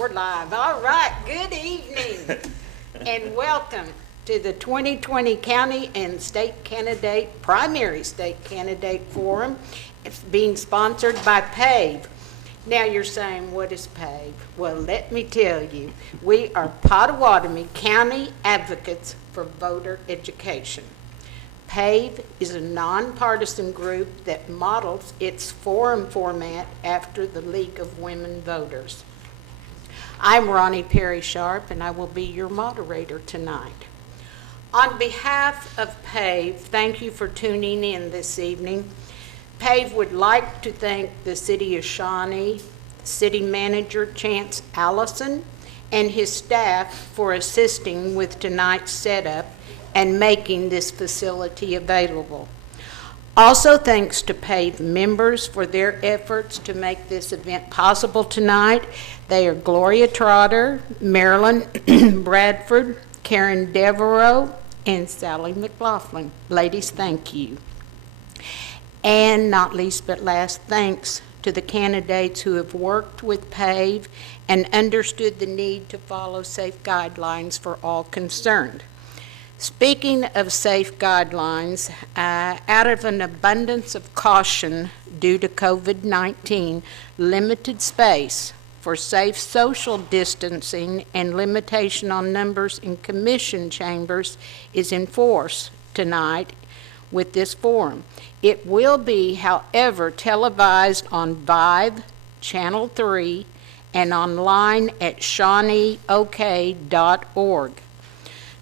We're live. All right. Good evening and welcome to the 2020 County and State Candidate, Primary State Candidate Forum. It's being sponsored by Pave. Now you're saying, what is Pave? Well, let me tell you, we are Pottawatomie County advocates for voter education. Pave is a nonpartisan group that models its forum format after the League of Women Voters. I'm Ronnie Perry Sharp, and I will be your moderator tonight. On behalf of Pave, thank you for tuning in this evening. Pave would like to thank the City of Shawnee, City Manager Chance Allison, and his staff for assisting with tonight's setup and making this facility available. Also, thanks to Pave members for their efforts to make this event possible tonight. They are Gloria Trotter, Marilyn Bradford, Karen Devereaux, and Sally McLaughlin. Ladies, thank you. And not least but last, thanks to the candidates who have worked with Pave and understood the need to follow safe guidelines for all concerned. Speaking of safe guidelines, out of an abundance of caution due to COVID-19, limited space for safe social distancing and limitation on numbers in commission chambers is enforced tonight with this forum. It will be, however, televised on Pave, Channel 3, and online at shawneeok.org.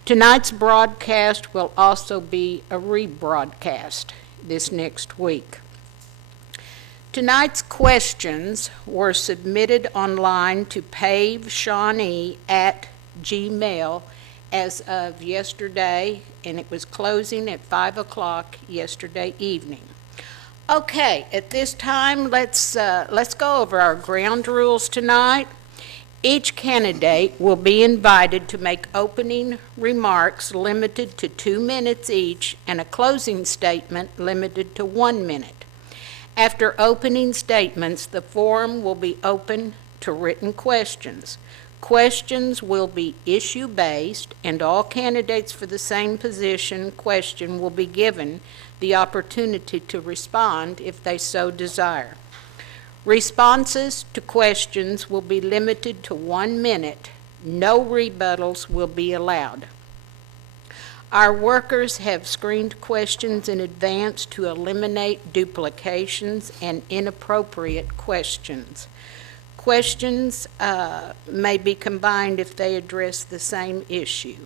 Tonight's broadcast will also be a rebroadcast this next week. Tonight's questions were submitted online to paveshawnee@gmail as of yesterday, and it was closing at 5 o'clock yesterday evening. Okay, at this time, let's go over our ground rules tonight. Each candidate will be invited to make opening remarks limited to 2 minutes each and a closing statement limited to 1 minute. After opening statements, the forum will be open to written questions. Questions will be issue-based, and all candidates for the same question will be given the opportunity to respond if they so desire. Responses to questions will be limited to 1 minute. No rebuttals will be allowed. Our workers have screened questions in advance to eliminate duplications and inappropriate questions. Questions may be combined if they address the same issue.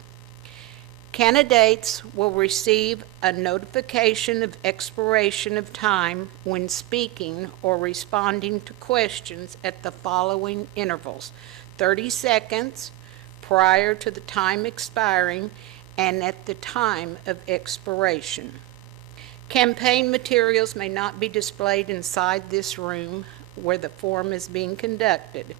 Candidates will receive a notification of expiration of time when speaking or responding to questions at the following intervals: 30 seconds prior to the time expiring and at the time of expiration. Campaign materials may not be displayed inside this room where the forum is being conducted.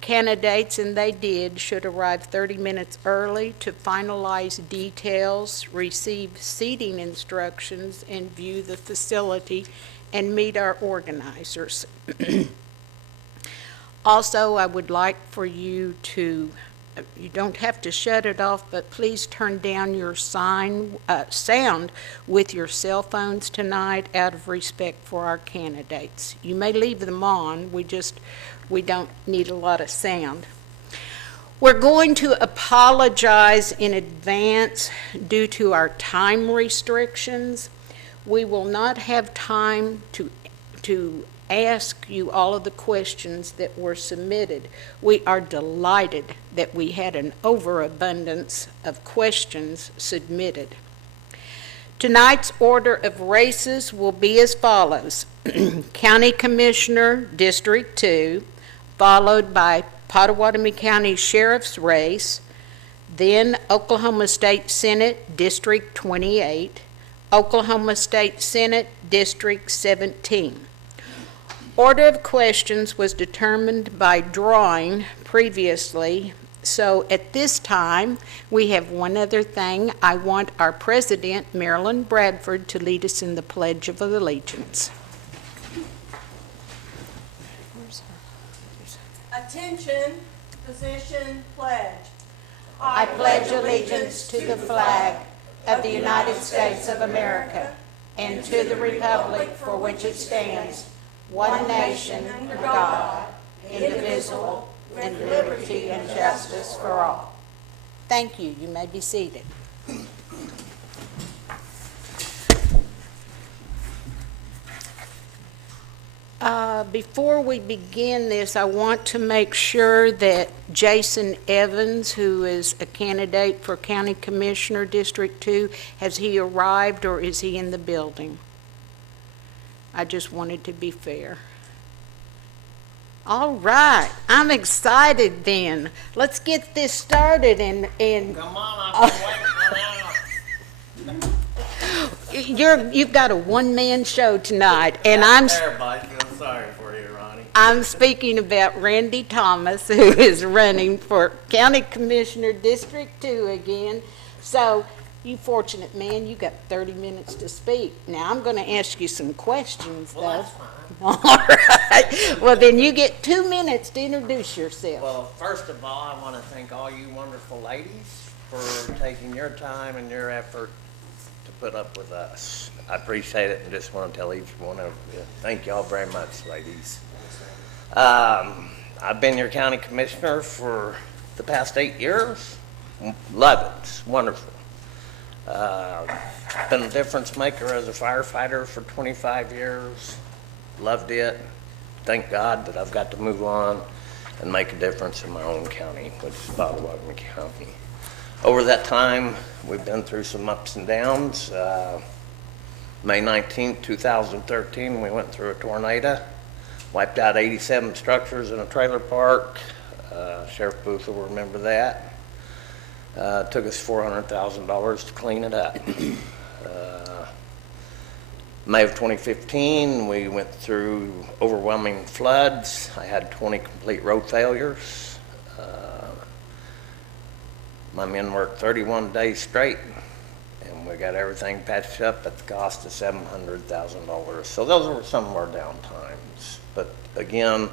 Candidates, and they did, should arrive 30 minutes early to finalize details, receive seating instructions, and view the facility and meet our organizers. Also, I would like for you to, you don't have to shut it off, but please turn down your sound with your cell phones tonight out of respect for our candidates. You may leave them on, we don't need a lot of sound. We're going to apologize in advance due to our time restrictions. We will not have time to ask you all of the questions that were submitted. We are delighted that we had an overabundance of questions submitted. Tonight's order of races will be as follows. County Commissioner, District 2, followed by Pottawatomie County Sheriff's race, then Oklahoma State Senate, District 28, Oklahoma State Senate, District 17. Order of questions was determined by drawing previously, so at this time we have one other thing. I want our President, Marilyn Bradford, to lead us in the Pledge of Allegiance. Attention, Position pledge. I pledge allegiance to the flag of the United States of America and to the republic for which it stands, one nation, under God, indivisible, with liberty and justice for all. Thank you. You may be seated. Before we begin this, I want to make sure that Jason Evans, who is a candidate for County Commissioner District 2, has he arrived or is he in the building? I just wanted to be fair. All right, I'm excited then. Let's get this started and Come on, I've been waiting for that. you've got a one-man show tonight, and I'm Everybody feels sorry for you, Ronnie. I'm speaking about Randy Thomas, who is running for County Commissioner District 2 again. So, you fortunate man, you got 30 minutes to speak. Now, I'm going to ask you some questions, though. Well, that's fine. All right. Well, then you get 2 minutes to introduce yourself. Well, first of all, I want to thank all you wonderful ladies for taking your time and your effort to put up with us. I appreciate it and just want to tell each one of you, thank you all very much, ladies. I've been your county commissioner for the past 8 years. Love it. It's wonderful. Been a difference maker as a firefighter for 25 years. Loved it. Thank God that I've got to move on and make a difference in my own county, which is Potawatomi County. Over that time, we've been through some ups and downs. May 19th, 2013, we went through a tornado, wiped out 87 structures in a trailer park. Sheriff Booth will remember that. Took us $400,000 to clean it up. May of 2015, we went through overwhelming floods. I had 20 complete road failures. My men worked 31 days straight, and we got everything patched up at the cost of $700,000. So those were some of our down times. But again,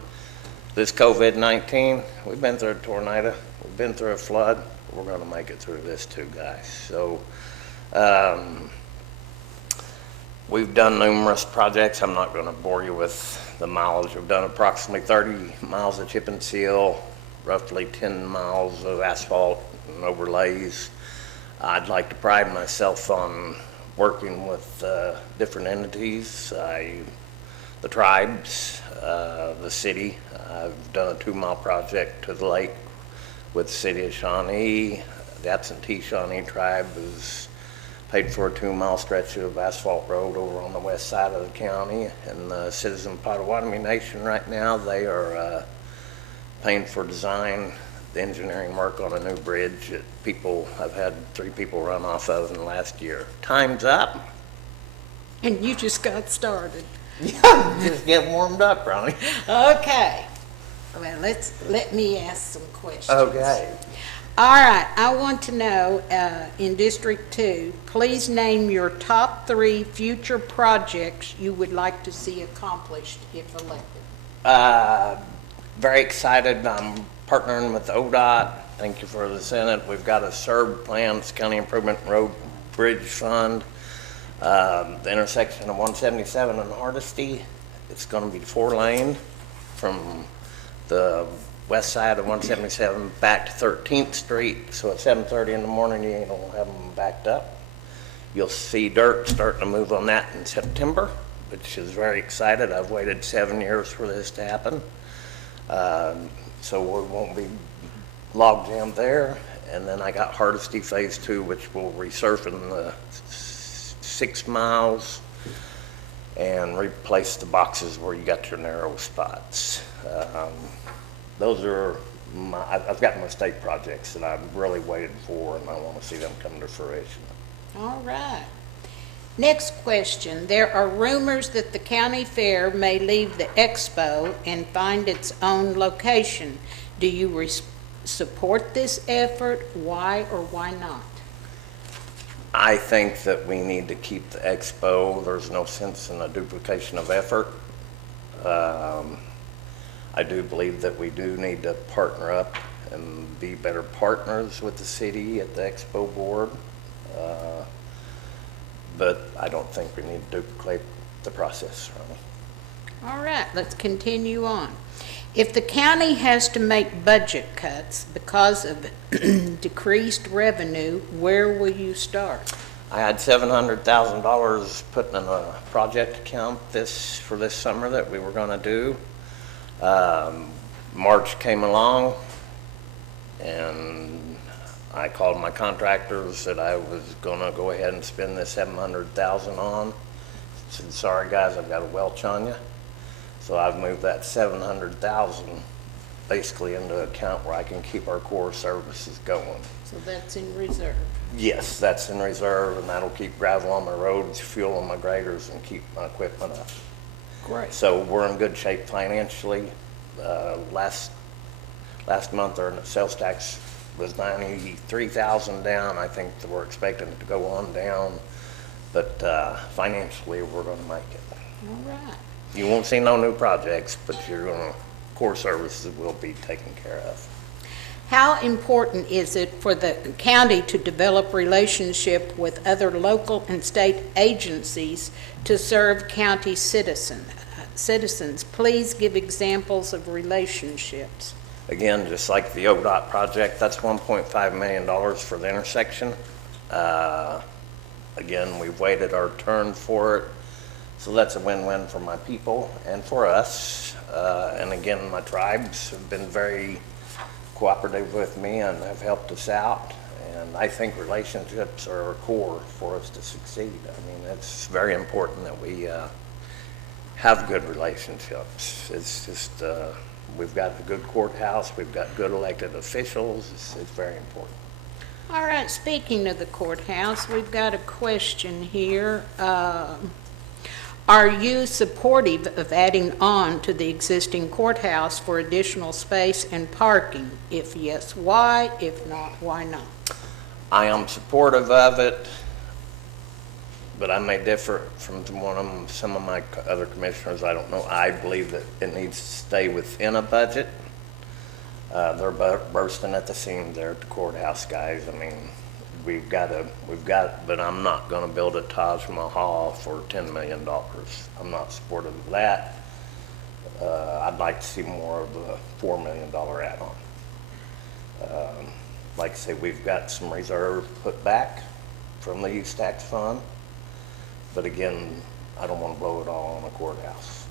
this COVID-19, we've been through a tornado, we've been through a flood, we're going to make it through this too, guys. So we've done numerous projects. I'm not going to bore you with the mileage. We've done approximately 30 miles of chip and seal, roughly 10 miles of asphalt and overlays. I'd like to pride myself on working with different entities, the tribes, the city. I've done a 2-mile project to the lake with the city of Shawnee. The absentee Shawnee tribe has paid for a 2-mile stretch of asphalt road over on the west side of the county. And the Citizen Potawatomi Nation right now, they are paying for design, the engineering work on a new bridge that I've had 3 people run off of in the last year. Time's up. And you just got started. Just get warmed up, Ronnie. Okay. Well, let me ask some questions. Okay. All right, I want to know, in District 2, please name your top 3 future projects you would like to see accomplished if elected. Very excited. I'm partnering with ODOT. Thank you for the Senate. We've got a SERB plan, it's County Improvement Road Bridge Fund. The intersection of 177 and Hardesty, it's going to be 4-lane from the west side of 177 back to 13th Street. So at 7:30 in the morning, you ain't gonna have them backed up. You'll see dirt starting to move on that in September, which is very excited. I've waited 7 years for this to happen. So we won't be log jammed there. And then I got Hardesty Phase 2, which will resurface the 6 miles and replace the boxes where you got your narrow spots. Those are I've got my state projects that I've really waited for, and I want to see them come to fruition. All right. Next question. There are rumors that the county fair may leave the expo and find its own location. Do you support this effort? Why or why not? I think that we need to keep the expo. There's no sense in a duplication of effort. I do believe that we do need to partner up and be better partners with the city at the expo board. But I don't think we need to duplicate the process, Ronnie. All right, let's continue on. If the county has to make budget cuts because of decreased revenue, where will you start? I had $700,000 put in a project account for this summer that we were going to do. March came along, and I called my contractors that I was going to go ahead and spend this $700,000 on. Said, sorry guys, I've got a welch on you. So I've moved that $700,000 basically into an account where I can keep our core services going. So that's in reserve. Yes, that's in reserve, and that'll keep gravel on my roads, fuel on my graders, and keep my equipment up. Great. So we're in good shape financially. Last month our sales tax was 93,000 down. I think that we're expecting it to go on down, but financially we're going to make it. All right. You won't see no new projects, but core services will be taken care of. How important is it for the county to develop relationship with other local and state agencies to serve county citizens? Please give examples of relationships. Again, just like the ODOT project, that's $1.5 million for the intersection. Again, we've waited our turn for it. So that's a win-win for my people and for us. And again, my tribes have been very cooperative with me and have helped us out. And I think relationships are core for us to succeed. I mean, it's very important that we have good relationships. It's just, we've got a good courthouse, we've got good elected officials. It's very important. All right, speaking of the courthouse, we've got a question here. Are you supportive of adding on to the existing courthouse for additional space and parking? If yes, why? If not, why not? I am supportive of it, but I may differ from some of my other commissioners. I don't know. I believe that it needs to stay within a budget. They're bursting at the seams there at the courthouse, guys. I mean, but I'm not going to build a Taj Mahal for $10 million. I'm not supportive of that. I'd like to see more of a $4 million add-on. Like I say, we've got some reserve put back from the use tax fund, but again, I don't want to blow it all on the courthouse.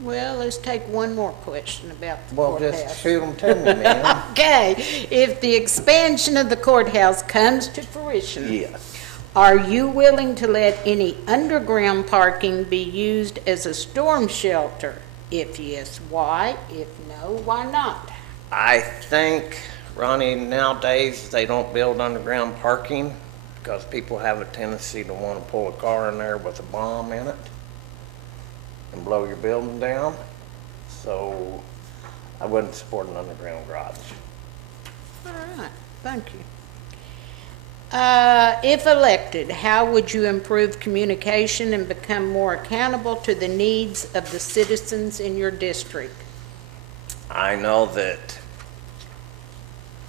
Well, let's take one more question about the Well, courthouse. just shoot them to me, man. Okay, if the expansion of the courthouse comes to fruition, Yes. are you willing to let any underground parking be used as a storm shelter? If yes, why? If no, why not? I think, Ronnie, nowadays they don't build underground parking because people have a tendency to want to pull a car in there with a bomb in it and blow your building down. So I wouldn't support an underground garage. All right, thank you. If elected, how would you improve communication and become more accountable to the needs of the citizens in your district? I know that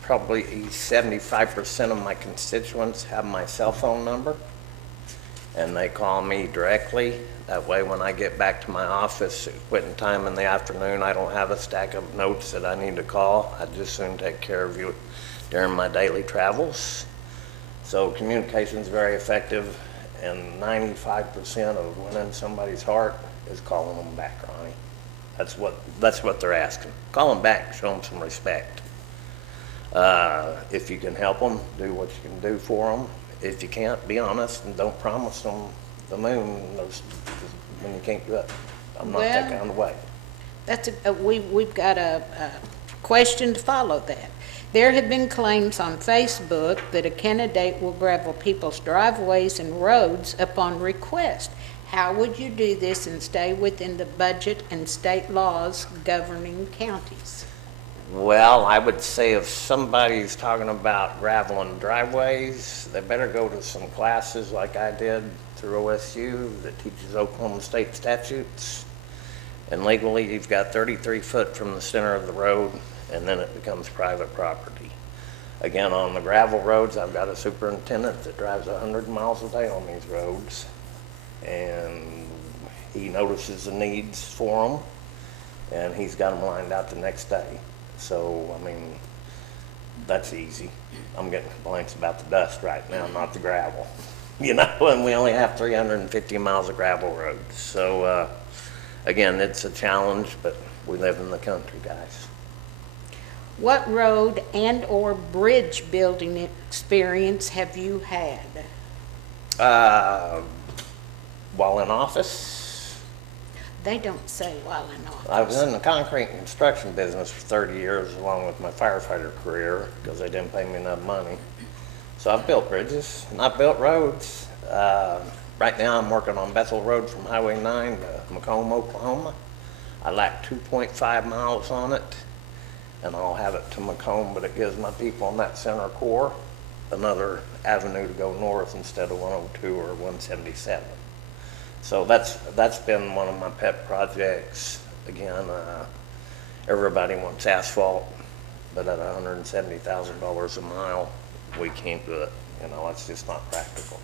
probably 75% of my constituents have my cell phone number, and they call me directly. That way, when I get back to my office at quitting time in the afternoon, I don't have a stack of notes that I need to call. I just soon take care of you during my daily travels. So communication is very effective, and 95% of winning somebody's heart is calling them back, Ronnie. That's what they're asking. Call them back, show them some respect. If you can help them, do what you can do for them. If you can't, be honest and don't promise them the moon when you can't do it. I'm not that kind of way. We've got a question to follow that. There have been claims on Facebook that a candidate will gravel people's driveways and roads upon request. How would you do this and stay within the budget and state laws governing counties? Well, I would say if somebody's talking about graveling driveways, they better go to some classes like I did through OSU that teaches Oklahoma state statutes. And legally, you've got 33 foot from the center of the road and then it becomes private property. Again, on the gravel roads, I've got a superintendent that drives 100 miles a day on these roads, and he notices the needs for them, and he's got them lined out the next day. So, I mean, that's easy. I'm getting complaints about the dust right now, not the gravel. You know, and we only have 350 miles of gravel roads. So, again, it's a challenge, but we live in the country, guys. What road and/or bridge building experience have you had? While in office, They don't say while in I was office. in the concrete and construction business for 30 years along with my firefighter career because they didn't pay me enough money. So I've built bridges and I've built roads. Right now I'm working on Bethel Road from Highway 9 to Macomb, Oklahoma. I lack 2.5 miles on it, and I'll have it to Macomb, but it gives my people in that center core another avenue to go north instead of 102 or 177. So that's been one of my pet projects. Again, everybody wants asphalt, but at $170,000 a mile, we can't do it. You know, it's just not practical.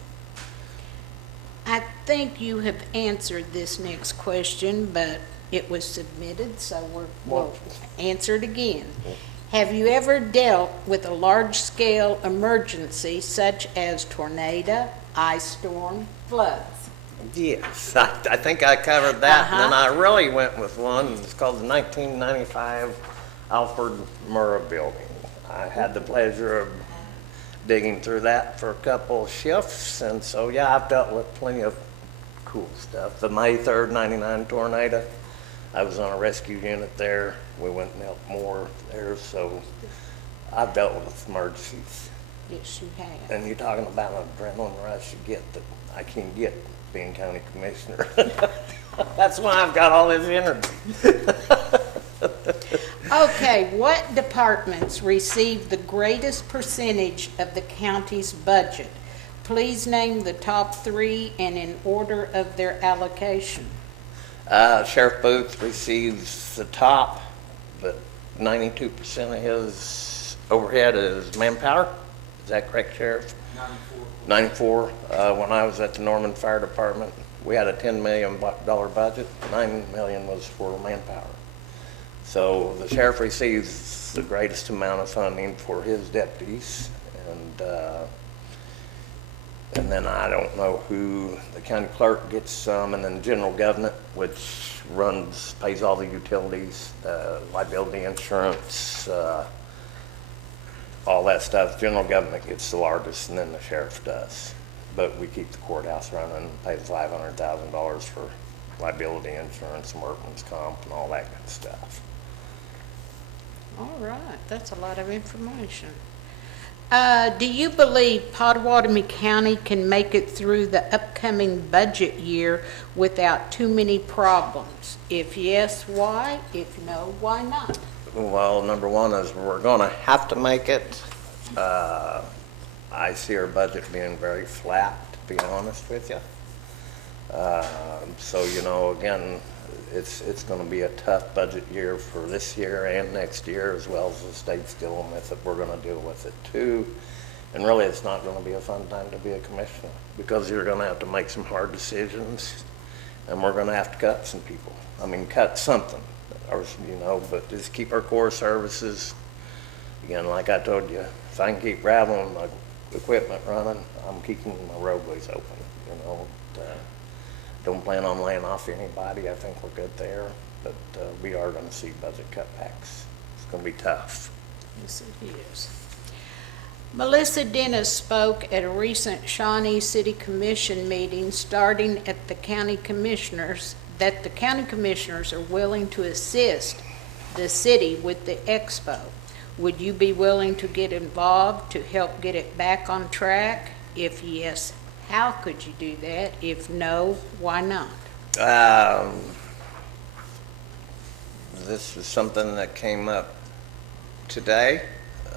I think you have answered this next question, but it was submitted, so we'll answer it again. Have you ever dealt with a large-scale emergency such as tornado, ice storm, floods? Yes, I think I covered that, and then I really went with one. It's called the 1995 Alfred Murrah Building. I had the pleasure of digging through that for a couple of shifts, and so yeah, I've dealt with plenty of cool stuff. The May 3rd, 99 tornado, I was on a rescue unit there. We went and helped more there, so I've dealt with emergencies. Yes, you have. And you're talking about an adrenaline rush you get that I can't get being county commissioner. That's why I've got all this energy. Okay, what departments receive the greatest percentage of the county's budget? Please name the top three and in order of their allocation. Sheriff Booth receives the top, but 92% of his overhead is manpower. Is that correct, Sheriff? 94. When I was at the Norman Fire Department, we had a $10 million budget. $9 million was for manpower. So the sheriff receives the greatest amount of funding for his deputies, and then I don't know who, the county clerk gets some, and then general government, which pays all the utilities, liability insurance, all that stuff. General government gets the largest, and then the sheriff does. But we keep the courthouse running, pay the $500,000 for liability insurance and workman's comp and all that good stuff. All right, that's a lot of information. Do you believe Pottawatomie County can make it through the upcoming budget year without too many problems? If yes, why? If no, why not? Well, number one is we're going to have to make it. I see our budget being very flat, to be honest with you. So, you know, again, it's going to be a tough budget year for this year and next year, as well as the state's dealing with it. We're going to deal with it too. And really, it's not going to be a fun time to be a commissioner because you're going to have to make some hard decisions, and we're going to have to cut some people. I mean, cut something, or, you know, but just keep our core services. Again, like I told you, if I can keep gravel and my equipment running, I'm keeping my roadways open, you know. Don't plan on laying off anybody. I think we're good there, but we are going to see budget cutbacks. It's going to be tough. Yes, it is. Melissa Dennis spoke at a recent Shawnee City Commission meeting starting at the county commissioners, that the county commissioners are willing to assist the city with the expo. Would you be willing to get involved to help get it back on track? If yes, how could you do that? If no, why not? This is something that came up today.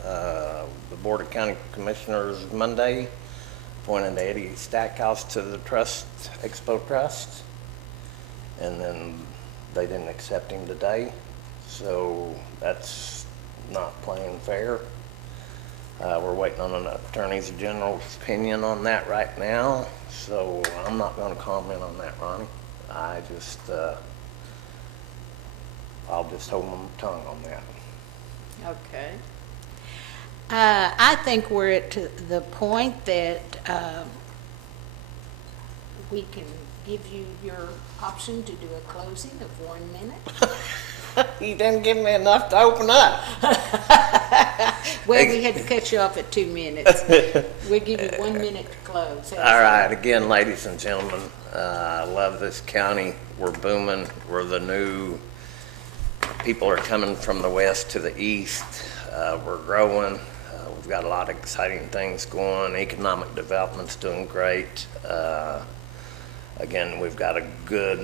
The Board of County Commissioners Monday appointed Eddie Stackhouse to the Expo Trust, and then they didn't accept him today. So that's not playing fair. We're waiting on an Attorney General's opinion on that right now, so I'm not going to comment on that, Ronnie. I'll just hold my tongue on that. Okay. I think we're at the point that we can give you your option to do a closing of 1 minute. You didn't give me enough to open up. Well, we had to cut you off at 2 minutes. We'll give you 1 minute to close. All right, again, ladies and gentlemen, I love this county. We're booming. We're the new, people are coming from the west to the east. We're growing. We've got a lot of exciting things going. Economic development's doing great. Again, we've got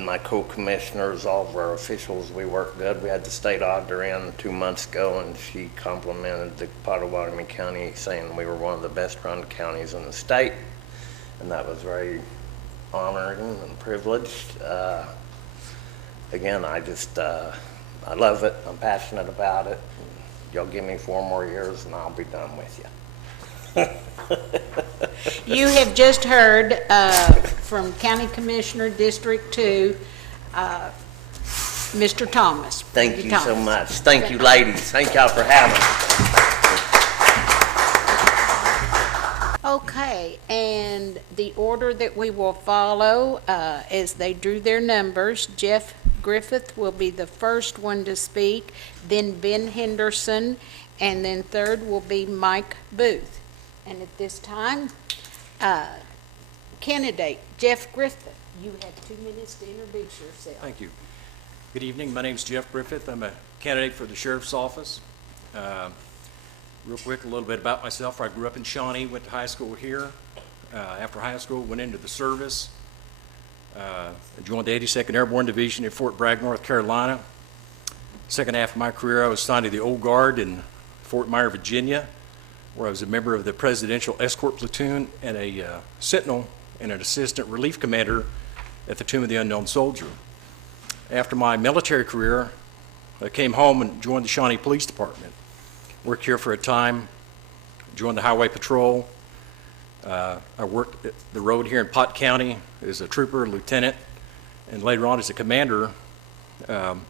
my co-commissioners, all of our officials, we work good. We had the state auditor in 2 months ago, and she complimented the Potawatomi County, saying we were one of the best run counties in the state, and that was very honoring and privileged. Again, I love it. I'm passionate about it. Y'all give me 4 more years, and I'll be done with you. You have just heard from County Commissioner District 2, Mr. Thomas. Thank you so much. Thank you, ladies. Thank y'all for having me. Okay, and the order that we will follow as they drew their numbers, Jeff Griffith will be the first one to speak, then Ben Henderson, and then third will be Mike Booth. And at this time, candidate Jeff Griffith, you have 2 minutes to introduce yourself. Thank you. Good evening. My name is Jeff Griffith. I'm a candidate for the Sheriff's Office. Real quick, a little bit about myself. I grew up in Shawnee, went to high school here. After high school, went into the service. Joined the 82nd Airborne Division at Fort Bragg, North Carolina. Second half of my career, I was assigned to the Old Guard in Fort Myer, Virginia, where I was a member of the Presidential Escort Platoon and a sentinel and an assistant relief commander at the Tomb of the Unknown Soldier. After my military career, I came home and joined the Shawnee Police Department. Worked here for a time, joined the Highway Patrol. I worked at the road here in Pot County as a trooper, lieutenant, and later on as a commander. So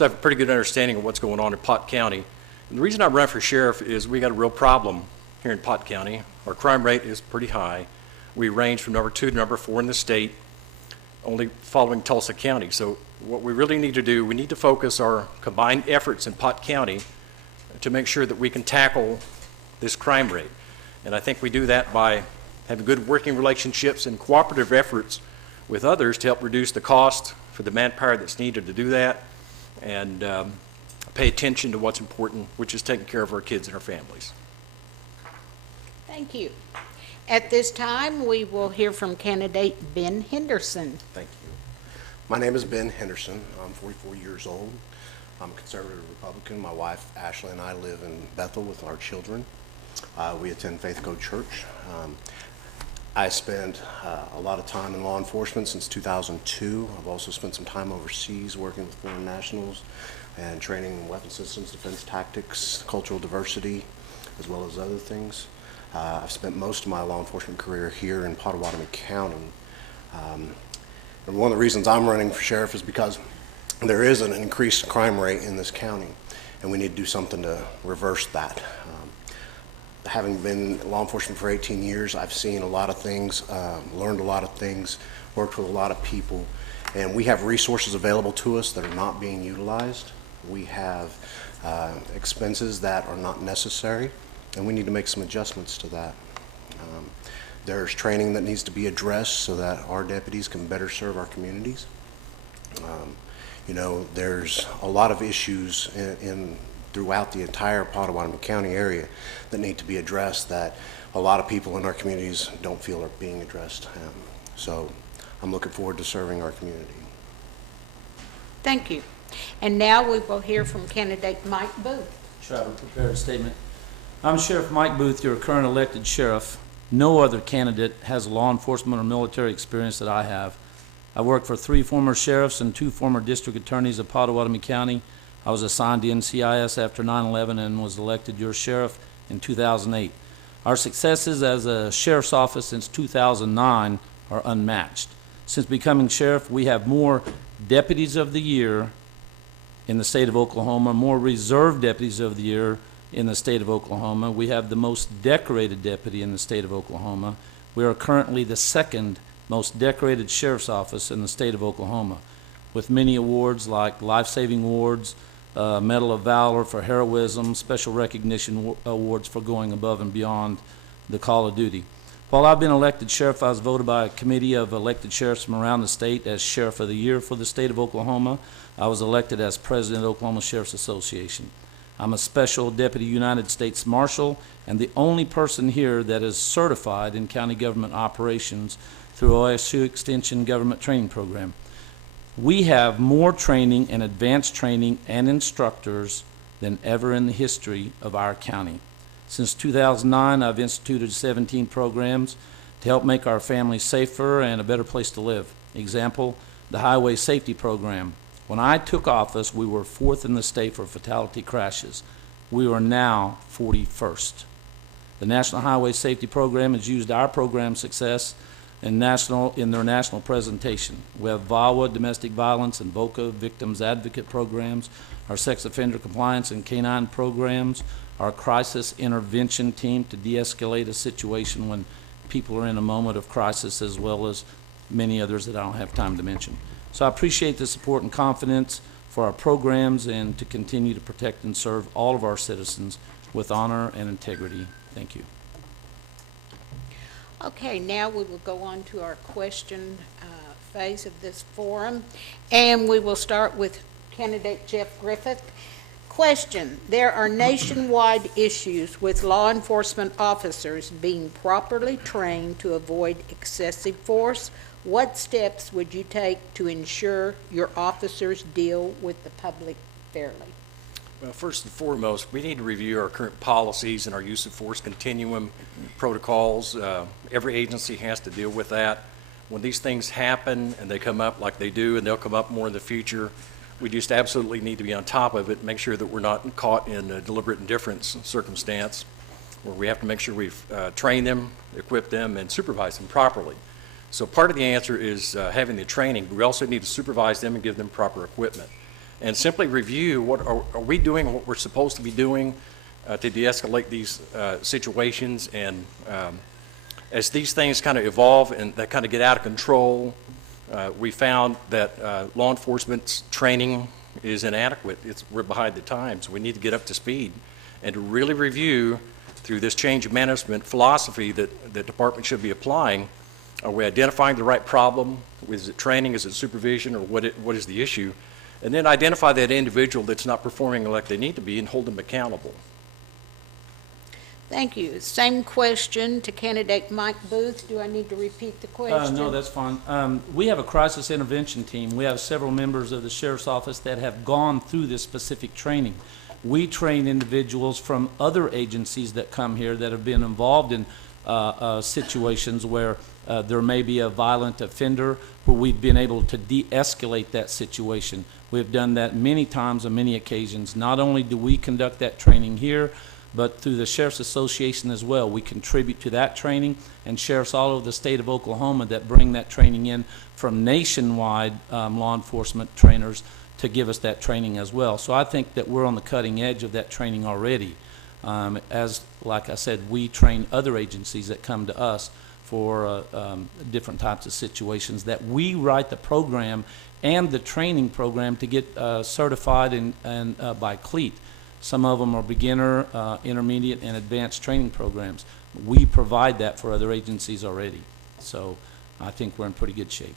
I have a pretty good understanding of what's going on in Pot County. And the reason I run for sheriff is we got a real problem here in Pot County. Our crime rate is pretty high. We range from number 2 to number 4 in the state, only following Tulsa County. So what we really need to do, we need to focus our combined efforts in Pot County to make sure that we can tackle this crime rate. And I think we do that by having good working relationships and cooperative efforts with others to help reduce the cost for the manpower that's needed to do that, and pay attention to what's important, which is taking care of our kids and our families. Thank you. At this time, we will hear from candidate Ben Henderson. Thank you. My name is Ben Henderson. I'm 44 years old. I'm a conservative Republican. My wife, Ashley, and I live in Bethel with our children. We attend Faith Co Church. I spent a lot of time in law enforcement since 2002. I've also spent some time overseas working with foreign nationals and training in weapon systems, defense tactics, cultural diversity, as well as other things. I've spent most of my law enforcement career here in Potawatomi County. And one of the reasons I'm running for sheriff is because there is an increased crime rate in this county, and we need to do something to reverse that. Having been in law enforcement for 18 years, I've seen a lot of things, learned a lot of things, worked with a lot of people, and we have resources available to us that are not being utilized. We have expenses that are not necessary, and we need to make some adjustments to that. There's training that needs to be addressed so that our deputies can better serve our communities. You know, there's a lot of issues throughout the entire Potawatomi County area that need to be addressed that a lot of people in our communities don't feel are being addressed. So I'm looking forward to serving our community. Thank you. And now we will hear from candidate Mike Booth. Sure, I will prepare a statement. I'm Sheriff Mike Booth, your current elected sheriff. No other candidate has law enforcement or military experience that I have. I worked for 3 former sheriffs and 2 former district attorneys of Potawatomi County, I was assigned to NCIS after 9/11 and was elected your sheriff in 2008. Our successes as a sheriff's office since 2009 are unmatched. Since becoming sheriff, we have more deputies of the year in the state of Oklahoma, more reserve deputies of the year in the state of Oklahoma. We have the most decorated deputy in the state of Oklahoma. We are currently the second most decorated sheriff's office in the state of Oklahoma, with many awards like life-saving awards, Medal of Valor for heroism, special recognition awards for going above and beyond the call of duty. While I've been elected sheriff, I was voted by a committee of elected sheriffs from around the state as Sheriff of the Year for the state of Oklahoma. I was elected as President of the Oklahoma Sheriff's Association. I'm a Special Deputy United States Marshal and the only person here that is certified in county government operations through OSU Extension Government Training Program. We have more training and advanced training and instructors than ever in the history of our county. Since 2009, I've instituted 17 programs to help make our families safer and a better place to live. Example, the Highway Safety Program. When I took office, we were 4th in the state for fatality crashes. We are now 41st. The National Highway Safety Program has used our program success in their national presentation. We have VAWA, Domestic Violence, and VOCA, Victims Advocate programs, our sex offender compliance and canine programs, our crisis intervention team to de-escalate a situation when people are in a moment of crisis, as well as many others that I don't have time to mention. So I appreciate the support and confidence for our programs and to continue to protect and serve all of our citizens with honor and integrity. Thank you. Okay, now we will go on to our question phase of this forum, and we will start with candidate Jeff Griffith. Question: there are nationwide issues with law enforcement officers being properly trained to avoid excessive force. What steps would you take to ensure your officers deal with the public fairly? Well, first and foremost, we need to review our current policies and our use of force continuum protocols. Every agency has to deal with that. When these things happen and they come up like they do, and they'll come up more in the future, we just absolutely need to be on top of it, make sure that we're not caught in a deliberate indifference circumstance where we have to make sure we've trained them, equipped them, and supervised them properly. So part of the answer is having the training, but we also need to supervise them and give them proper equipment. And simply review, what are we doing what we're supposed to be doing to de-escalate these situations. And as these things kind of evolve and they kind of get out of control, we found that law enforcement's training is inadequate. We're behind the times. We need to get up to speed and to really review through this change of management philosophy that the department should be applying. Are we identifying the right problem? Is it training? Is it supervision? Or what is the issue? And then identify that individual that's not performing like they need to be and hold them accountable. Thank you. Same question to candidate Mike Booth. Do I need to repeat the question? No, that's fine. We have a crisis intervention team. We have several members of the Sheriff's Office that have gone through this specific training. We train individuals from other agencies that come here that have been involved in situations where there may be a violent offender, where we've been able to de-escalate that situation. We've done that many times on many occasions. Not only do we conduct that training here, but through the Sheriff's Association as well. We contribute to that training, and sheriffs all over the state of Oklahoma that bring that training in from nationwide law enforcement trainers to give us that training as well. So I think that we're on the cutting edge of that training already. As, like I said, we train other agencies that come to us for different types of situations that we write the program and the training program to get certified and by CLEAT. Some of them are beginner, intermediate, and advanced training programs. We provide that for other agencies already. So I think we're in pretty good shape.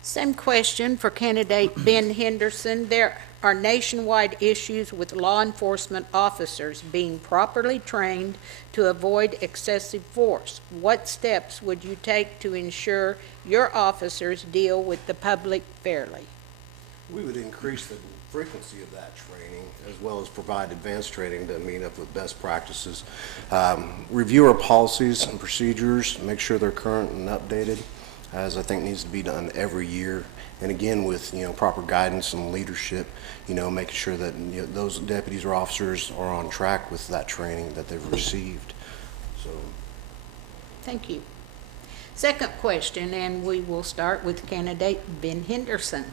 Same question for candidate Ben Henderson. There are nationwide issues with law enforcement officers being properly trained to avoid excessive force. What steps would you take to ensure your officers deal with the public fairly? We would increase the frequency of that training, as well as provide advanced training to meet up with best practices. Review our policies and procedures, make sure they're current and updated. as I think needs to be done every year. And again, with, proper guidance and leadership, making sure that, those deputies or officers are on track with that training that they've received. So, Thank you. Second question, and we will start with candidate Ben Henderson.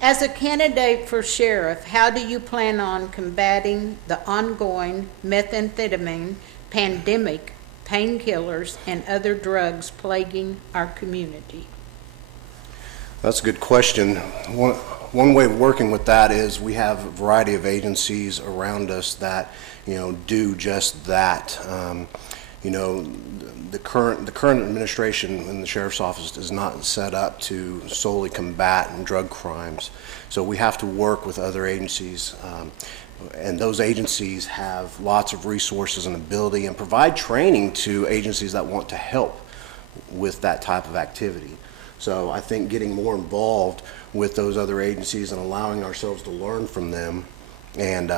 As a candidate for sheriff, how do you plan on combating the ongoing methamphetamine pandemic, painkillers, and other drugs plaguing our community? that's a good question. One way of working with that is we have a variety of agencies around us that, do just that. The current administration in the sheriff's office is not set up to solely combat drug crimes. So we have to work with other agencies, and those agencies have lots of resources and ability and provide training to agencies that want to help with that type of activity. So I think getting more involved with those other agencies and allowing ourselves to learn from them and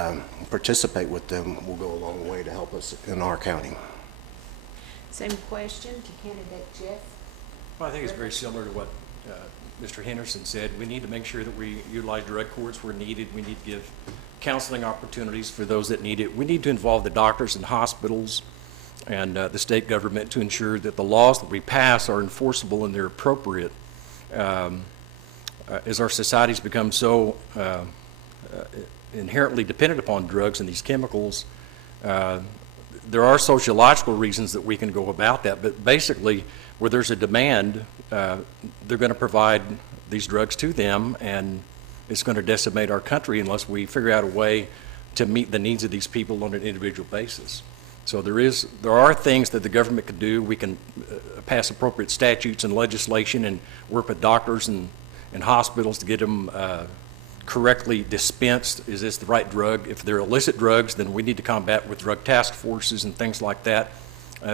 participate with them will go a long way to help us in our county. Same question to candidate Jeff. Well, I think it's very similar to what Mr. Henderson said. We need to make sure that we utilize drug courts where needed. We need to give counseling opportunities for those that need it. We need to involve the doctors and hospitals and the state government to ensure that the laws that we pass are enforceable and they're appropriate. As our societies become so inherently dependent upon drugs and these chemicals, there are sociological reasons that we can go about that, but basically where there's a demand, they're going to provide these drugs to them, and it's going to decimate our country unless we figure out a way to meet the needs of these people on an individual basis. So there are things that the government could do. We can pass appropriate statutes and legislation and work with doctors and hospitals to get them correctly dispensed. Is this the right drug? If they're illicit drugs, then we need to combat with drug task forces and things like that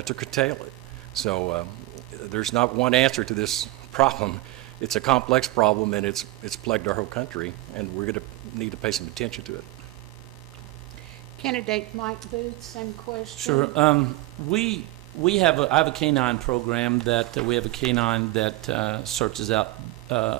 to curtail it. So there's not one answer to this problem. It's a complex problem, and it's plagued our whole country, and we're going to need to pay some attention to it. Candidate Mike Booth, same question. Sure. I have a canine program that we have a canine that searches out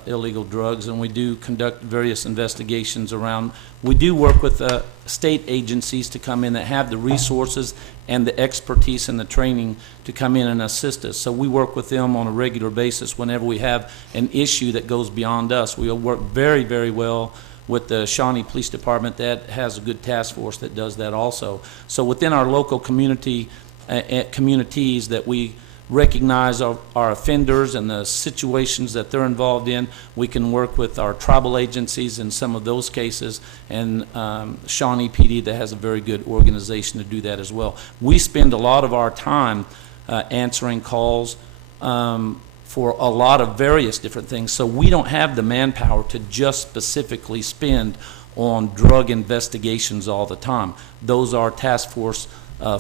illegal drugs, and we do conduct various investigations around. We do work with state agencies to come in that have the resources and the expertise and the training to come in and assist us. So we work with them on a regular basis whenever we have an issue that goes beyond us. We work very, very well with the Shawnee Police Department that has a good task force that does that also. So within our local communities that we recognize our offenders and the situations that they're involved in, we can work with our tribal agencies in some of those cases, and Shawnee PD that has a very good organization to do that as well. We spend a lot of our time answering calls for a lot of various different things. So we don't have the manpower to just specifically spend on drug investigations all the time. Those are task force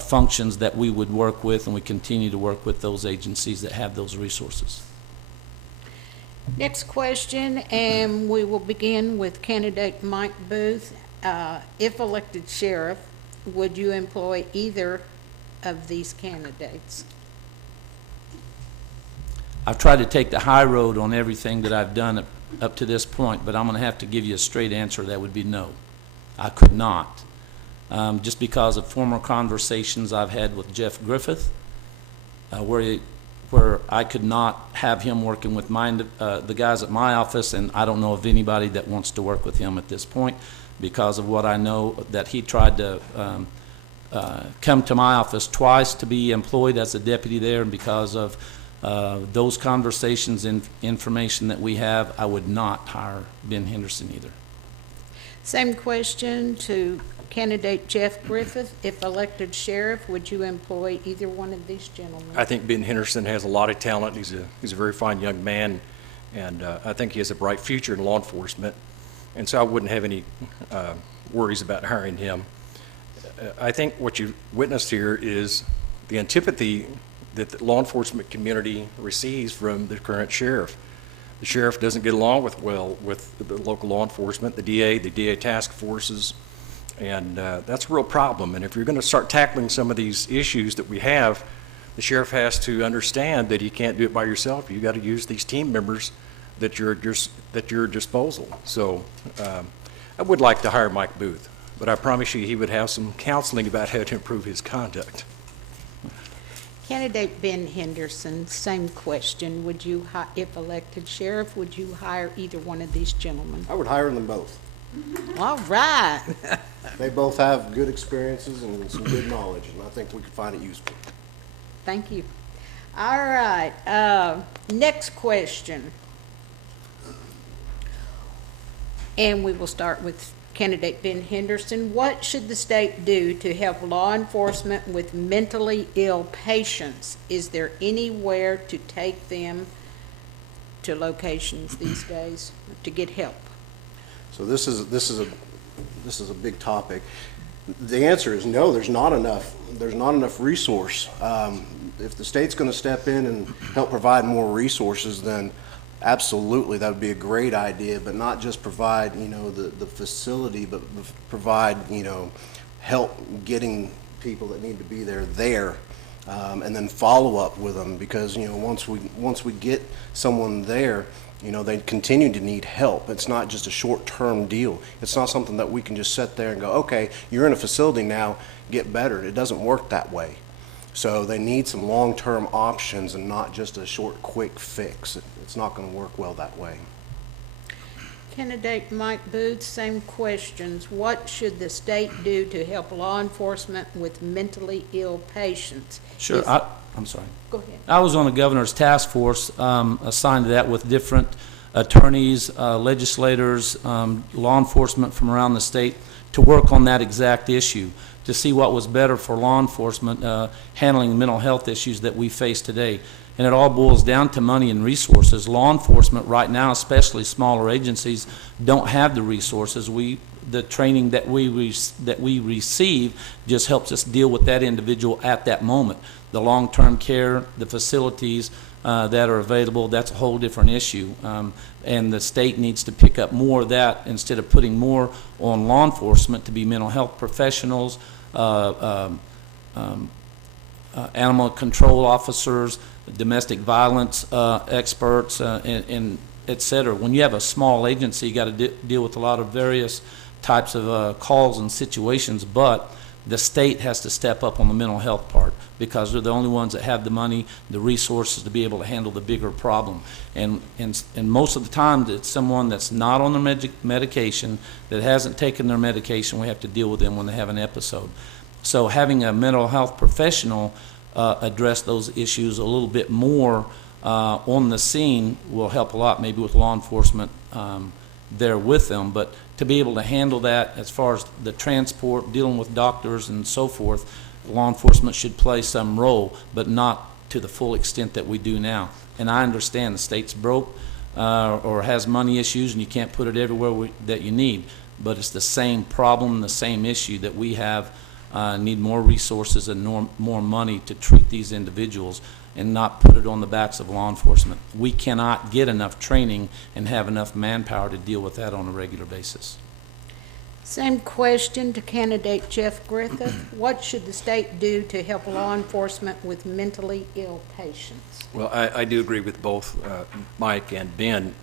functions that we would work with, and we continue to work with those agencies that have those resources. Next question, and we will begin with candidate Mike Booth. If elected sheriff, would you employ either of these candidates? I've tried to take the high road on everything that I've done up to this point, but I'm going to have to give you a straight answer. That would be no. I could not. Just because of former conversations I've had with Jeff Griffith, where I could not have him working with the guys at my office, and I don't know of anybody that wants to work with him at this point because of what I know that he tried to come to my office twice to be employed as a deputy there, and because of those conversations and information that we have, I would not hire Ben Henderson either. Same question to candidate Jeff Griffith. If elected sheriff, would you employ either one of these gentlemen? I think Ben Henderson has a lot of talent. He's a very fine young man, and I think he has a bright future in law enforcement, and so I wouldn't have any worries about hiring him. I think what you've witnessed here is the antipathy that the law enforcement community receives from the current sheriff. The sheriff doesn't get along with the local law enforcement, the DA task forces, and that's a real problem. And if you're going to start tackling some of these issues that we have the sheriff has to understand that he can't do it by yourself. You got to use these team members that you're at your disposal. So I would like to hire Mike Booth, but I promise you he would have some counseling about how to improve his conduct. Candidate Ben Henderson, same question. Would you, if elected sheriff, would you hire either one of these gentlemen? I would hire them both. All right. They both have good experiences and some good knowledge, and I think we could find it useful. Thank you. All right, next question. And we will start with candidate Ben Henderson. What should the state do to help law enforcement with mentally ill patients? Is there anywhere to take them to locations these days to get help? So this is a big topic. The answer is no. There's not enough. There's not enough resource. If the state's going to step in and help provide more resources, then absolutely that would be a great idea. But not just provide, the facility, but provide, help getting people that need to be there, and then follow up with them, because once we get someone there, they continue to need help. It's not just a short-term deal. It's not something that we can just sit there and go, okay, you're in a facility now, get better. It doesn't work that way. So they need some long-term options and not just a short, quick fix. It's not going to work well that way. Candidate Mike Booth, same questions. What should the state do to help law enforcement with mentally ill patients? Sure, I'm sorry. Go ahead. I was on the governor's task force assigned to that with different attorneys, legislators, law enforcement from around the state to work on that exact issue, to see what was better for law enforcement handling the mental health issues that we face today. And it all boils down to money and resources. Law enforcement right now, especially smaller agencies, don't have the resources. The training that we receive just helps us deal with that individual at that moment. The long-term care, the facilities that are available, that's a whole different issue. And the state needs to pick up more of that instead of putting more on law enforcement to be mental health professionals, animal control officers, domestic violence experts, and et cetera. When you have a small agency, you got to deal with a lot of various types of calls and situations, but the state has to step up on the mental health part, because they're the only ones that have the money, the resources to be able to handle the bigger problem. And most of the time, it's someone that's not on their medication, that hasn't taken their medication. We have to deal with them when they have an episode. So having a mental health professional address those issues a little bit more on the scene will help a lot, maybe with law enforcement there with them. But to be able to handle that as far as the transport, dealing with doctors and so forth, law enforcement should play some role, but not to the full extent that we do now. And I understand the state's broke or has money issues, and you can't put it everywhere that you need. But it's the same problem, the same issue that we have. Need more resources and more money to treat these individuals and not put it on the backs of law enforcement. We cannot get enough training and have enough manpower to deal with that on a regular basis. Same question to candidate Jeff Griffith. What should the state do to help law enforcement with mentally ill patients? Well, I do agree with both Mike and Ben.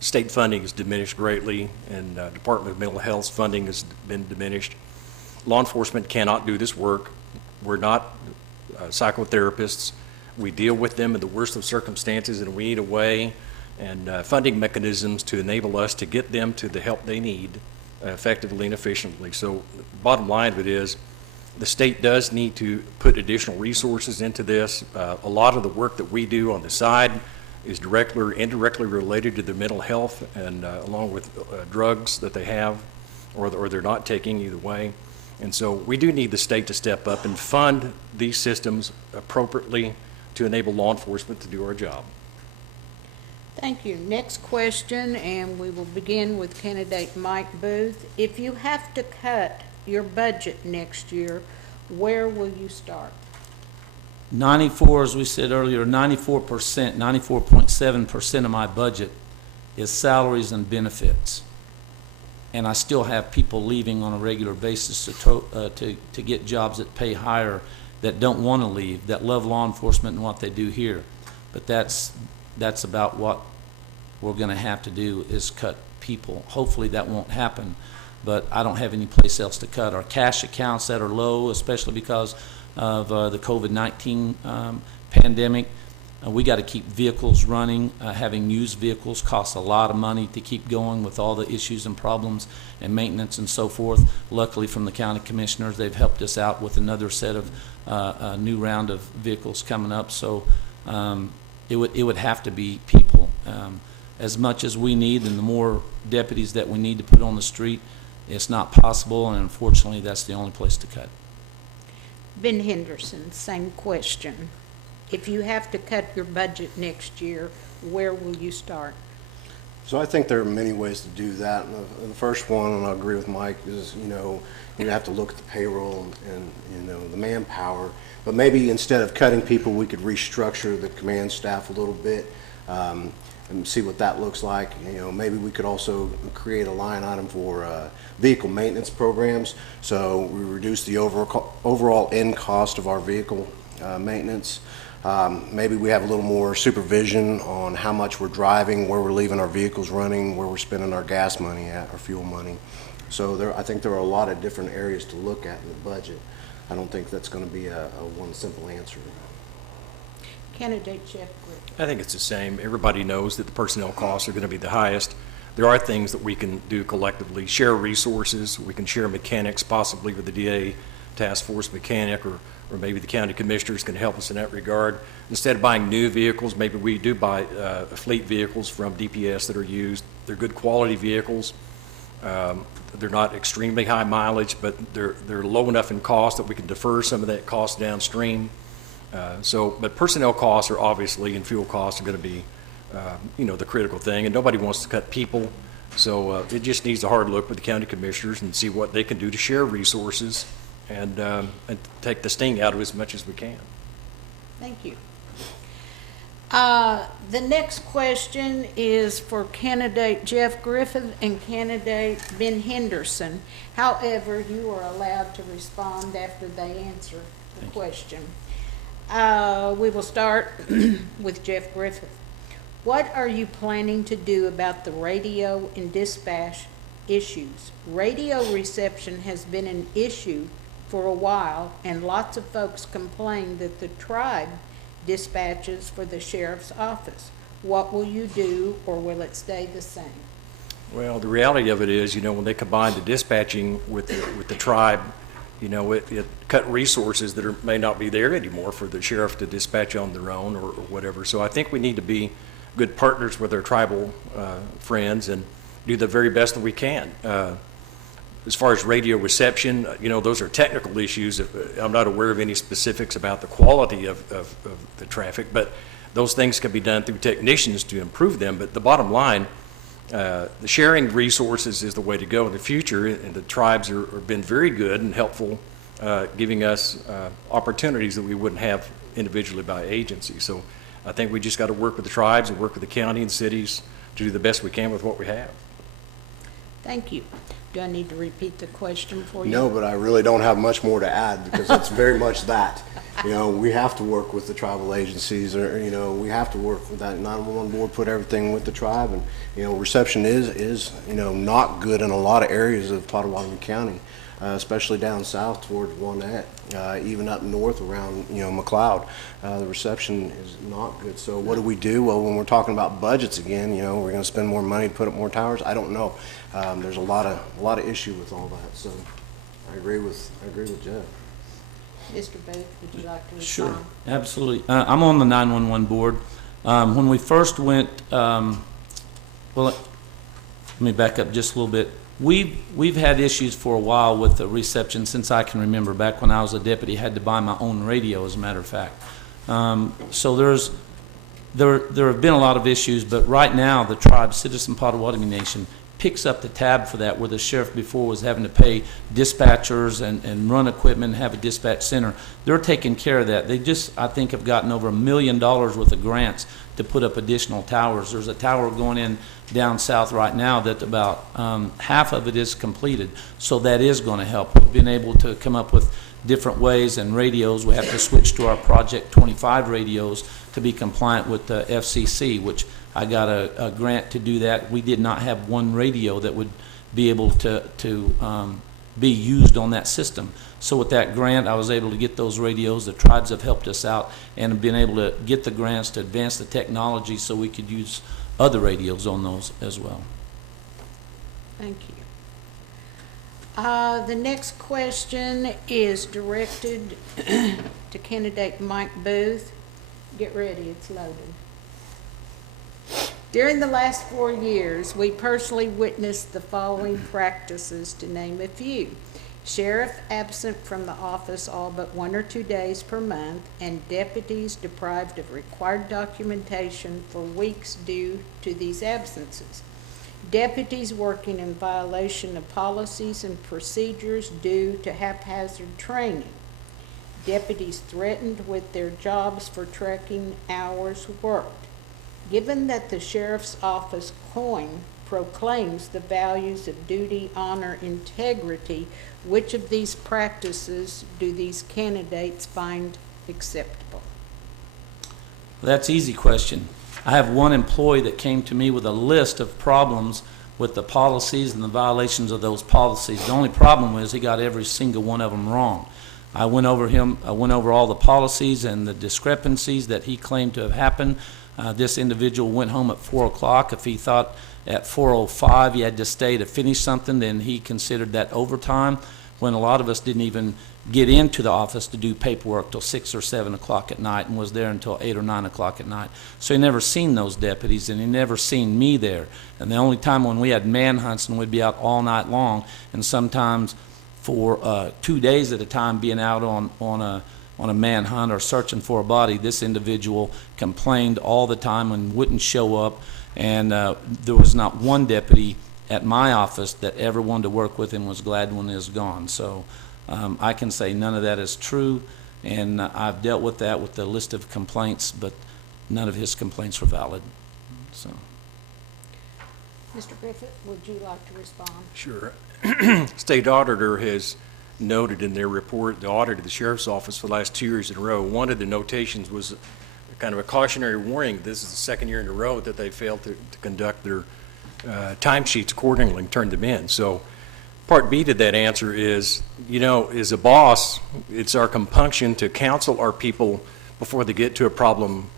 State funding is diminished greatly, and Department of Mental Health's funding has been diminished. Law enforcement cannot do this work. We're not psychotherapists. We deal with them in the worst of circumstances, and we need a way and funding mechanisms to enable us to get them to the help they need effectively and efficiently. So bottom line of it is, the state does need to put additional resources into this. A lot of the work that we do on the side is directly or indirectly related to their mental health, and along with drugs that they have or they're not taking, either way. And so we do need the state to step up and fund these systems appropriately to enable law enforcement to do our job. Thank you. Next question, and we will begin with candidate Mike Booth. If you have to cut your budget next year, where will you start? 94, as we said earlier, 94%, 94.7% of my budget is salaries and benefits. And I still have people leaving on a regular basis to get jobs that pay higher that don't want to leave, that love law enforcement and what they do here. But that's about what we're going to have to do, is cut people. Hopefully that won't happen, but I don't have any place else to cut. Our cash accounts that are low, especially because of the COVID-19 pandemic, we got to keep vehicles running. Having used vehicles costs a lot of money to keep going with all the issues and problems and maintenance and so forth. Luckily, from the county commissioners, they've helped us out with another set of a new round of vehicles coming up. So it would have to be people. As much as we need and the more deputies that we need to put on the street, it's not possible, and unfortunately, that's the only place to cut. Ben Henderson, same question. If you have to cut your budget next year, where will you start? So I think there are many ways to do that. And the first one, and I agree with Mike, is, you have to look at the payroll and the manpower. But maybe instead of cutting people, we could restructure the command staff a little bit and see what that looks like. Maybe we could also create a line item for vehicle maintenance programs. So we reduce the overall end cost of our vehicle maintenance. Maybe we have a little more supervision on how much we're driving, where we're leaving our vehicles running, where we're spending our gas money at, our fuel money. So I think there are a lot of different areas to look at in the budget. I don't think that's going to be a one simple answer. Candidate Jeff Griffith. I think it's the same. Everybody knows that the personnel costs are going to be the highest. There are things that we can do collectively, share resources. We can share mechanics, possibly with the DA task force mechanic, or maybe the county commissioners can help us in that regard. Instead of buying new vehicles, maybe we do buy fleet vehicles from DPS that are used. They're good quality vehicles. They're not extremely high mileage, but they're low enough in cost that we can defer some of that cost downstream. But personnel costs are obviously, and fuel costs are going to be, the critical thing, and nobody wants to cut people. So it just needs a hard look with the county commissioners and see what they can do to share resources and take the sting out of it as much as we can. Thank you. The next question is for candidate Jeff Griffith and candidate Ben Henderson. However, you are allowed to respond after they answer the question. We will start with Jeff Griffith. What are you planning to do about the radio and dispatch issues? Radio reception has been an issue for a while, and lots of folks complain that the tribe dispatches for the sheriff's office. What will you do, or will it stay the same? Well, the reality of it is, when they combine the dispatching with the tribe, it cut resources that may not be there anymore for the sheriff to dispatch on their own or whatever. So I think we need to be good partners with our tribal friends and do the very best that we can. As far as radio reception, those are technical issues. I'm not aware of any specifics about the quality of the traffic, but those things can be done through technicians to improve them. But the bottom line, the sharing resources is the way to go in the future, and the tribes have been very good and helpful, giving us opportunities that we wouldn't have individually by agency. So I think we just got to work with the tribes and work with the county and cities to do the best we can with what we have. Thank you. Do I need to repeat the question for you? No, but I really don't have much more to add, because it's very much that. We have to work with the tribal agencies, or, we have to work with that 911 board, put everything with the tribe. And, reception is not good in a lot of areas of Pottawatomie County, especially down south towards Wanette, even up north around, McLeod. The reception is not good. So what do? Well, when we're talking about budgets again, we're going to spend more money to put up more towers. I don't know. There's a lot of issue with all that. So I agree with Jeff. Mr. Booth, would you like to respond? Sure, absolutely. I'm on the 911 board. When we first went, let me back up just a little bit. We've had issues for a while with the reception since I can remember. Back when I was a deputy, I had to buy my own radio, as a matter of fact. So there have been a lot of issues, but right now the tribe, Citizen Pottawatomie Nation, picks up the tab for that, where the sheriff before was having to pay dispatchers and run equipment and have a dispatch center. They're taking care of that. They just, I think, have gotten over $1 million worth of grants to put up additional towers. There's a tower going in down south right now that about half of it is completed, so that is going to help. We've been able to come up with different ways and radios. We have to switch to our Project 25 radios to be compliant with the FCC, which I got a grant to do that. We did not have one radio that would be able to be used on that system. So with that grant, I was able to get those radios. The tribes have helped us out and have been able to get the grants to advance the technology so we could use other radios on those as well. Thank you. The next question is directed to candidate Mike Booth. Get ready, it's loaded. During the last 4 years, we personally witnessed the following practices, to name a few. Sheriff absent from the office all but 1 or 2 days per month, and deputies deprived of required documentation for weeks due to these absences. Deputies working in violation of policies and procedures due to haphazard training. Deputies threatened with their jobs for tracking hours worked. Given that the sheriff's office coin proclaims the values of duty, honor, integrity, which of these practices do these candidates find acceptable? That's an easy question. I have one employee that came to me with a list of problems with the policies and the violations of those policies. The only problem was he got every single one of them wrong. I went over all the policies and the discrepancies that he claimed to have happened. This individual went home at 4 o'clock. If he thought at 4:05 he had to stay to finish something, then he considered that overtime, when a lot of us didn't even get into the office to do paperwork till 6 or 7 o'clock at night and was there until 8 or 9 o'clock at night. So he never seen those deputies, and he never seen me there. And the only time when we had manhunts, and we'd be out all night long, and sometimes for 2 days at a time being out on a manhunt or searching for a body, this individual complained all the time and wouldn't show up, and there was not one deputy at my office that ever wanted to work with him, was glad when he was gone. So I can say none of that is true, and I've dealt with that with the list of complaints, but none of his complaints were valid. So, Mr. Griffith, would you like to respond? Sure. State Auditor has noted in their report, the audit of the Sheriff's Office for the last 2 years in a row, one of the notations was kind of a cautionary warning. This is the second year in a row that they failed to conduct their timesheets accordingly and turn them in. So part B to that answer is, as a boss, it's our compunction to counsel our people before they get to a problem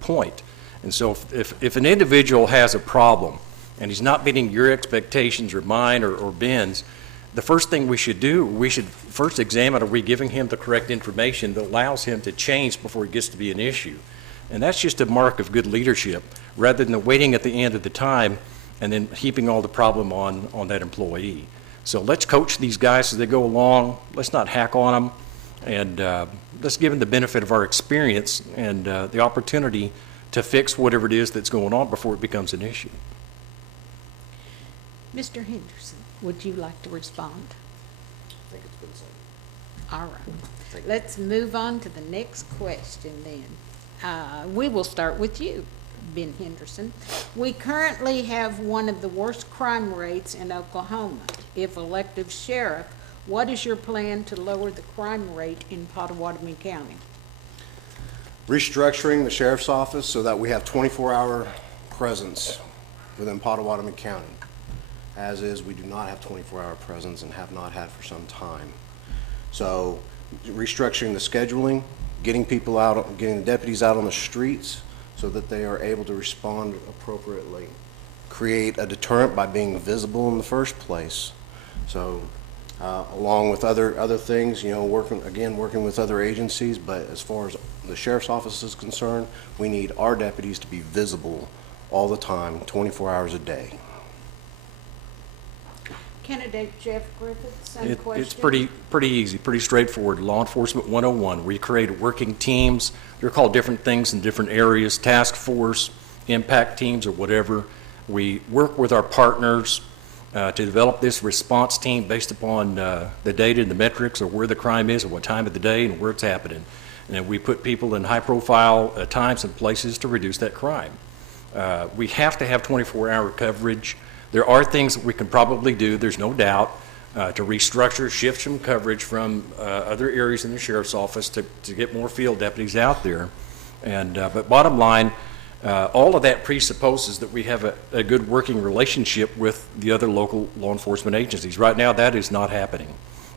point. And so if an individual has a problem and he's not meeting your expectations or mine or Ben's, the first thing we should do, we should first examine, are we giving him the correct information that allows him to change before it gets to be an issue? And that's just a mark of good leadership, rather than waiting at the end of the time and then heaping all the problem on that employee. So let's coach these guys as they go along. Let's not hack on them, and let's give them the benefit of our experience and the opportunity to fix whatever it is that's going on before it becomes an issue. Mr. Henderson, would you like to respond? I think it's been said. All right. Let's move on to the next question then. We will start with you, Ben Henderson. We currently have one of the worst crime rates in Oklahoma. If elected sheriff, what is your plan to lower the crime rate in Pottawatomie County? Restructuring the sheriff's office so that we have 24-hour presence within Pottawatomie County. As is, we do not have 24-hour presence and have not had for some time. So restructuring the scheduling, getting people out, getting the deputies out on the streets so that they are able to respond appropriately. Create a deterrent by being visible in the first place. So along with other things, working with other agencies, but as far as the sheriff's office is concerned, we need our deputies to be visible all the time, 24 hours a day. Candidate Jeff Griffith, same question. It's pretty easy, pretty straightforward. Law Enforcement 101. We create working teams. They're called different things in different areas, task force, impact teams, or whatever. We work with our partners to develop this response team based upon the data and the metrics of where the crime is, at what time of the day, and where it's happening. And then we put people in high-profile times and places to reduce that crime. We have to have 24-hour coverage. There are things that we can probably do, there's no doubt, to restructure, shift some coverage from other areas in the sheriff's office to get more field deputies out there. And but bottom line, all of that presupposes that we have a good working relationship with the other local law enforcement agencies. Right now, that is not happening.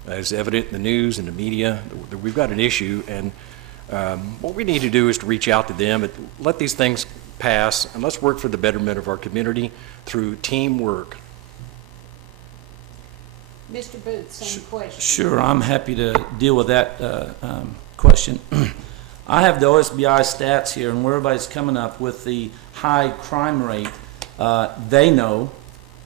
It's evident in the news and the media that we've got an issue, and what we need to do is to reach out to them and let these things pass, and let's work for the betterment of our community through teamwork. Mr. Booth, same question. Sure, I'm happy to deal with that question. I have the OSBI stats here, and where everybody's coming up with the high crime rate, they know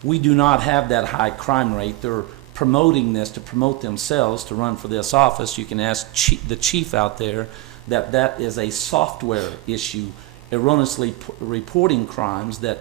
we do not have that high crime rate. They're promoting this to promote themselves to run for this office. You can ask the chief out there that is a software issue, erroneously reporting crimes that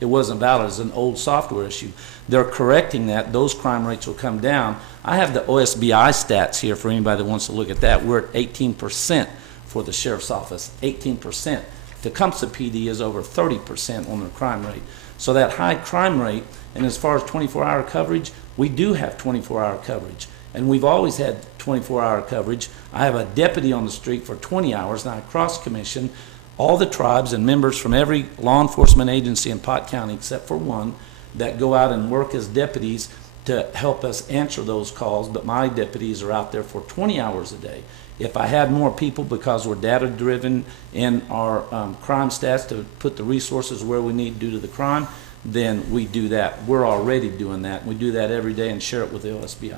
it wasn't valid as an old software issue. They're correcting that. Those crime rates will come down. I have the OSBI stats here for anybody that wants to look at that. We're at 18% for the sheriff's office, 18%. Tecumseh PD is over 30% on their crime rate. So that high crime rate, and as far as 24-hour coverage, we do have 24-hour coverage. And we've always had 24-hour coverage. I have a deputy on the street for 20 hours, and I cross-commission all the tribes and members from every law enforcement agency in Pot County, except for one, that go out and work as deputies to help us answer those calls, but my deputies are out there for 20 hours a day. If I had more people, because we're data-driven in our crime stats to put the resources where we need due to the crime, then we do that. We're already doing that. We do that every day and share it with the OSBI.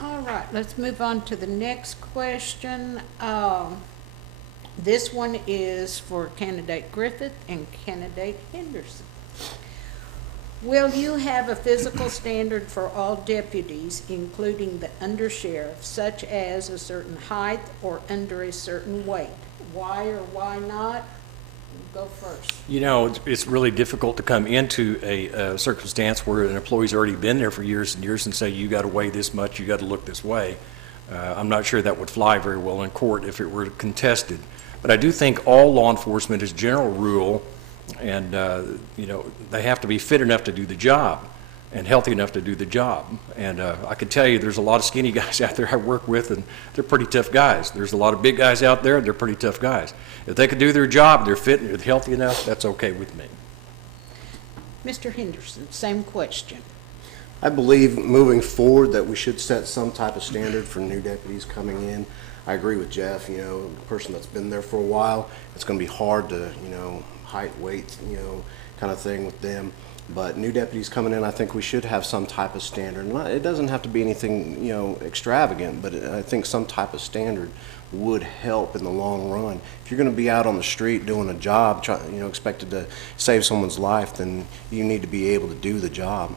All right, let's move on to the next question. This one is for candidate Griffith and candidate Henderson. Will you have a physical standard for all deputies, including the undersheriff, such as a certain height or under a certain weight? Why or why not? Go first. You know, it's really difficult to come into a circumstance where an employee's already been there for years and years and say, you got to weigh this much, you got to look this way. I'm not sure that would fly very well in court if it were contested. But I do think all law enforcement, as a general rule, and you know, they have to be fit enough to do the job and healthy enough to do the job. And I can tell you there's a lot of skinny guys out there I work with, and they're pretty tough guys. There's a lot of big guys out there, and they're pretty tough guys. If they can do their job, they're fit and they're healthy enough, that's okay with me. Mr. Henderson, same question. I believe moving forward that we should set some type of standard for new deputies coming in. I agree with Jeff, you know, a person that's been there for a while, it's going to be hard to, you know, height, weight, you know, kind of thing with them. But new deputies coming in, I think we should have some type of standard. It doesn't have to be anything, you know, extravagant, but I think some type of standard would help in the long run. If you're going to be out on the street doing a job, you know, expected to save someone's life, then you need to be able to do the job.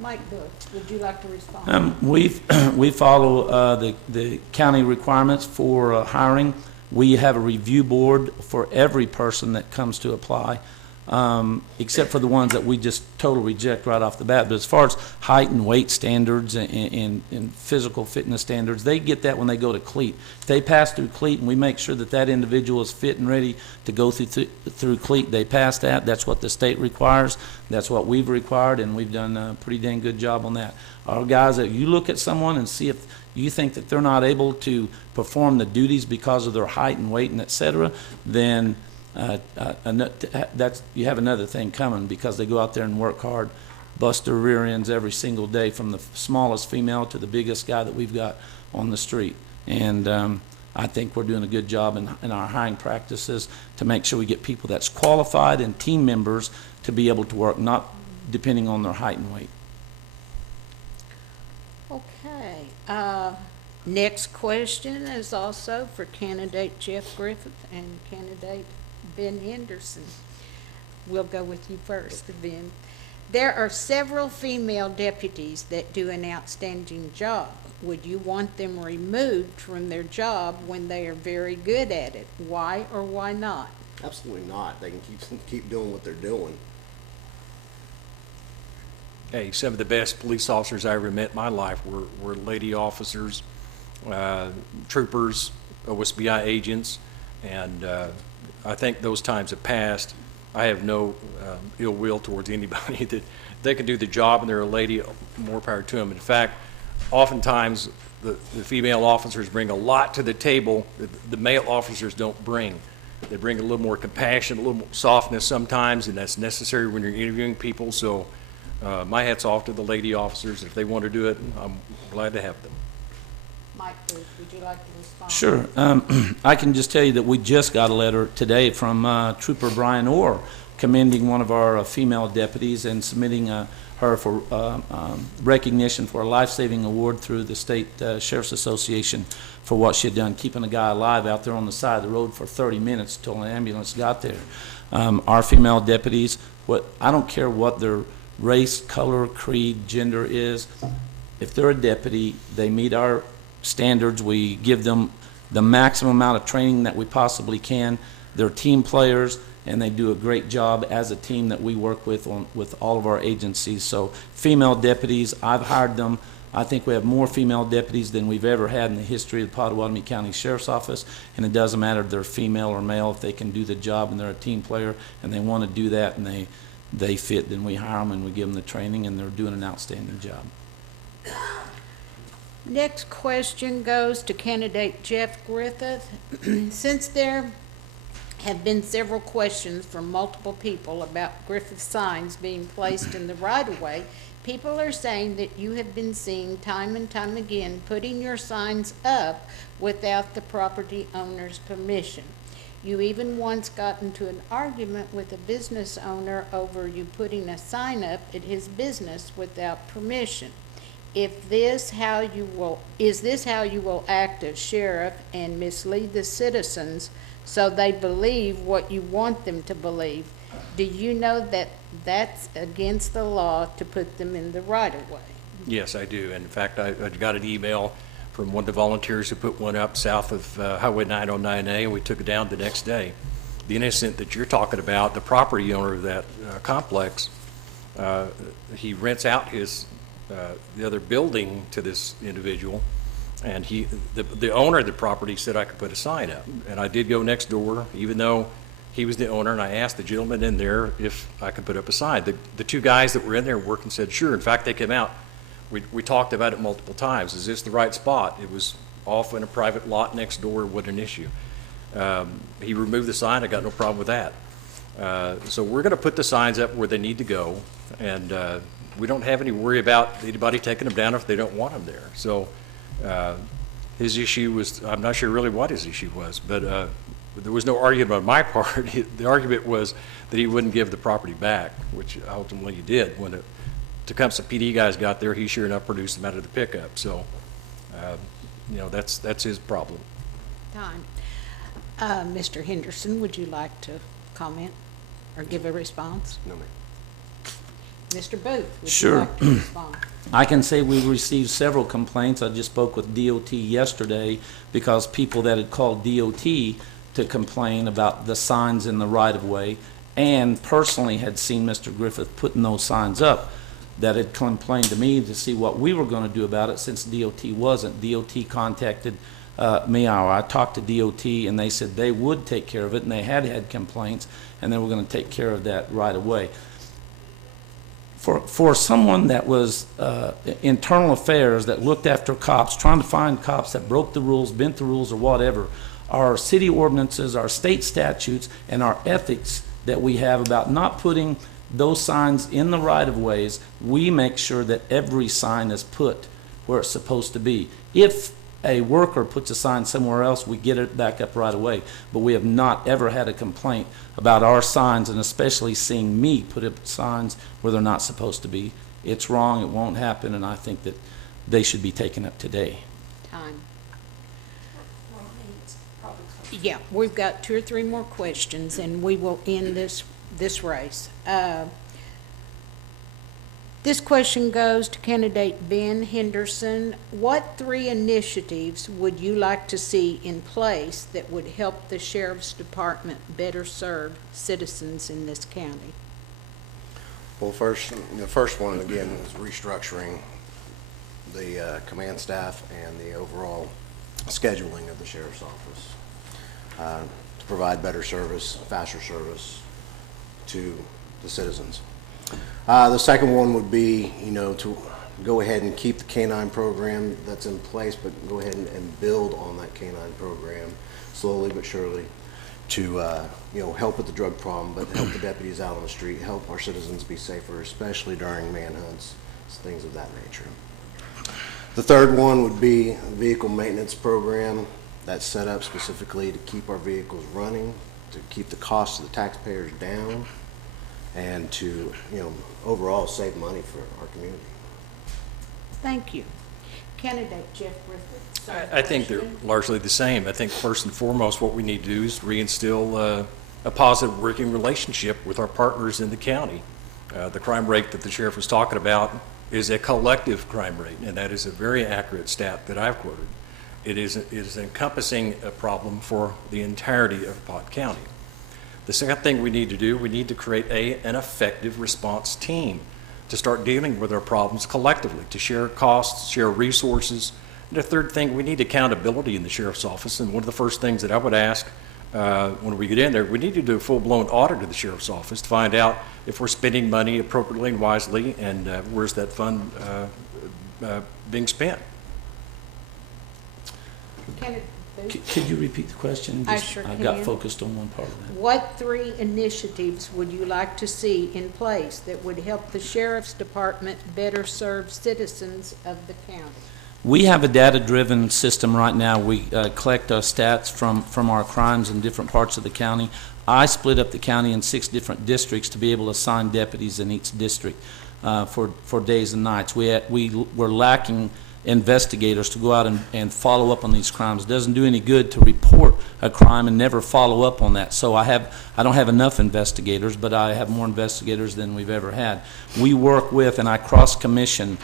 Mike Booth, would you like to respond? We follow the county requirements for hiring. We have a review board for every person that comes to apply, except for the ones that we just totally reject right off the bat. But as far as height and weight standards and physical fitness standards, they get that when they go to CLEAT. If they pass through CLEAT and we make sure that that individual is fit and ready to go through CLEAT, they pass that. That's what the state requires. That's what we've required, and we've done a pretty dang good job on that. Our guys, that you look at someone and see if you think that they're not able to perform the duties because of their height and weight and et cetera, then you have another thing coming, because they go out there and work hard, bust their rear ends every single day, from the smallest female to the biggest guy that we've got on the street. And I think we're doing a good job in our hiring practices to make sure we get people that's qualified and team members to be able to work, not depending on their height and weight. Okay. Next question is also for candidate Jeff Griffith and candidate Ben Henderson. We'll go with you first, Ben. There are several female deputies that do an outstanding job. Would you want them removed from their job when they are very good at it? Why or why not? Absolutely not. They can keep doing what they're doing. Hey, some of the best police officers I ever met in my life were lady officers, troopers, OSBI agents, and I think those times have passed. I have no ill will towards anybody that they can do the job and they're a lady, more power to them. In fact, oftentimes the female officers bring a lot to the table that the male officers don't bring. They bring a little more compassion, a little more softness sometimes, and that's necessary when you're interviewing people. So my hat's off to the lady officers. If they want to do it, I'm glad to have them. Mike Booth, would you like to respond? Sure. I can just tell you that we just got a letter today from Trooper Brian Orr commending one of our female deputies and submitting her for recognition for a life-saving award through the State Sheriff's Association for what she had done, keeping a guy alive out there on the side of the road for 30 minutes until an ambulance got there. Our female deputies, I don't care what their race, color, creed, gender is, if they're a deputy, they meet our standards. We give them the maximum amount of training that we possibly can. They're team players, and they do a great job as a team that we work with all of our agencies. So female deputies, I've hired them. I think we have more female deputies than we've ever had in the history of the Pottawatomie County Sheriff's Office, and it doesn't matter if they're female or male. If they can do the job and they're a team player and they want to do that and they fit, then we hire them and we give them the training, and they're doing an outstanding job. Next question goes to candidate Jeff Griffith. Since there have been several questions from multiple people about Griffith signs being placed in the right-of-way, people are saying that you have been seen time and time again putting your signs up without the property owner's permission. You even once got into an argument with a business owner over you putting a sign up at his business without permission. Is this how you will act as sheriff and mislead the citizens so they believe what you want them to believe? Do you know that that's against the law to put them in the right-of-way? Yes, I do. And in fact, I got an email from one of the volunteers who put one up south of Highway 909A, and we took it down the next day. The incident that you're talking about, the property owner of that complex, he rents out his the other building to this individual, and the owner of the property said I could put a sign up, and I did go next door, even though he was the owner, and I asked the gentleman in there if I could put up a sign. The two guys that were in there working said sure. In fact, they came out. We talked about it multiple times. Is this the right spot? It was off in a private lot next door. What an issue. He removed the sign. I got no problem with that. So we're going to put the signs up where they need to go, and we don't have any worry about anybody taking them down if they don't want them there. So his issue was, I'm not sure really what his issue was, but there was no argument on my part. The argument was that he wouldn't give the property back, which ultimately he did. When the Tecumseh PD guys got there, he sure enough produced them out of the pickup. So, that's his problem. Time. Mr. Henderson, would you like to comment or give a response? No, ma'am. Mr. Booth, would Sure. you like to respond? I can say we received several complaints. I just spoke with DOT yesterday because people that had called DOT to complain about the signs in the right-of-way and personally had seen Mr. Griffith putting those signs up, that had complained to me to see what we were going to do about it since DOT wasn't. DOT contacted me. I talked to DOT, and they said they would take care of it, and they had complaints, and they were going to take care of that right away. For someone that was internal affairs, that looked after cops, trying to find cops that broke the rules, bent the rules, or whatever, our city ordinances, our state statutes, and our ethics that we have about not putting those signs in the right-of-ways, we make sure that every sign is put where it's supposed to be. If a worker puts a sign somewhere else, we get it back up right away. But we have not ever had a complaint about our signs, and especially seeing me put up signs where they're not supposed to be. It's wrong, it won't happen, and I think that they should be taken up today. Time. Yeah, we've got 2 or 3 more questions, and we will end this race. This question goes to candidate Ben Henderson. What 3 initiatives would you like to see in place that would help the Sheriff's Department better serve citizens in this county? Well, the first one, again, is restructuring the command staff and the overall scheduling of the sheriff's office to provide better service, faster service to the citizens. The second one would be, to go ahead and keep the K-9 program that's in place, but go ahead and build on that K-9 program slowly but surely to, help with the drug problem, but help the deputies out on the street, help our citizens be safer, especially during manhunts, things of that nature. The third one would be a vehicle maintenance program that's set up specifically to keep our vehicles running, to keep the cost of the taxpayers down, and to, overall save money for our community. Thank you. Candidate Jeff Griffith. I think they're largely the same. I think first and foremost, what we need to do is reinstill a positive working relationship with our partners in the county. The crime rate that the sheriff was talking about is a collective crime rate, and that is a very accurate stat that I've quoted. It is encompassing a problem for the entirety of Pot County. The second thing we need to do, we need to create an effective response team to start dealing with our problems collectively, to share costs, share resources. And the third thing, we need accountability in the sheriff's office. And one of the first things that I would ask when we get in there, we need to do a full-blown audit of the sheriff's office to find out if we're spending money appropriately and wisely, and where's that fund being spent. Candidate Booth. Could you repeat the question? I sure I got can. focused on one part of that. What 3 initiatives would you like to see in place that would help the sheriff's department better serve citizens of the county? We have a data-driven system right now. We collect our stats from our crimes in different parts of the county. I split up the county in 6 different districts to be able to assign deputies in each district for days and nights. We were lacking investigators to go out and follow up on these crimes. It doesn't do any good to report a crime and never follow up on that. So I don't have enough investigators, but I have more investigators than we've ever had. We work with, and I cross-commission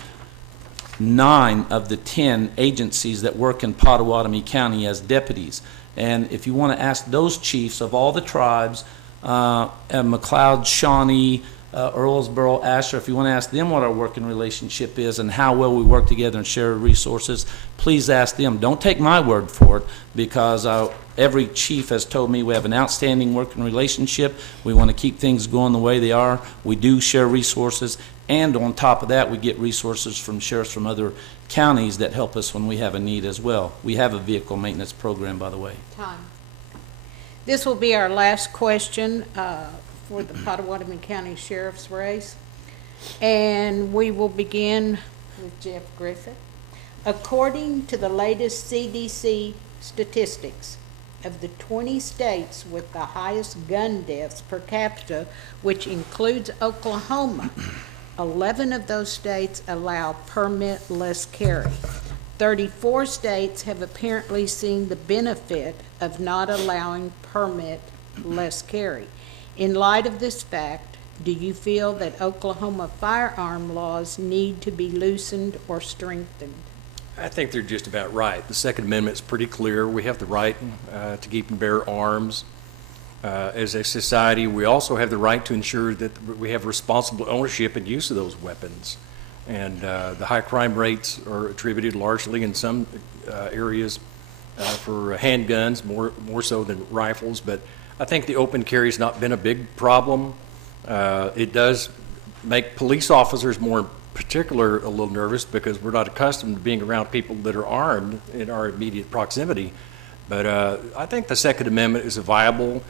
9 of the 10 agencies that work in Pottawatomie County as deputies. And if you want to ask those chiefs of all the tribes, McLeod, Shawnee, Earlsboro, Asher, if you want to ask them what our working relationship is and how well we work together and share resources, please ask them. Don't take my word for it, because every chief has told me we have an outstanding working relationship. We want to keep things going the way they are. We do share resources, and on top of that, we get resources from sheriffs from other counties that help us when we have a need as well. We have a vehicle maintenance program, by the way. Time. This will be our last question for the Pottawatomie County Sheriff's race. And we will begin with Jeff Griffith. According to the latest CDC statistics, of the 20 states with the highest gun deaths per capita, which includes Oklahoma, 11 of those states allow permit-less carry. 34 states have apparently seen the benefit of not allowing permit-less carry. In light of this fact, do you feel that Oklahoma firearm laws need to be loosened or strengthened? I think they're just about right. The Second Amendment is pretty clear. We have the right to keep and bear arms. As a society, we also have the right to ensure that we have responsible ownership and use of those weapons. And the high crime rates are attributed largely in some areas for handguns, more so than rifles. But I think the open carry has not been a big problem. It does make police officers more in particular a little nervous, because we're not accustomed to being around people that are armed in our immediate proximity. But I think the Second Amendment is a viable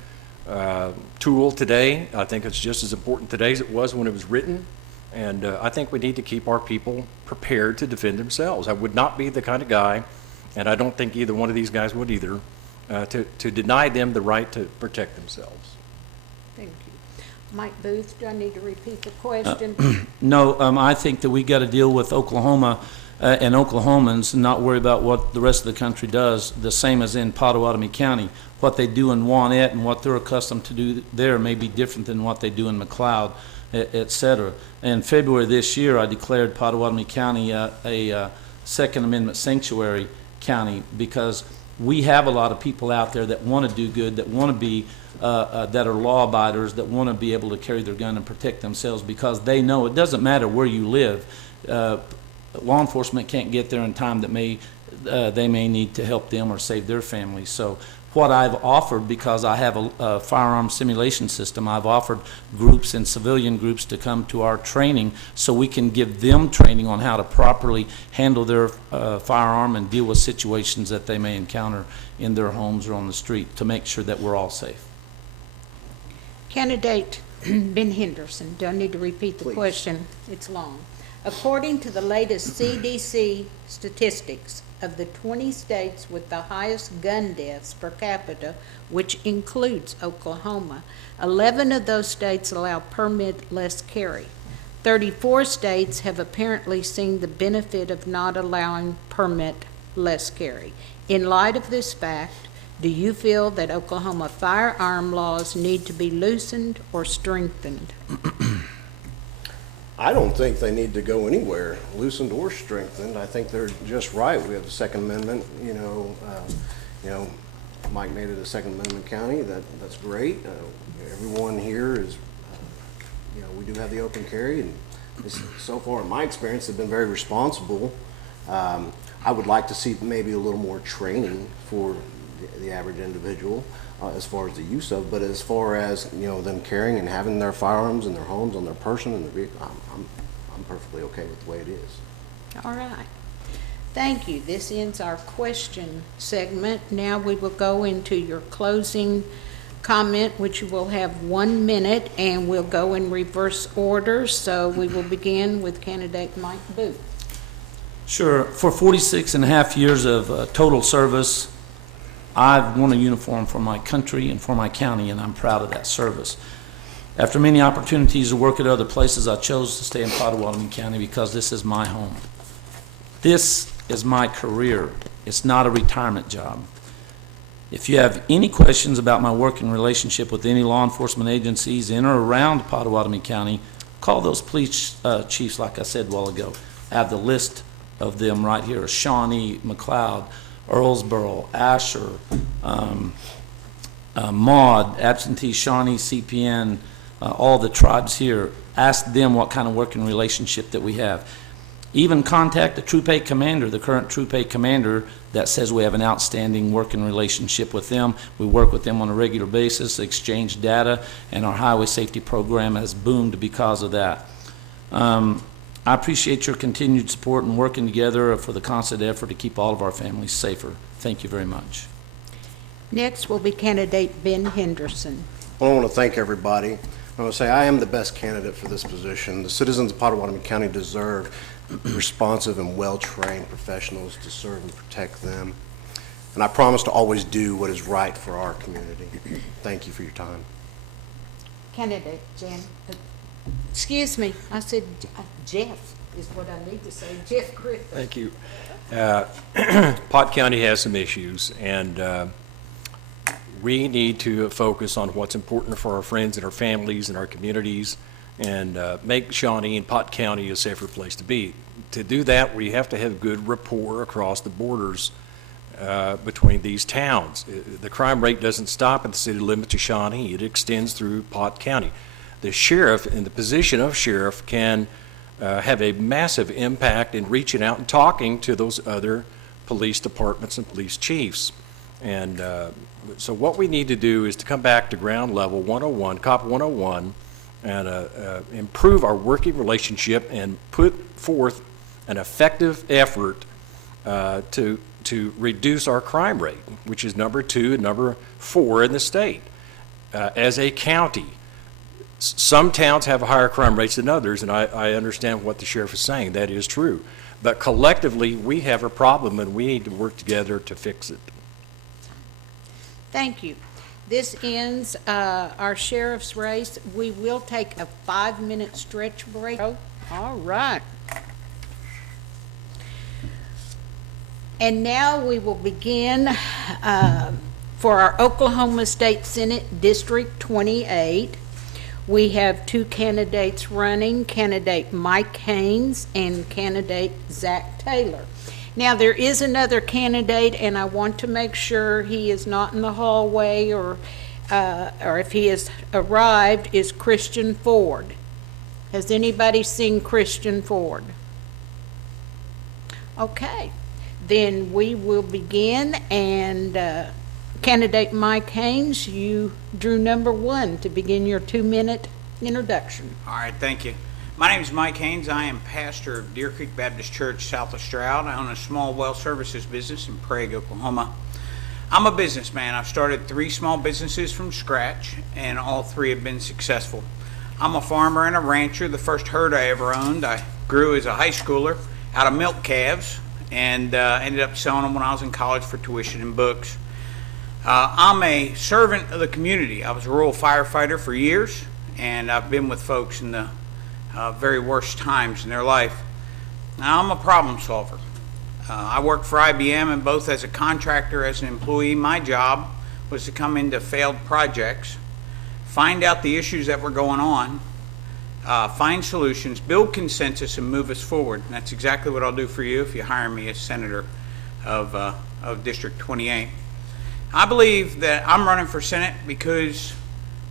tool today. I think it's just as important today as it was when it was written. And I think we need to keep our people prepared to defend themselves. I would not be the kind of guy, and I don't think either one of these guys would either, to deny them the right to protect themselves. Thank you. Mike Booth, do I need to repeat the question? No, I think that we got to deal with Oklahoma and Oklahomans and not worry about what the rest of the country does, the same as in Pottawatomie County. What they do in Wanette and what they're accustomed to do there may be different than what they do in McLeod, et cetera. In February this year, I declared Pottawatomie County a Second Amendment sanctuary county, because We have a lot of people out there that want to do good, that want to be, that are law abiders, that want to be able to carry their gun and protect themselves, because they know it doesn't matter where you live. Law enforcement can't get there in time that they may need to help them or save their families. So what I've offered, because I have a firearm simulation system, I've offered groups and civilian groups to come to our training so we can give them training on how to properly handle their firearm and deal with situations that they may encounter in their homes or on the street to make sure that we're all safe. Candidate Ben Henderson, do I need to repeat the question? It's long. According to the latest CDC statistics, of the 20 states with the highest gun deaths per capita, which includes Oklahoma, 11 of those states allow permitless carry. 34 states have apparently seen the benefit of not allowing permitless carry. In light of this fact, do you feel that Oklahoma firearm laws need to be loosened or strengthened? I don't think they need to go anywhere, loosened or strengthened. I think they're just right. We have the Second Amendment, Mike made it a Second Amendment county. That's great. Everyone here is, we do have the open carry, and so far in my experience, they've been very responsible. I would like to see maybe a little more training for the average individual as far as the use of, but as far as them carrying and having their firearms in their homes, on their person, and their vehicle, I'm perfectly okay with the way it is. All right. Thank you. This ends our question segment. Now we will go into your closing comment, which you will have 1 minute, and we'll go in reverse order. So we will begin with candidate Mike Booth. Sure. For 46 and a half years of total service, I've worn a uniform for my country and for my county, and I'm proud of that service. After many opportunities to work at other places, I chose to stay in Pottawatomie County because this is my home. This is my career. It's not a retirement job. If you have any questions about my working relationship with any law enforcement agencies in or around Pottawatomie County, call those police chiefs like I said a while ago. I have the list of them right here: Shawnee, McLeod, Earlsboro, Asher, Maud, Absentee, Shawnee, CPN, all the tribes here. Ask them what kind of working relationship that we have. Even contact the Troop A commander, the current Troop A commander, that says we have an outstanding working relationship with them. We work with them on a regular basis, exchange data, and our highway safety program has boomed because of that. I appreciate your continued support and working together for the constant effort to keep all of our families safer. Thank you very much. Next will be candidate Ben Henderson. Well, I want to thank everybody. I want to say I am the best candidate for this position. The citizens of Pottawatomie County deserve responsive and well-trained professionals to serve and protect them. And I promise to always do what is right for our community. Thank you for your time. Candidate Jan. Excuse me, I said Jeff is what I need to say. Jeff Griffith. Thank you. Pot County has some issues, and we need to focus on what's important for our friends and our families and our communities, and make Shawnee and Pot County a safer place to be. To do that, we have to have good rapport across the borders between these towns. The crime rate doesn't stop at the city limits of Shawnee. It extends through Pot County. The sheriff, in the position of sheriff, can have a massive impact in reaching out and talking to those other police departments and police chiefs. And so what we need to do is to come back to ground level 101, COP 101, and improve our working relationship and put forth an effective effort to reduce our crime rate, which is number 2 and number 4 in the state. As a county, some towns have higher crime rates than others, and I understand what the sheriff is saying. That is true. But collectively, we have a problem, and we need to work together to fix it. Thank you. This ends our sheriff's race. We will take a 5-minute stretch break. All right. And now we will begin for our Oklahoma State Senate District 28. We have 2 candidates running, candidate Mike Haynes and candidate Zach Taylor. Now, there is another candidate, and I want to make sure he is not in the hallway or if he has arrived, is Christian Ford. Has anybody seen Christian Ford? Okay, then we will begin, and candidate Mike Haynes, you drew number 1 to begin your 2-minute introduction. All right, thank you. My name is Mike Haynes. I am pastor of Deer Creek Baptist Church, south of Stroud. I own a small well services business in Prague, Oklahoma. I'm a businessman. I've started 3 small businesses from scratch, and all 3 have been successful. I'm a farmer and a rancher. The first herd I ever owned, I grew as a high schooler out of milk calves, and ended up selling them when I was in college for tuition and books. I'm a servant of the community. I was a rural firefighter for years, and I've been with folks in the very worst times in their life. Now, I'm a problem solver. I worked for IBM, and both as a contractor as an employee, my job was to come into failed projects, find out the issues that were going on, find solutions, build consensus, and move us forward. And that's exactly what I'll do for you if you hire me as Senator of District 28. I believe that I'm running for Senate because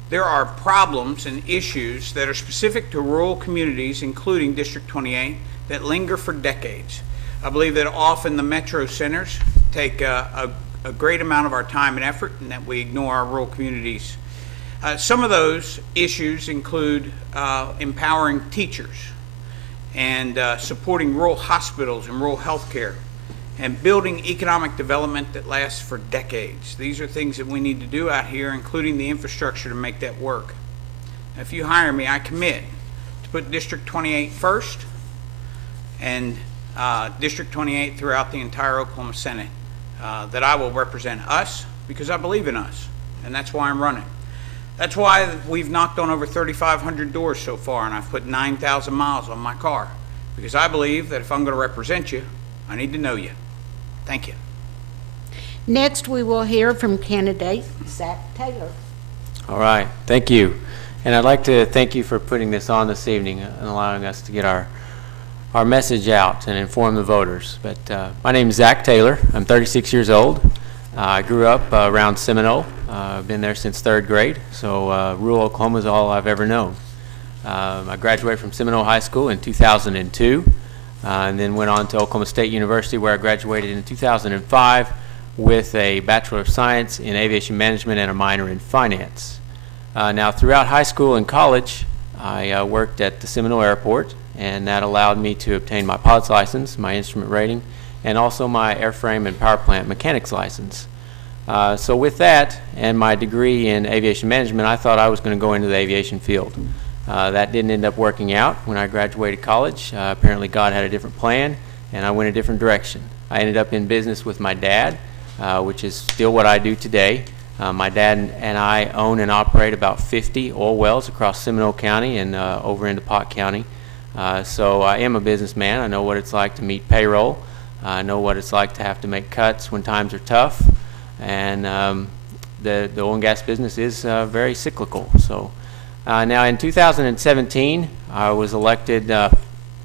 there are problems and issues that are specific to rural communities, including District 28, that linger for decades. I believe that often the metro centers take a great amount of our time and effort, and that we ignore our rural communities. Some of those issues include empowering teachers and supporting rural hospitals and rural health care, and building economic development that lasts for decades. These are things that we need to do out here, including the infrastructure to make that work. If you hire me, I commit to put District 28 first, and District 28 throughout the entire Oklahoma Senate, that I will represent us because I believe in us, and that's why I'm running. That's why we've knocked on over 3,500 doors so far, and I've put 9,000 miles on my car, because I believe that if I'm going to represent you, I need to know you. Thank you. Next, we will hear from candidate Zach Taylor. All right, thank you. And I'd like to thank you for putting this on this evening and allowing us to get our message out and inform the voters. But my name is Zach Taylor. I'm 36 years old. I grew up around Seminole. I've been there since 3rd grade, so rural Oklahoma is all I've ever known. I graduated from Seminole High School in 2002. And then went on to Oklahoma State University, where I graduated in 2005 with a Bachelor of Science in Aviation Management and a minor in Finance. Now, throughout high school and college, I worked at the Seminole Airport, and that allowed me to obtain my pilot's license, my instrument rating, and also my airframe and power plant mechanics license. So with that and my degree in aviation management, I thought I was going to go into the aviation field. That didn't end up working out when I graduated college. Apparently God had a different plan, and I went a different direction. I ended up in business with my dad, which is still what I do today. My dad and I own and operate about 50 oil wells across Seminole County and over into Pot County. So I am a businessman. I know what it's like to meet payroll. I know what it's like to have to make cuts when times are tough. And the oil and gas business is very cyclical. So. Now in 2017, I was elected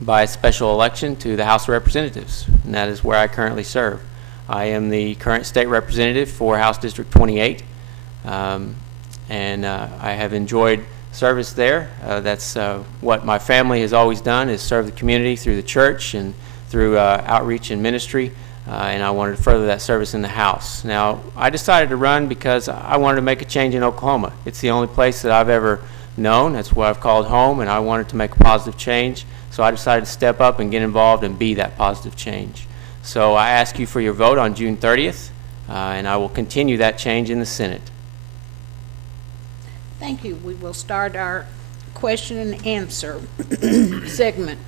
by a special election to the House of Representatives, and that is where I currently serve. I am the current state representative for House District 28, and I have enjoyed service there. That's what my family has always done, is serve the community through the church and through outreach and ministry, and I wanted to further that service in the House. Now, I decided to run because I wanted to make a change in Oklahoma. It's the only place that I've ever known. That's what I've called home, and I wanted to make a positive change. So I decided to step up and get involved and be that positive change. So I ask you for your vote on June 30th, and I will continue that change in the Senate. Thank you. We will start our question and answer segment.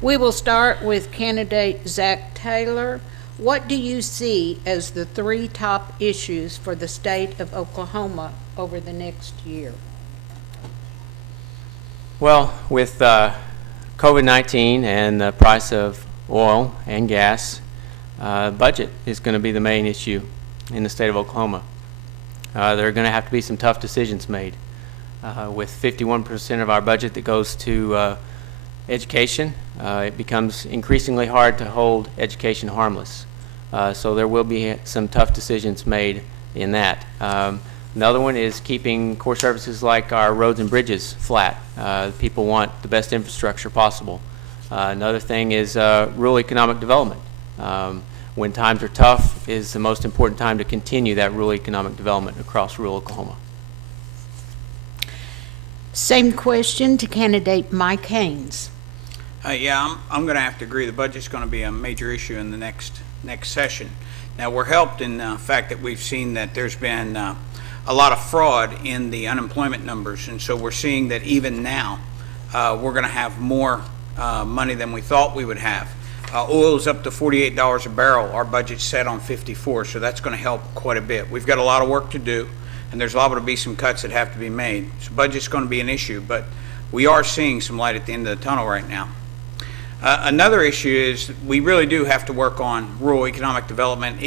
We will start with candidate Zach Taylor. What do you see as the 3 top issues for the state of Oklahoma over the next year? Well, with COVID-19 and the price of oil and gas, budget is going to be the main issue in the state of Oklahoma. There are going to have to be some tough decisions made. With 51% of our budget that goes to education, it becomes increasingly hard to hold education harmless. So there will be some tough decisions made in that. Another one is keeping core services like our roads and bridges flat. People want the best infrastructure possible. Another thing is rural economic development. When times are tough is the most important time to continue that rural economic development across rural Oklahoma. Same question to candidate Mike Haynes. Yeah, I'm going to have to agree. The budget's going to be a major issue in the next session. Now, we're helped in the fact that we've seen that there's been a lot of fraud in the unemployment numbers, and so we're seeing that even now we're going to have more money than we thought we would have. Oil is up to $48 a barrel. Our budget's set on 54, so that's going to help quite a bit. We've got a lot of work to do, and there's liable to be some cuts that have to be made. So budget's going to be an issue, but we are seeing some light at the end of the tunnel right now. Another issue is we really do have to work on rural economic development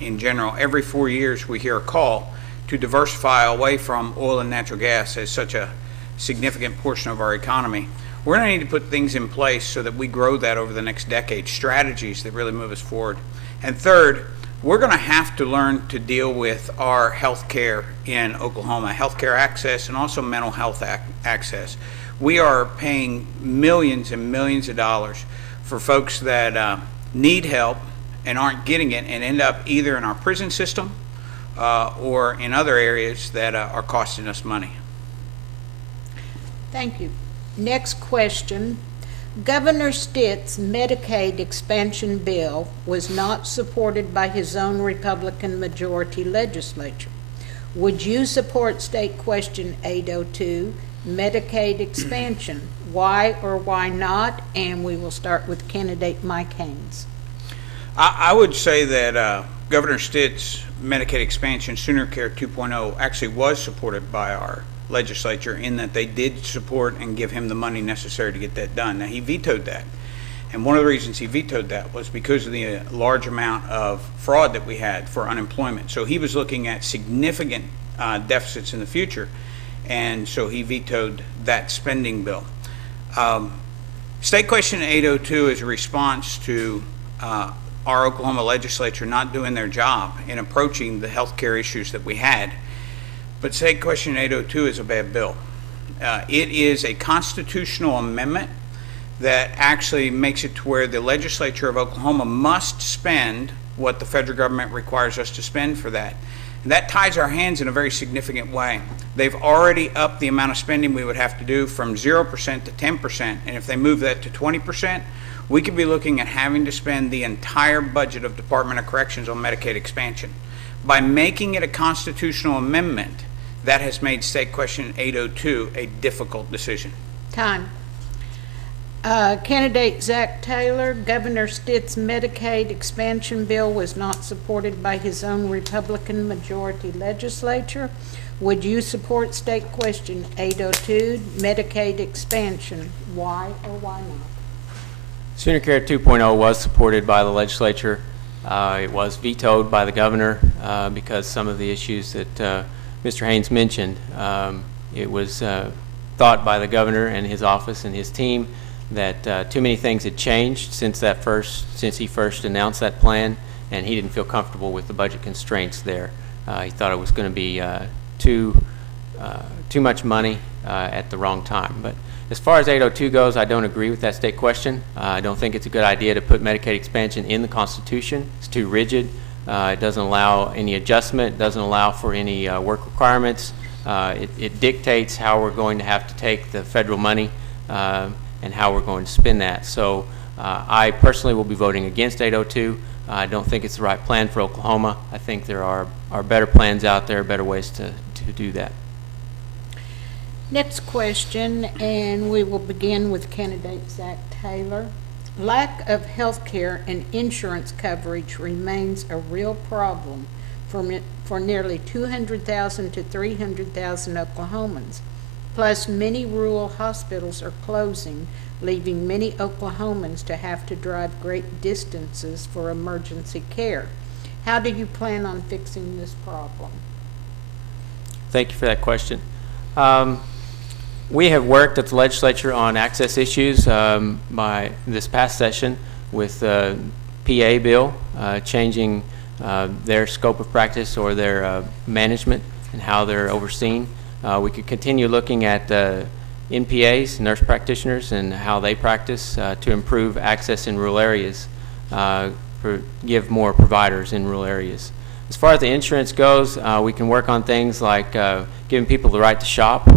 in general. Every 4 years we hear a call to diversify away from oil and natural gas as such a significant portion of our economy. We're going to need to put things in place so that we grow that over the next decade, strategies that really move us forward. And third, we're going to have to learn to deal with our health care in Oklahoma, health care access and also mental health access. We are paying millions and millions of dollars for folks that need help and aren't getting it and end up either in our prison system or in other areas that are costing us money. Thank you. Next question. Governor Stitt's Medicaid expansion bill was not supported by his own Republican majority legislature. Would you support State Question 802, Medicaid expansion? Why or why not? And we will start with candidate Mike Haynes. I would say that Governor Stitt's Medicaid expansion, Sooner Care 2.0, actually was supported by our legislature in that they did support and give him the money necessary to get that done. Now, he vetoed that. And one of the reasons he vetoed that was because of the large amount of fraud that we had for unemployment. So he was looking at significant deficits in the future. And so he vetoed that spending bill. State Question 802 is a response to our Oklahoma legislature not doing their job in approaching the health care issues that we had. But State Question 802 is a bad bill. It is a constitutional amendment that actually makes it to where the legislature of Oklahoma must spend what the federal government requires us to spend for that. And that ties our hands in a very significant way. They've already upped the amount of spending we would have to do from 0% to 10%, and if they move that to 20%, we could be looking at having to spend the entire budget of Department of Corrections on Medicaid expansion. By making it a constitutional amendment, that has made State Question 802 a difficult decision. Time. Candidate Zach Taylor, Governor Stitt's Medicaid expansion bill was not supported by his own Republican majority legislature. Would you support State Question 802, Medicaid expansion? Why or why not? Sooner Care 2.0 was supported by the legislature. It was vetoed by the governor because some of the issues that Mr. Haynes mentioned. It was thought by the governor and his office and his team that too many things had changed since he first announced that plan, and he didn't feel comfortable with the budget constraints there. He thought it was going to be too much money at the wrong time. But as far as 802 goes, I don't agree with that state question. I don't think it's a good idea to put Medicaid expansion in the Constitution. It's too rigid. It doesn't allow any adjustment, doesn't allow for any work requirements. It dictates how we're going to have to take the federal money and how we're going to spend that. So I personally will be voting against 802. I don't think it's the right plan for Oklahoma. I think there are better plans out there, better ways to do that. Next question, and we will begin with candidate Zach Taylor. Lack of health care and insurance coverage remains a real problem for nearly 200,000 to 300,000 Oklahomans. Plus, many rural hospitals are closing, leaving many Oklahomans to have to drive great distances for emergency care. How do you plan on fixing this problem? Thank you for that question. We have worked at the legislature on access issues by this past session with the PA bill, changing their scope of practice or their management and how they're overseen. We could continue looking at NPAs, nurse practitioners, and how they practice to improve access in rural areas, give more providers in rural areas. As far as the insurance goes, we can work on things like giving people the right to shop,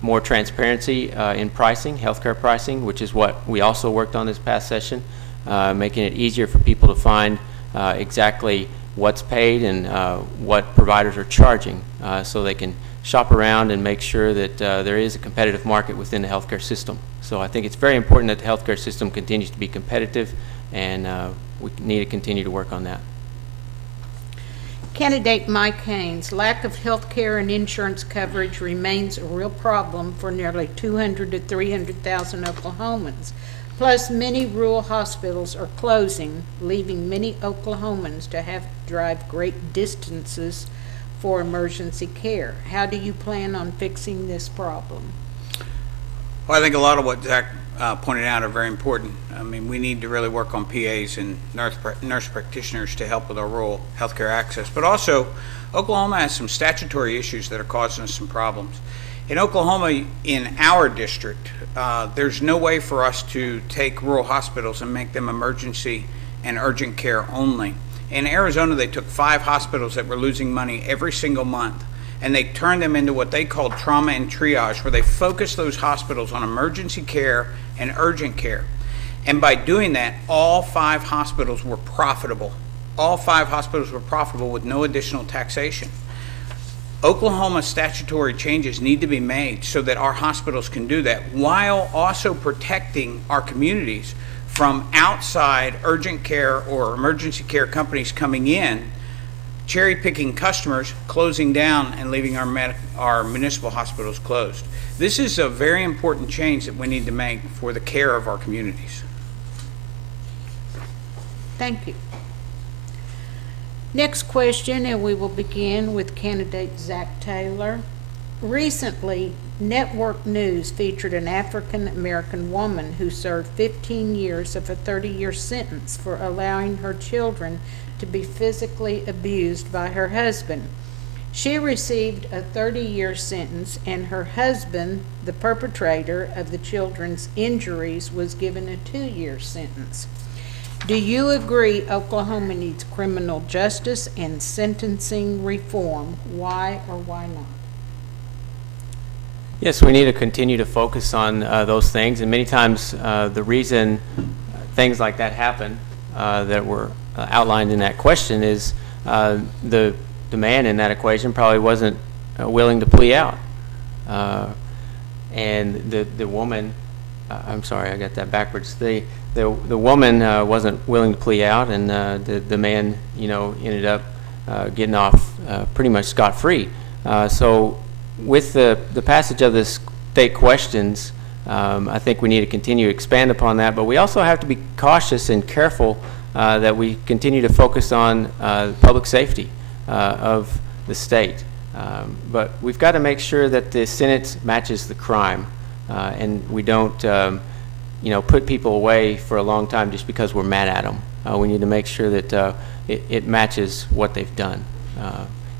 more transparency in pricing, healthcare pricing, which is what we also worked on this past session, making it easier for people to find exactly what's paid and what providers are charging, so they can shop around and make sure that there is a competitive market within the healthcare system. So I think it's very important that the healthcare system continues to be competitive, and we need to continue to work on that. Candidate Mike Haynes, lack of health care and insurance coverage remains a real problem for nearly 200 to 300,000 Oklahomans. Plus, many rural hospitals are closing, leaving many Oklahomans to have to drive great distances for emergency care. How do you plan on fixing this problem? Well, I think a lot of what Zach pointed out are very important. I mean, we need to really work on PAs and nurse practitioners to help with our rural healthcare access. But also, Oklahoma has some statutory issues that are causing us some problems. In Oklahoma, in our district, there's no way for us to take rural hospitals and make them emergency and urgent care only. In Arizona, they took 5 hospitals that were losing money every single month, and they turned them into what they called trauma and triage, where they focused those hospitals on emergency care and urgent care. And by doing that, all 5 hospitals were profitable. All 5 hospitals were profitable with no additional taxation. Oklahoma statutory changes need to be made so that our hospitals can do that, while also protecting our communities from outside urgent care or emergency care companies coming in, cherry-picking customers, closing down, and leaving our municipal hospitals closed. This is a very important change that we need to make for the care of our communities. Thank you. Next question, and we will begin with candidate Zach Taylor. Recently, Network News featured an African-American woman who served 15 years of a 30-year sentence for allowing her children to be physically abused by her husband. She received a 30-year sentence, and her husband, the perpetrator of the children's injuries, was given a 2-year sentence. Do you agree Oklahoma needs criminal justice and sentencing reform? Why or why not? Yes, we need to continue to focus on those things, and many times the reason things like that happen that were outlined in that question is the man in that equation probably wasn't willing to plea out, and the woman, I'm sorry, I got that backwards. The woman wasn't willing to plea out, and the man, ended up getting off pretty much scot-free. So with the passage of the state questions, I think we need to continue to expand upon that, but we also have to be cautious and careful that we continue to focus on public safety of the state. But we've got to make sure that the sentence matches the crime, and we don't put people away for a long time just because we're mad at them. We need to make sure that it matches what they've done.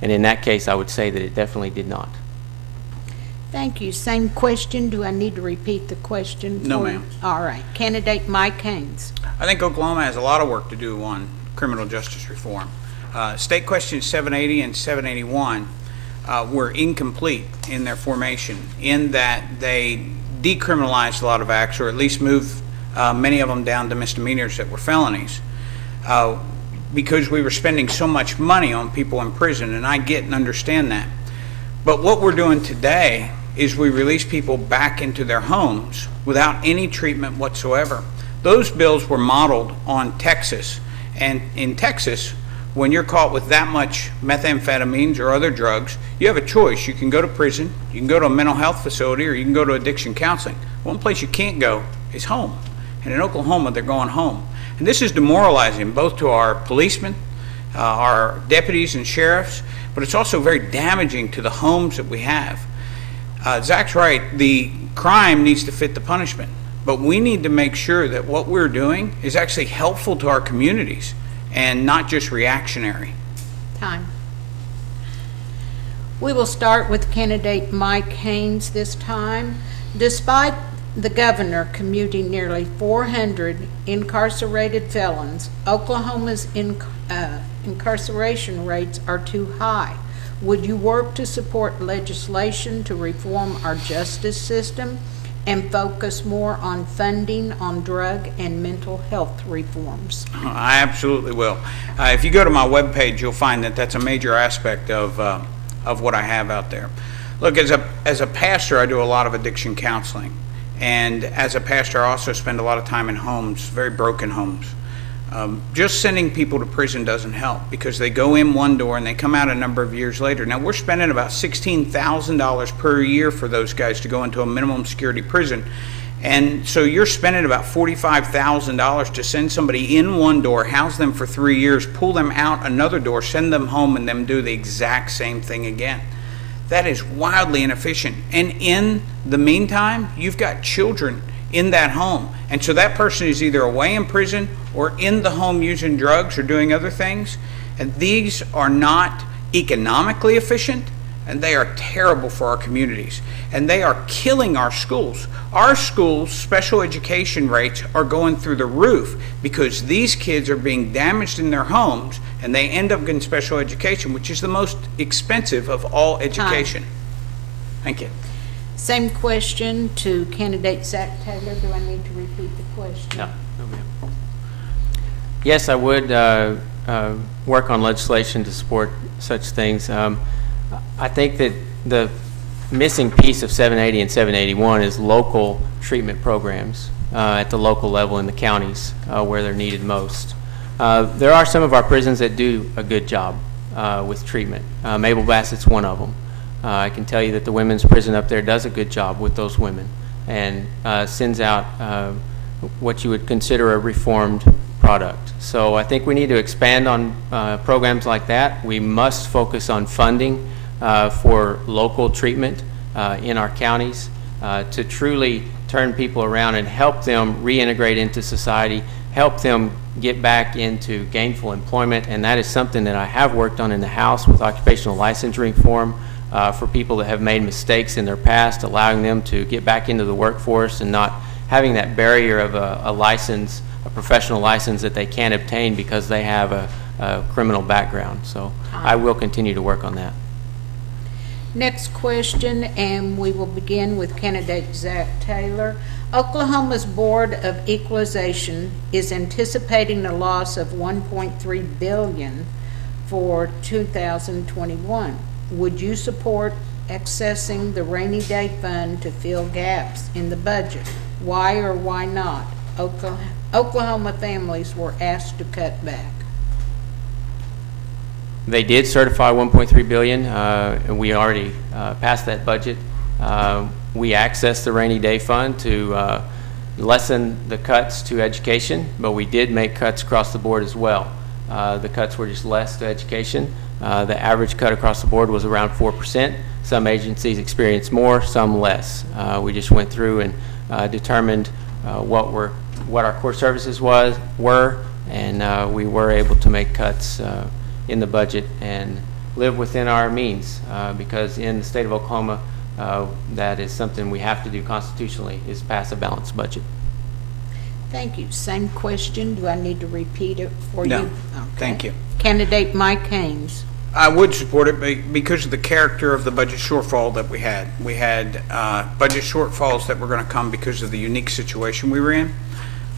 And in that case, I would say that it definitely did not. Thank you. Same question. Do I need to repeat the question? No, ma'am. All right. Candidate Mike Haynes. I think Oklahoma has a lot of work to do on criminal justice reform. State questions 780 and 781 were incomplete in their formation, in that they decriminalized a lot of acts, or at least moved many of them down to misdemeanors that were felonies, because we were spending so much money on people in prison, and I get and understand that. But what we're doing today is we release people back into their homes without any treatment whatsoever. Those bills were modeled on Texas, and in Texas, when you're caught with that much methamphetamines or other drugs, you have a choice. You can go to prison, you can go to a mental health facility, or you can go to addiction counseling. One place you can't go is home. And in Oklahoma, they're going home. And this is demoralizing both to our policemen, our deputies and sheriffs, but it's also very damaging to the homes that we have. Zach's right. The crime needs to fit the punishment, but we need to make sure that what we're doing is actually helpful to our communities and not just reactionary. Time. We will start with candidate Mike Haynes this time. Despite the governor commuting nearly 400 incarcerated felons, Oklahoma's incarceration rates are too high. Would you work to support legislation to reform our justice system and focus more on funding on drug and mental health reforms? I absolutely will. If you go to my webpage, you'll find that that's a major aspect of what I have out there. Look, as a pastor, I do a lot of addiction counseling. And as a pastor, I also spend a lot of time in homes, very broken homes. Just sending people to prison doesn't help because they go in one door and they come out a number of years later. Now, we're spending about $16,000 per year for those guys to go into a minimum security prison. And so you're spending about $45,000 to send somebody in one door, house them for 3 years, pull them out another door, send them home, and then do the exact same thing again. That is wildly inefficient. And in the meantime, you've got children in that home. And so that person is either away in prison or in the home using drugs or doing other things. And these are not economically efficient, and they are terrible for our communities. And they are killing our schools. Our schools' special education rates are going through the roof because these kids are being damaged in their homes, and they end up getting special education, which is the most expensive of all education. Thank you. Same question to candidate Zach Taylor. Do I need to repeat the question? No, ma'am. Yes, I would work on legislation to support such things. I think that the missing piece of 780 and 781 is local treatment programs at the local level in the counties where they're needed most. There are some of our prisons that do a good job with treatment. Mabel Bassett's one of them. I can tell you that the women's prison up there does a good job with those women and sends out what you would consider a reformed product. So I think we need to expand on programs like that. We must focus on funding for local treatment in our counties to truly turn people around and help them reintegrate into society, help them get back into gainful employment, and that is something that I have worked on in the House with occupational licensing reform for people that have made mistakes in their past, allowing them to get back into the workforce and not having that barrier of a license, a professional license that they can't obtain because they have a criminal background. So I will continue to work on that. Next question, and we will begin with candidate Zach Taylor. Oklahoma's Board of Equalization is anticipating a loss of $1.3 billion for 2021. Would you support accessing the rainy day fund to fill gaps in the budget? Why or why not? Oklahoma families were asked to cut back. They did certify $1.3 billion, and we already passed that budget. We accessed the rainy day fund to lessen the cuts to education, but we did make cuts across the board as well. The cuts were just less to education. The average cut across the board was around 4%. Some agencies experienced more, some less. We just went through and determined what our core services were, and we were able to make cuts in the budget and live within our means because in the state of Oklahoma, that is something we have to do constitutionally, is pass a balanced budget. Thank you. Same question. Do I need to repeat it for you? No. Okay. Thank you. Candidate Mike Haynes. I would support it because of the character of the budget shortfall that we had. We had budget shortfalls that were going to come because of the unique situation we were in.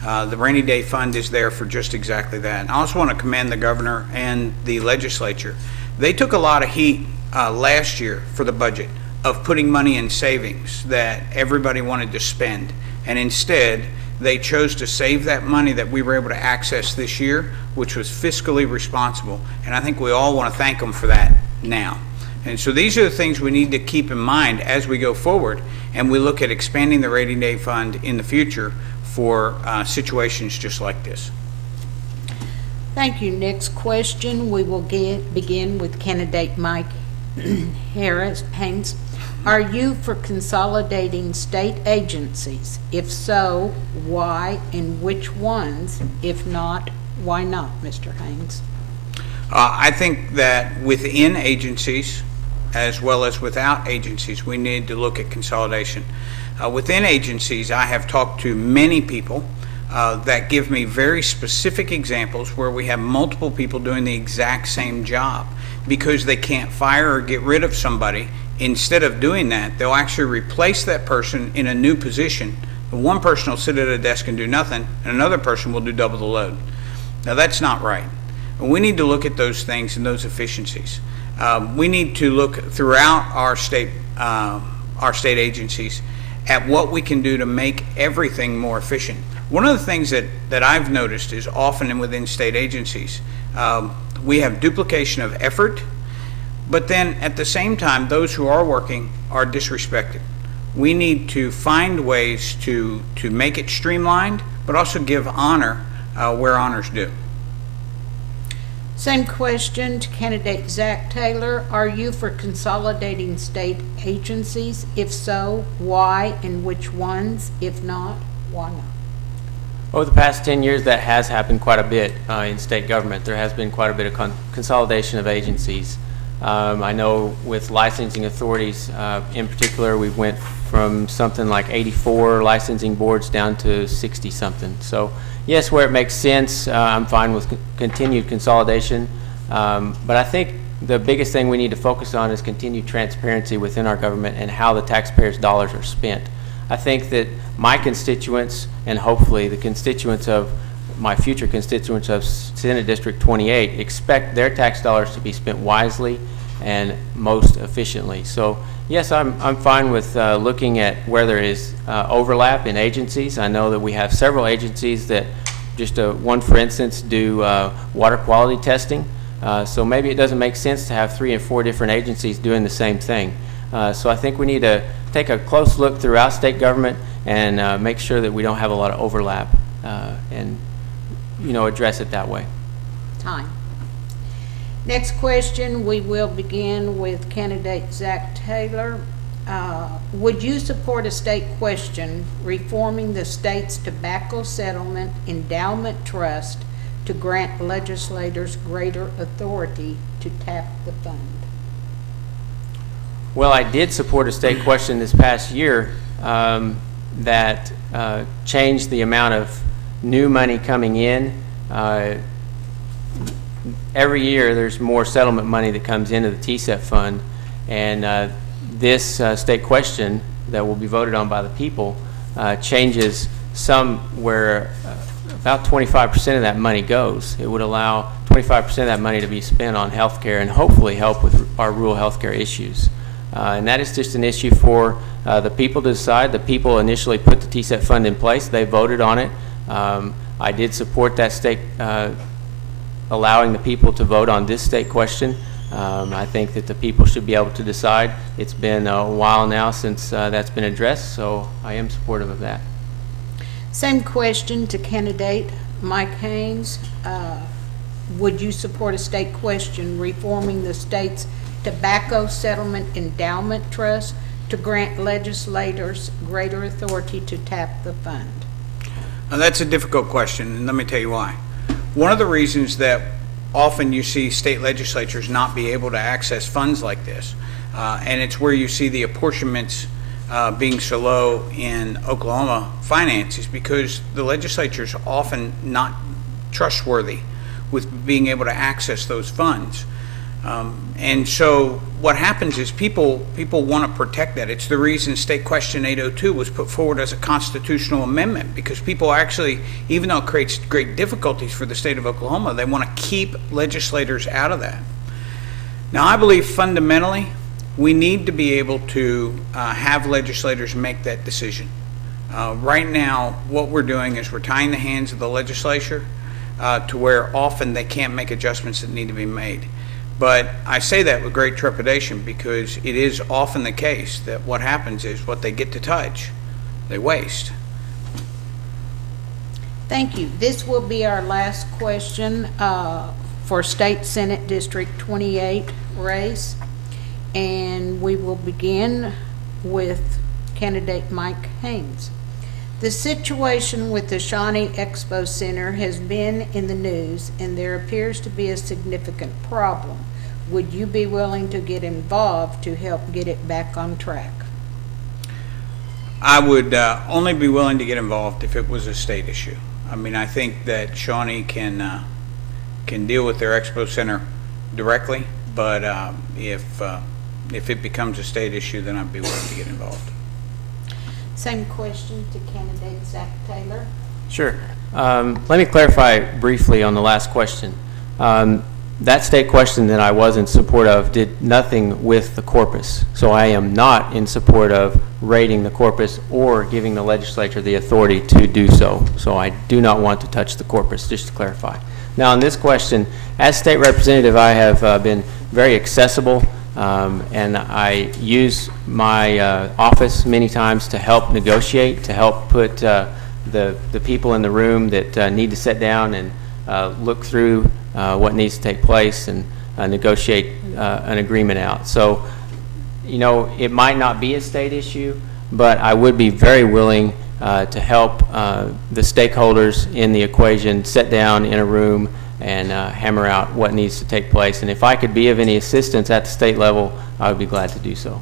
The rainy day fund is there for just exactly that. And I also want to commend the governor and the legislature. They took a lot of heat last year for the budget of putting money in savings that everybody wanted to spend. And instead, they chose to save that money that we were able to access this year, which was fiscally responsible. And I think we all want to thank them for that now. And so these are the things we need to keep in mind as we go forward and we look at expanding the rainy day fund in the future for situations just like this. Thank you. Next question, we will begin with candidate Mike Haynes. Are you for consolidating state agencies? If so, why and which ones? If not, why not, Mr. Haynes? I think that within agencies, as well as without agencies, we need to look at consolidation. Within agencies, I have talked to many people that give me very specific examples where we have multiple people doing the exact same job. Because they can't fire or get rid of somebody, instead of doing that, they'll actually replace that person in a new position. One person will sit at a desk and do nothing, and another person will do double the load. Now, that's not right. We need to look at those things and those efficiencies. We need to look throughout our state agencies at what we can do to make everything more efficient. One of the things that I've noticed is often within state agencies, we have duplication of effort, but then at the same time, those who are working are disrespected. We need to find ways to make it streamlined, but also give honor where honor's due. Same question to candidate Zach Taylor. Are you for consolidating state agencies? If so, why and which ones? If not, why not? Over the past 10 years, that has happened quite a bit in state government. There has been quite a bit of consolidation of agencies. I know with licensing authorities in particular, we went from something like 84 licensing boards down to 60-something. So yes, where it makes sense, I'm fine with continued consolidation. But I think the biggest thing we need to focus on is continued transparency within our government and how the taxpayers' dollars are spent. I think that my constituents, and hopefully the constituents of my future constituents of Senate District 28, expect their tax dollars to be spent wisely and most efficiently. So yes, I'm fine with looking at where there is overlap in agencies. I know that we have several agencies that, just one for instance, do water quality testing. So maybe it doesn't make sense to have 3 and 4 different agencies doing the same thing. So I think we need to take a close look throughout state government and make sure that we don't have a lot of overlap and address it that way. Time. Next question, we will begin with candidate Zach Taylor. Would you support a state question reforming the state's tobacco settlement endowment trust to grant legislators greater authority to tap the fund? Well, I did support a state question this past year that changed the amount of new money coming in. Every year there's more settlement money that comes into the TSEP fund, and this state question that will be voted on by the people changes some where about 25% of that money goes. It would allow 25% of that money to be spent on health care and hopefully help with our rural health care issues. And that is just an issue for the people to decide. The people initially put the TSEP fund in place. They voted on it. I did support that state allowing the people to vote on this state question. I think that the people should be able to decide. It's been a while now since that's been addressed, so I am supportive of that. Same question to candidate Mike Haynes. Would you support a state question reforming the state's tobacco settlement endowment trust to grant legislators greater authority to tap the fund? Now, that's a difficult question, and let me tell you why. One of the reasons that often you see state legislatures not be able to access funds like this, and it's where you see the apportionments being so low in Oklahoma finance, is because the legislature's often not trustworthy with being able to access those funds. And so what happens is people want to protect that. It's the reason State Question 802 was put forward as a constitutional amendment, because people actually, even though it creates great difficulties for the state of Oklahoma, they want to keep legislators out of that. Now, I believe fundamentally we need to be able to have legislators make that decision. Right now, what we're doing is we're tying the hands of the legislature to where often they can't make adjustments that need to be made. But I say that with great trepidation, because it is often the case that what happens is what they get to touch, they waste. Thank you. This will be our last question for State Senate District 28 race. And we will begin with candidate Mike Haynes. The situation with the Shawnee Expo Center has been in the news, and there appears to be a significant problem. Would you be willing to get involved to help get it back on track? I would only be willing to get involved if it was a state issue. I mean, I think that Shawnee can deal with their Expo Center directly, but if it becomes a state issue, then I'd be willing to get involved. Same question to candidate Zach Taylor. Sure. Let me clarify briefly on the last question. That state question that I was in support of did nothing with the corpus. So I am not in support of raiding the corpus or giving the legislature the authority to do so. So I do not want to touch the corpus, just to clarify. Now, on this question, as state representative, I have been very accessible, and I use my office many times to help negotiate, to help put the people in the room that need to sit down and look through what needs to take place and negotiate an agreement out. So, you know, it might not be a state issue, but I would be very willing to help the stakeholders in the equation sit down in a room and hammer out what needs to take place. And if I could be of any assistance at the state level, I would be glad to do so.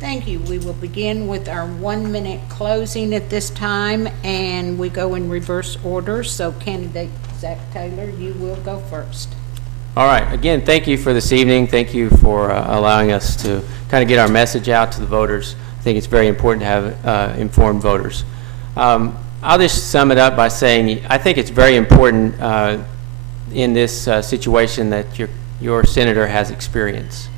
Thank you. We will begin with our 1 minute closing at this time, and we go in reverse order. So candidate Zach Taylor, you will go first. All right. Again, thank you for this evening. Thank you for allowing us to kind of get our message out to the voters. I think it's very important to have informed voters. I'll just sum it up by saying I think it's very important in this situation that your senator has experience.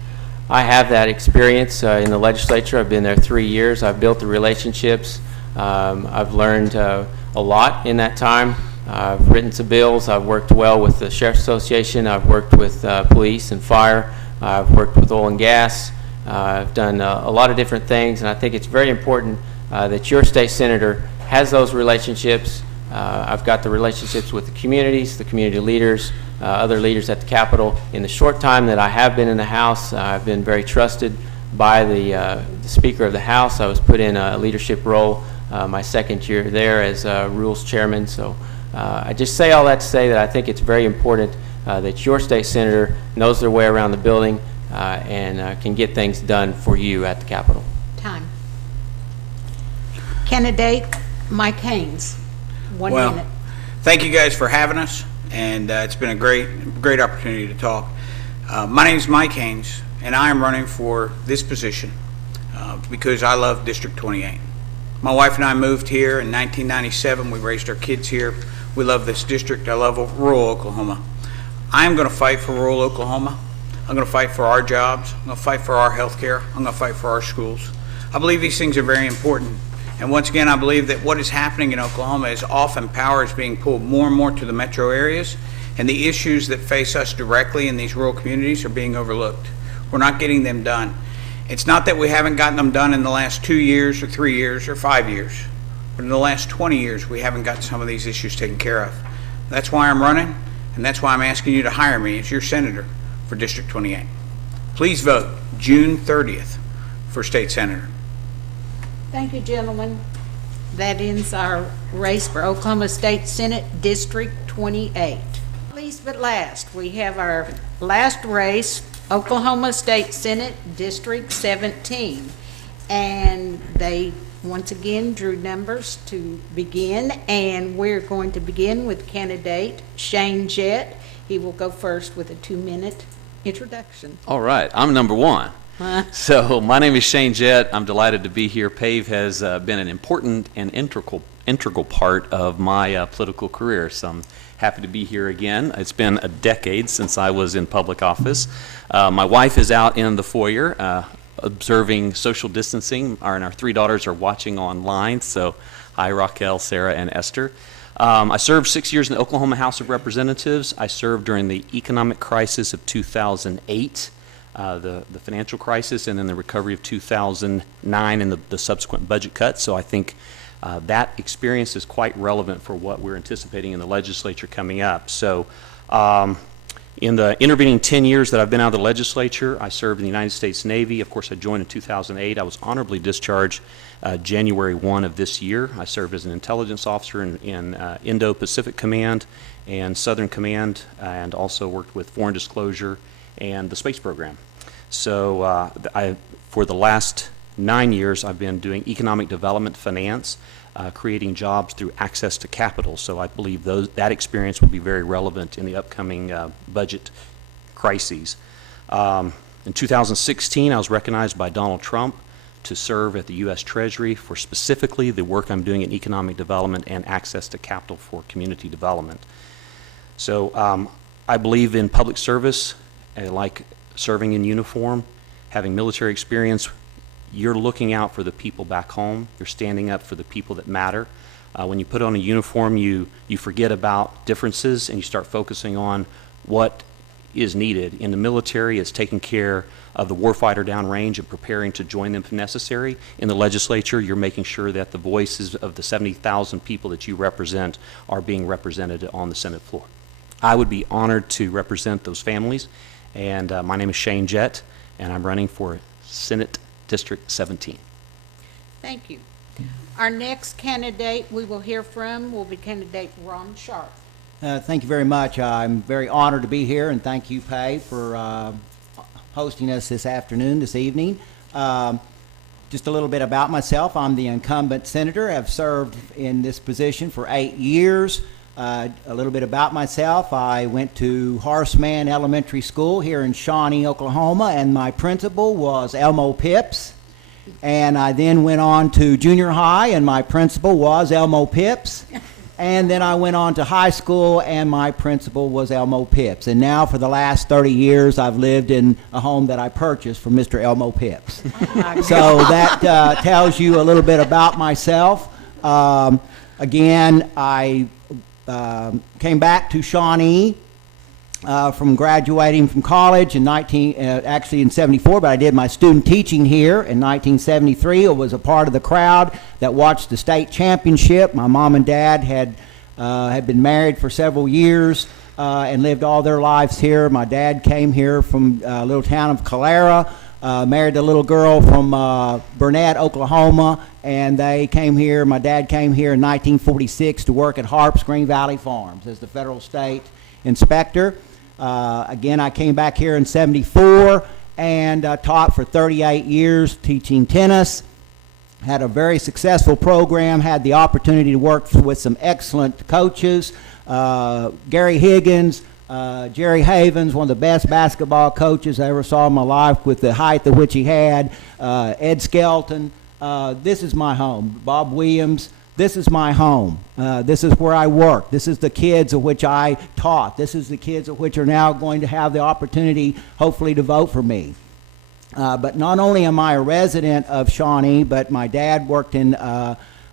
I have that experience in the legislature. I've been there 3 years. I've built the relationships. I've learned a lot in that time. I've written some bills. I've worked well with the Sheriff's Association. I've worked with police and fire. I've worked with oil and gas. I've done a lot of different things, and I think it's very important that your state senator has those relationships. I've got the relationships with the communities, the community leaders, other leaders at the Capitol. In the short time that I have been in the House, I've been very trusted by the Speaker of the House. I was put in a leadership role my second year there as Rules Chairman. So I just say all that to say that I think it's very important that your state senator knows their way around the building and can get things done for you at the Capitol. Time. Candidate Mike Haynes, 1 minute. Thank you guys for having us, and it's been a great opportunity to talk. My name is Mike Haynes, and I am running for this position because I love District 28. My wife and I moved here in 1997. We raised our kids here. We love this district. I love rural Oklahoma. I am going to fight for rural Oklahoma. I'm going to fight for our jobs. I'm going to fight for our health care. I'm going to fight for our schools. I believe these things are very important. And once again, I believe that what is happening in Oklahoma is often power is being pulled more and more to the metro areas, and the issues that face us directly in these rural communities are being overlooked. We're not getting them done. It's not that we haven't gotten them done in the last 2 years or 3 years or 5 years, but in the last 20 years, we haven't got some of these issues taken care of. That's why I'm running, and that's why I'm asking you to hire me as your senator for District 28. Please vote June 30th for state senator. Thank you, gentlemen. That ends our race for Oklahoma State Senate District 28. Least but last, we have our last race, Oklahoma State Senate District 17. And they once again drew numbers to begin, and we're going to begin with candidate Shane Jett. He will go first with a 2-minute introduction. All right, I'm number one. So my name is Shane Jett. I'm delighted to be here. Pave has been an important and integral part of my political career, so I'm happy to be here again. It's been a decade since I was in public office. My wife is out in the foyer observing social distancing, and our 3 daughters are watching online, so hi Raquel, Sarah, and Esther. I served 6 years in the Oklahoma House of Representatives. I served during the economic crisis of 2008. The financial crisis, and then the recovery of 2009 and the subsequent budget cuts. So I think that experience is quite relevant for what we're anticipating in the legislature coming up. So, In the intervening 10 years that I've been out of the legislature, I served in the United States Navy. Of course, I joined in 2008. I was honorably discharged January 1 of this year. I served as an intelligence officer in Indo-Pacific Command and Southern Command, and also worked with Foreign Disclosure and the space program. So for the last 9 years, I've been doing economic development finance, creating jobs through access to capital. So I believe that experience will be very relevant in the upcoming budget crises. In 2016, I was recognized by Donald Trump to serve at the U.S. Treasury for specifically the work I'm doing in economic development and access to capital for community development. So I believe in public service. I like serving in uniform, having military experience. You're looking out for the people back home. You're standing up for the people that matter. When you put on a uniform, you forget about differences and you start focusing on what is needed. In the military, it's taking care of the warfighter downrange and preparing to join them if necessary. In the legislature, you're making sure that the voices of the 70,000 people that you represent are being represented on the Senate floor. I would be honored to represent those families. And my name is Shane Jett, and I'm running for Senate District 17. Thank you. Our next candidate we will hear from will be candidate Ron Sharp. Thank you very much. I'm very honored to be here, and thank you, Pave, for hosting us this evening. Just a little bit about myself. I'm the incumbent senator. I've served in this position for 8 years. A little bit about myself. I went to Horseman Elementary School here in Shawnee, Oklahoma, and my principal was Elmo Pips. And I then went on to junior high, and my principal was Elmo Pips. And then I went on to high school, and my principal was Elmo Pips. And now for the last 30 years, I've lived in a home that I purchased from Mr. Elmo Pips. So that tells you a little bit about myself. Again, I came back to Shawnee from graduating from college in actually in 74, but I did my student teaching here in 1973. I was a part of the crowd that watched the state championship. My mom and dad had been married for several years and lived all their lives here. My dad came here from a little town of Calera, married a little girl from Burnett, Oklahoma, and they came here. My dad came here in 1946 to work at Harp's Green Valley Farms as the federal state inspector. Again, I came back here in 74 and taught for 38 years teaching tennis. Had a very successful program, had the opportunity to work with some excellent coaches. Gary Higgins, Jerry Havens, one of the best basketball coaches I ever saw in my life with the height of which he had. Ed Skelton. This is my home. Bob Williams. This is my home. This is where I work. This is the kids of which I taught. This is the kids of which are now going to have the opportunity, hopefully, to vote for me. But not only am I a resident of Shawnee, but my dad worked in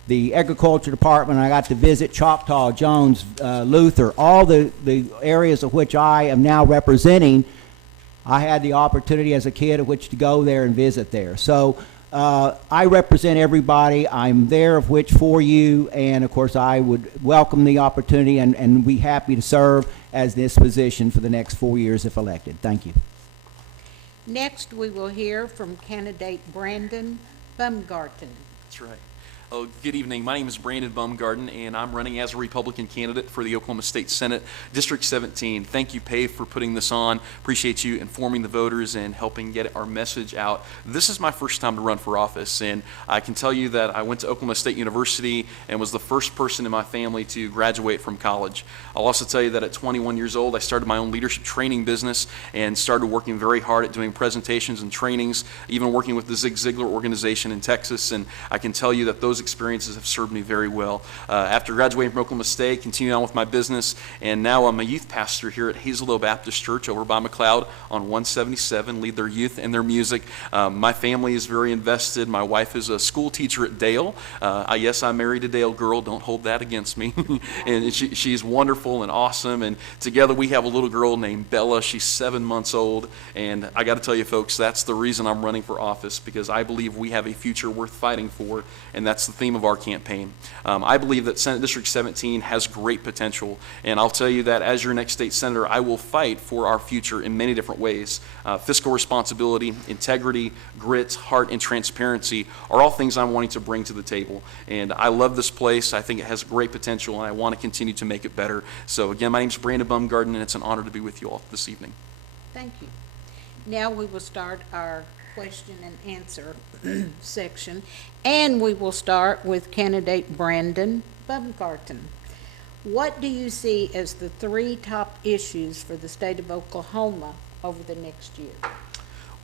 the agriculture department. I got to visit Choctaw, Jones, Luther, all the areas of which I am now representing. I had the opportunity as a kid of which to go there and visit there. So I represent everybody. I'm there of which for you, and of course I would welcome the opportunity and be happy to serve as this position for the next 4 years if elected. Thank you. Next, we will hear from candidate Brandon Baumgarten. That's right. Oh, good evening. My name is Brandon Baumgarten, and I'm running as a Republican candidate for the Oklahoma State Senate, District 17. Thank you, Pave, for putting this on. Appreciate you informing the voters and helping get our message out. This is my first time to run for office, and I can tell you that I went to Oklahoma State University and was the first person in my family to graduate from college. I'll also tell you that at 21 years old, I started my own leadership training business and started working very hard at doing presentations and trainings, even working with the Zig Ziglar organization in Texas, and I can tell you that those experiences have served me very well. After graduating from Oklahoma State, continued on with my business, and now I'm a youth pastor here at Hazeldale Baptist Church over by McLeod on 177, lead their youth and their music. My family is very invested. My wife is a school teacher at Dale. Yes, I married a Dale girl. Don't hold that against me. And she's wonderful and awesome, and together we have a little girl named Bella. She's 7 months old, and I got to tell you folks, that's the reason I'm running for office, because I believe we have a future worth fighting for, and that's that's the theme of our campaign. I believe that Senate District 17 has great potential, and I'll tell you that as your next state senator, I will fight for our future in many different ways. Fiscal responsibility, integrity, grit, heart, and transparency are all things I'm wanting to bring to the table. And I love this place. I think it has great potential, and I want to continue to make it better. So again, my name is Brandon Baumgarten, and it's an honor to be with you all this evening. Thank you. Now we will start our question and answer section, and we will start with candidate Brandon Baumgarten. What do you see as the 3 top issues for the state of Oklahoma over the next year?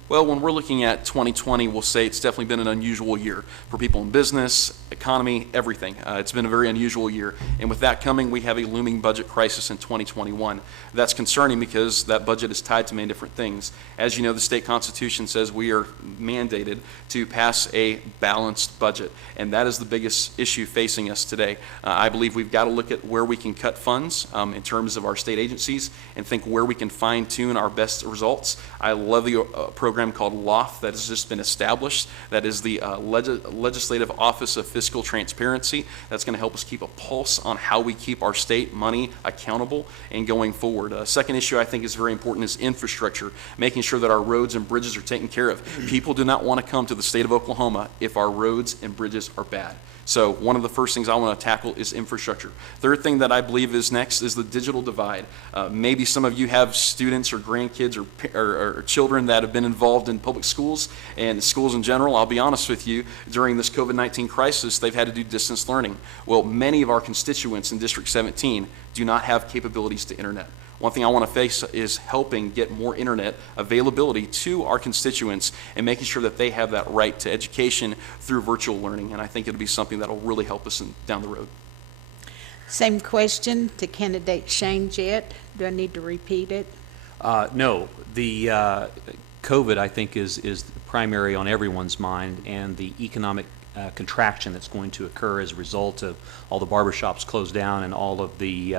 Well, when we're looking at 2020, we'll say it's definitely been an unusual year for people in business, economy, everything. It's been a very unusual year. And with that coming, we have a looming budget crisis in 2021. That's concerning because that budget is tied to many different things. As you know, the state constitution says we are mandated to pass a balanced budget. And that is the biggest issue facing us today. I believe we've got to look at where we can cut funds in terms of our state agencies and think where we can fine tune our best results. I love the program called LOFT that has just been established. That is the Legislative Office of Fiscal Transparency. That's going to help us keep a pulse on how we keep our state money accountable and going forward. Second issue I think is very important is infrastructure, making sure that our roads and bridges are taken care of. People do not want to come to the state of Oklahoma if our roads and bridges are bad. So one of the first things I want to tackle is infrastructure. Third thing that I believe is next is the digital divide. Maybe some of you have students or grandkids or children that have been involved in public schools and schools in general. I'll be honest with you, during this COVID-19 crisis, they've had to do distance learning. Well, many of our constituents in District 17 do not have capabilities to internet. One thing I want to face is helping get more internet availability to our constituents and making sure that they have that right to education through virtual learning. And I think it'll be something that will really help us down the road. Same question to candidate Shane Jett. Do I need to repeat it? No, the COVID, I think, is primary on everyone's mind, and the economic contraction that's going to occur as a result of all the barbershops closed down and all of the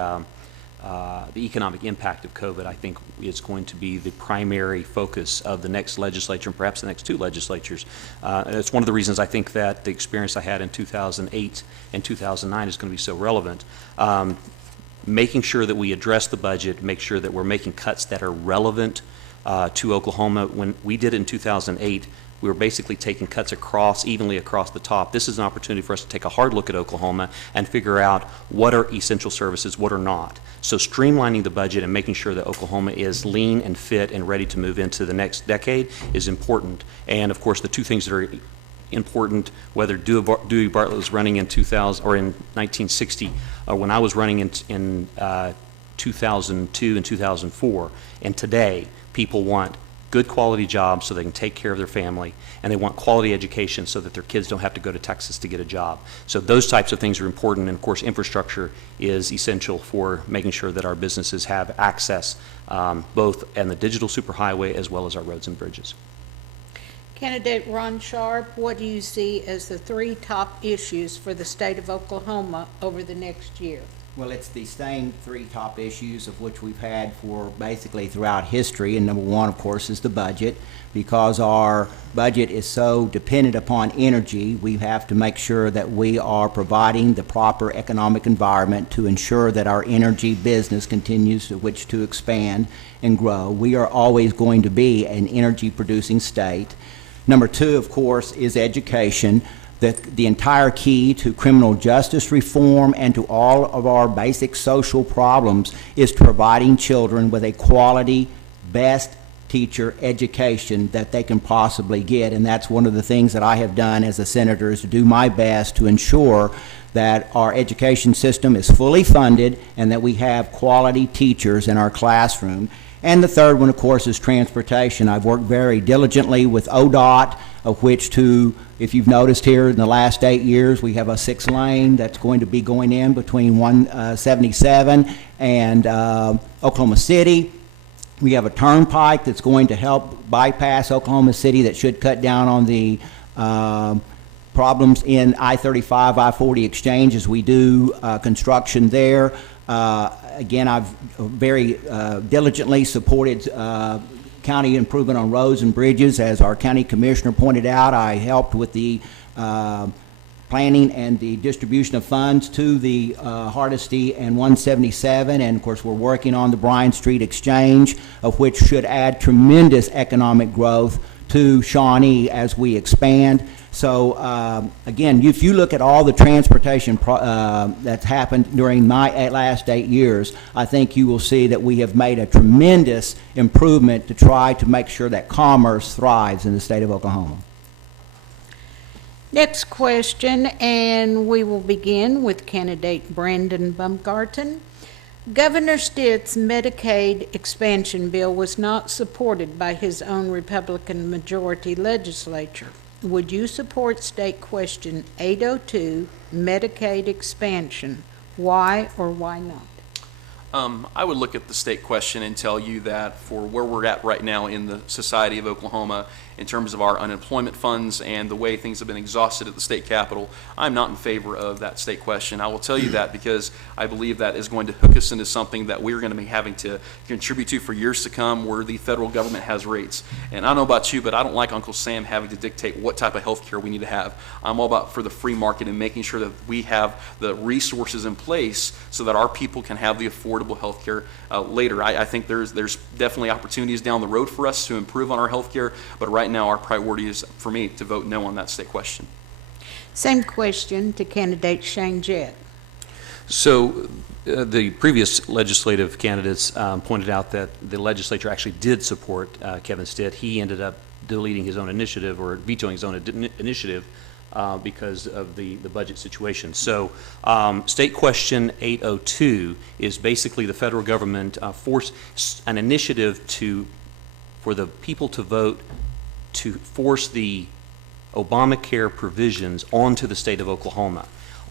economic impact of COVID, I think, is going to be the primary focus of the next legislature and perhaps the next 2 legislatures. It's one of the reasons I think that the experience I had in 2008 and 2009 is going to be so relevant. Making sure that we address the budget, make sure that we're making cuts that are relevant to Oklahoma. When we did it in 2008, we were basically taking cuts evenly across the top. This is an opportunity for us to take a hard look at Oklahoma and figure out what are essential services, what are not. So streamlining the budget and making sure that Oklahoma is lean and fit and ready to move into the next decade is important. And of course, the 2 things that are important, whether Dewey Bartlett was running in 2000 or in 1960, when I was running in 2002 and 2004, and today, people want good quality jobs so they can take care of their family, and they want quality education so that their kids don't have to go to Texas to get a job. So those types of things are important, and of course infrastructure is essential for making sure that our businesses have access both in the digital superhighway as well as our roads and bridges. Candidate Ron Sharp, what do you see as the 3 top issues for the state of Oklahoma over the next year? Well, it's the same 3 top issues of which we've had for basically throughout history. And number 1, of course, is the budget. Because our budget is so dependent upon energy, we have to make sure that we are providing the proper economic environment to ensure that our energy business continues to expand and grow. We are always going to be an energy producing state. Number 2, of course, is education. The entire key to criminal justice reform and to all of our basic social problems is to providing children with a quality, best teacher education that they can possibly get. And that's one of the things that I have done as a senator, is to do my best to ensure that our education system is fully funded and that we have quality teachers in our classroom. And the third one, of course, is transportation. I've worked very diligently with ODOT, of which if you've noticed here in the last 8 years, we have a 6-lane that's going to be going in between 177 and Oklahoma City. We have a turnpike that's going to help bypass Oklahoma City that should cut down on the problems in I-35, I-40 exchange as we do construction there. Again, I've very diligently supported county improvement on roads and bridges. As our county commissioner pointed out, I helped with the planning and the distribution of funds to the Hardesty and 177, and of course we're working on the Bryan Street Exchange, of which should add tremendous economic growth to Shawnee as we expand. So again, if you look at all the transportation that's happened during my last 8 years, I think you will see that we have made a tremendous improvement to try to make sure that commerce thrives in the state of Oklahoma. Next question, and we will begin with candidate Brandon Baumgarten. Governor Stitt's Medicaid expansion bill was not supported by his own Republican majority legislature. Would you support State Question 802, Medicaid expansion? Why or why not? I would look at the state question and tell you that for where we're at right now in the society of Oklahoma, in terms of our unemployment funds and the way things have been exhausted at the state capitol, I'm not in favor of that state question. I will tell you that because I believe that is going to hook us into something that we're going to be having to contribute to for years to come, where the federal government has rates. And I don't know about you, but I don't like Uncle Sam having to dictate what type of health care we need to have. I'm all about for the free market and making sure that we have the resources in place so that our people can have the affordable health care later. I think there's definitely opportunities down the road for us to improve on our health care, but right now our priority is, for me, to vote no on that state question. Same question to candidate Shane Jett. So the previous legislative candidates pointed out that the legislature actually did support Kevin Stitt. He ended up deleting his own initiative or vetoing his own initiative because of the budget situation. So State Question 802 is basically the federal government force an initiative for the people to vote to force the Obamacare provisions onto the state of Oklahoma,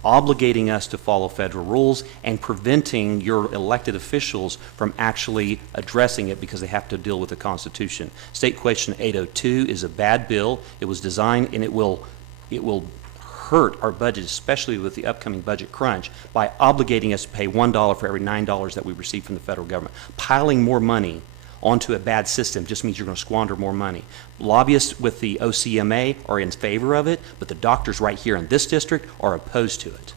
obligating us to follow federal rules and preventing your elected officials from actually addressing it because they have to deal with the Constitution. State Question 802 is a bad bill. It was designed, and it will hurt our budget, especially with the upcoming budget crunch, by obligating us to pay $1 for every $9 that we receive from the federal government. Piling more money onto a bad system just means you're going to squander more money. Lobbyists with the OCMA are in favor of it, but the doctors right here in this district are opposed to it.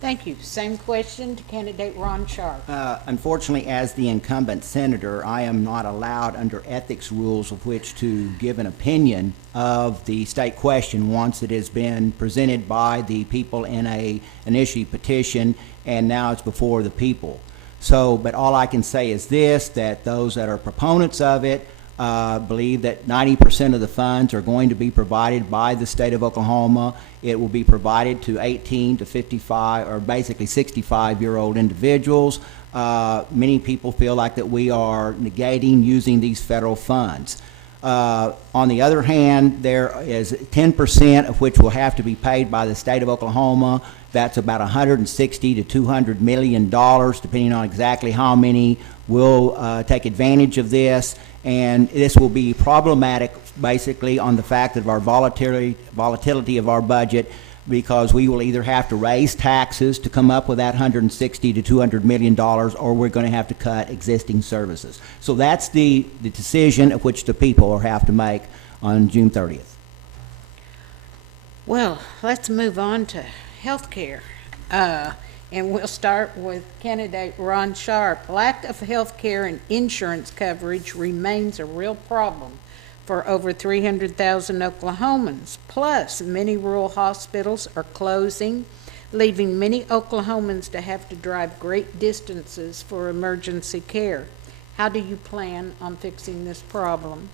Thank you. Same question to candidate Ron Sharp. Unfortunately, as the incumbent senator, I am not allowed under ethics rules of which to give an opinion of the state question once it has been presented by the people in an issue petition, and now it's before the people. So, but all I can say is this, that those that are proponents of it believe that 90% of the funds are going to be provided by the state of Oklahoma. It will be provided to 18 to 55, or basically 65-year-old individuals. Many people feel like that we are negating using these federal funds. On the other hand, there is 10% of which will have to be paid by the state of Oklahoma. That's about $160 to $200 million, depending on exactly how many will take advantage of this. And this will be problematic, basically, on the fact of our volatility of our budget, because we will either have to raise taxes to come up with that $160 to $200 million, or we're going to have to cut existing services. So that's the decision of which the people will have to make on June 30th. Well, let's move on to health care. And we'll start with candidate Ron Sharp. Lack of health care and insurance coverage remains a real problem for over 300,000 Oklahomans. Plus, many rural hospitals are closing, leaving many Oklahomans to have to drive great distances for emergency care. How do you plan on fixing this problem?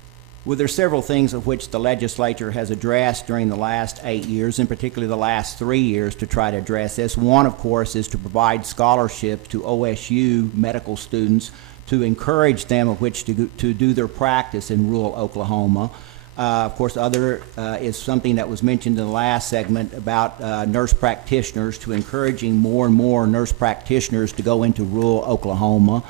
Well, there are several things of which the legislature has addressed during the last 8 years, and particularly the last 3 years, to try to address this. One, of course, is to provide scholarships to OSU medical students to encourage them of which to do their practice in rural Oklahoma. Of course, other is something that was mentioned in the last segment about nurse practitioners, to encouraging more and more nurse practitioners to go into rural Oklahoma.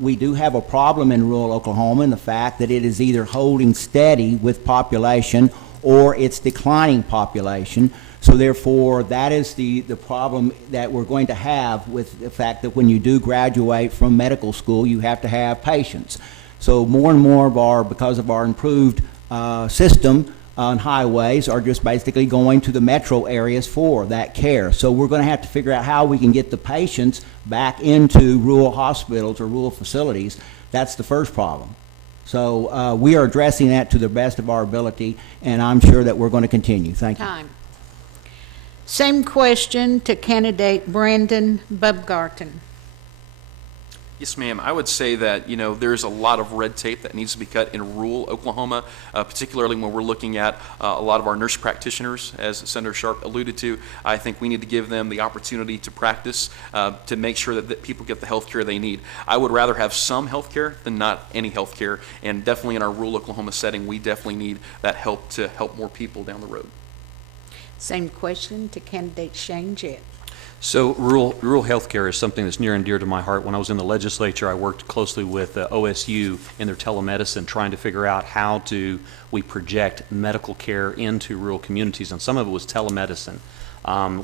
We do have a problem in rural Oklahoma in the fact that it is either holding steady with population or it's declining population. So therefore, that is the problem that we're going to have with the fact that when you do graduate from medical school, you have to have patients. So more and more of our, because of our improved system, on highways are just basically going to the metro areas for that care. So we're going to have to figure out how we can get the patients back into rural hospitals or rural facilities. That's the first problem. So we are addressing that to the best of our ability, and I'm sure that we're going to continue. Thank you. Time. Same question to candidate Brandon Bumgarten. Yes, ma'am. I would say that, there's a lot of red tape that needs to be cut in rural Oklahoma, particularly when we're looking at a lot of our nurse practitioners, as Senator Sharp alluded to. I think we need to give them the opportunity to practice to make sure that people get the health care they need. I would rather have some health care than not any health care, and definitely in our rural Oklahoma setting, we definitely need that help to help more people down the road. Same question to candidate Shane Jett. So rural healthcare is something that's near and dear to my heart. When I was in the legislature, I worked closely with OSU in their telemedicine, trying to figure out how we project medical care into rural communities, and some of it was telemedicine.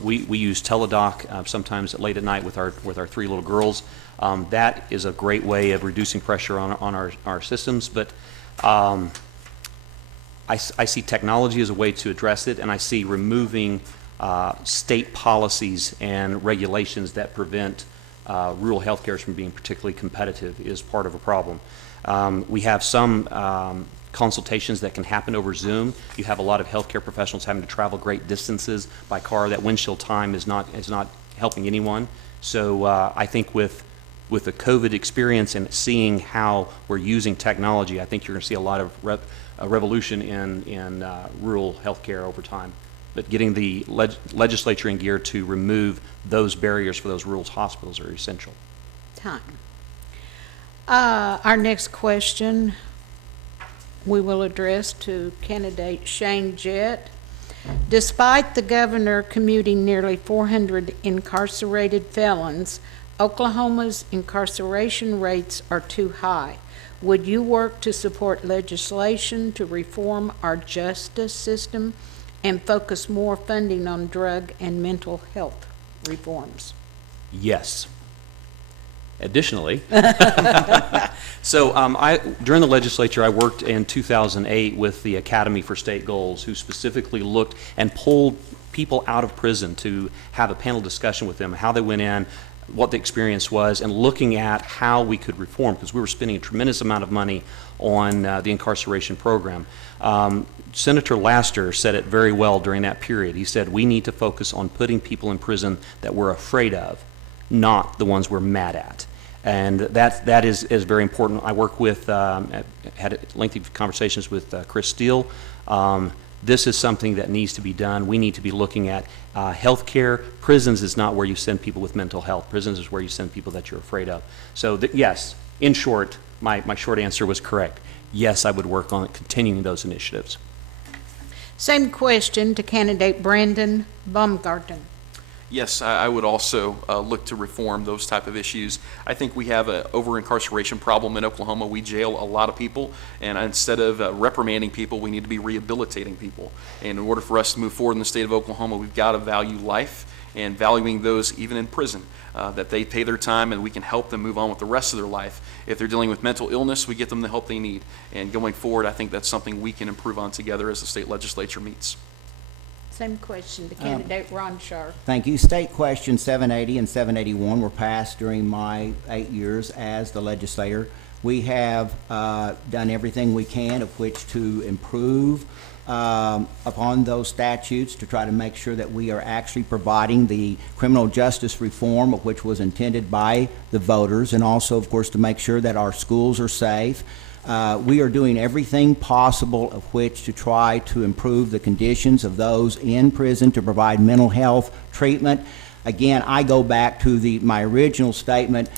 We use Teledoc sometimes late at night with our 3 little girls. That is a great way of reducing pressure on our systems, but I see technology as a way to address it, and I see removing state policies and regulations that prevent rural health care from being particularly competitive is part of a problem. We have some consultations that can happen over Zoom. You have a lot of healthcare professionals having to travel great distances by car. That windshield time is not helping anyone. So I think with the COVID experience and seeing how we're using technology, I think you're going to see a lot of revolution in rural healthcare over time. But getting the legislature in gear to remove those barriers for those rural hospitals are essential. Time. Our next question we will address to candidate Shane Jett. Despite the governor commuting nearly 400 incarcerated felons, Oklahoma's incarceration rates are too high. Would you work to support legislation to reform our justice system and focus more funding on drug and mental health reforms? Yes. Additionally, so during the legislature, I worked in 2008 with the Academy for State Goals, who specifically looked and pulled people out of prison to have a panel discussion with them, how they went in, what the experience was, and looking at how we could reform, because we were spending a tremendous amount of money on the incarceration program. Senator Laster said it very well during that period. He said, we need to focus on putting people in prison that we're afraid of, not the ones we're mad at. And that is very important. I work with, had lengthy conversations with Chris Steele. This is something that needs to be done. We need to be looking at health care. Prisons is not where you send people with mental health. Prisons is where you send people that you're afraid of. So yes, in short, my short answer was correct. Yes, I would work on continuing those initiatives. Same question to candidate Brandon Bumgarten. Yes, I would also look to reform those type of issues. I think we have an over-incarceration problem in Oklahoma. We jail a lot of people, and instead of reprimanding people, we need to be rehabilitating people. And in order for us to move forward in the state of Oklahoma, we've got to value life and valuing those even in prison, that they pay their time and we can help them move on with the rest of their life. If they're dealing with mental illness, we get them the help they need. And going forward, I think that's something we can improve on together as the state legislature meets. Same question to candidate Ron Sharp. Thank you. State question 780 and 781 were passed during my 8 years as the legislator. We have done everything we can of which to improve upon those statutes to try to make sure that we are actually providing the criminal justice reform of which was intended by the voters, and also, of course, to make sure that our schools are safe. We are doing everything possible of which to try to improve the conditions of those in prison, to provide mental health treatment. Again, I go back to my original statement.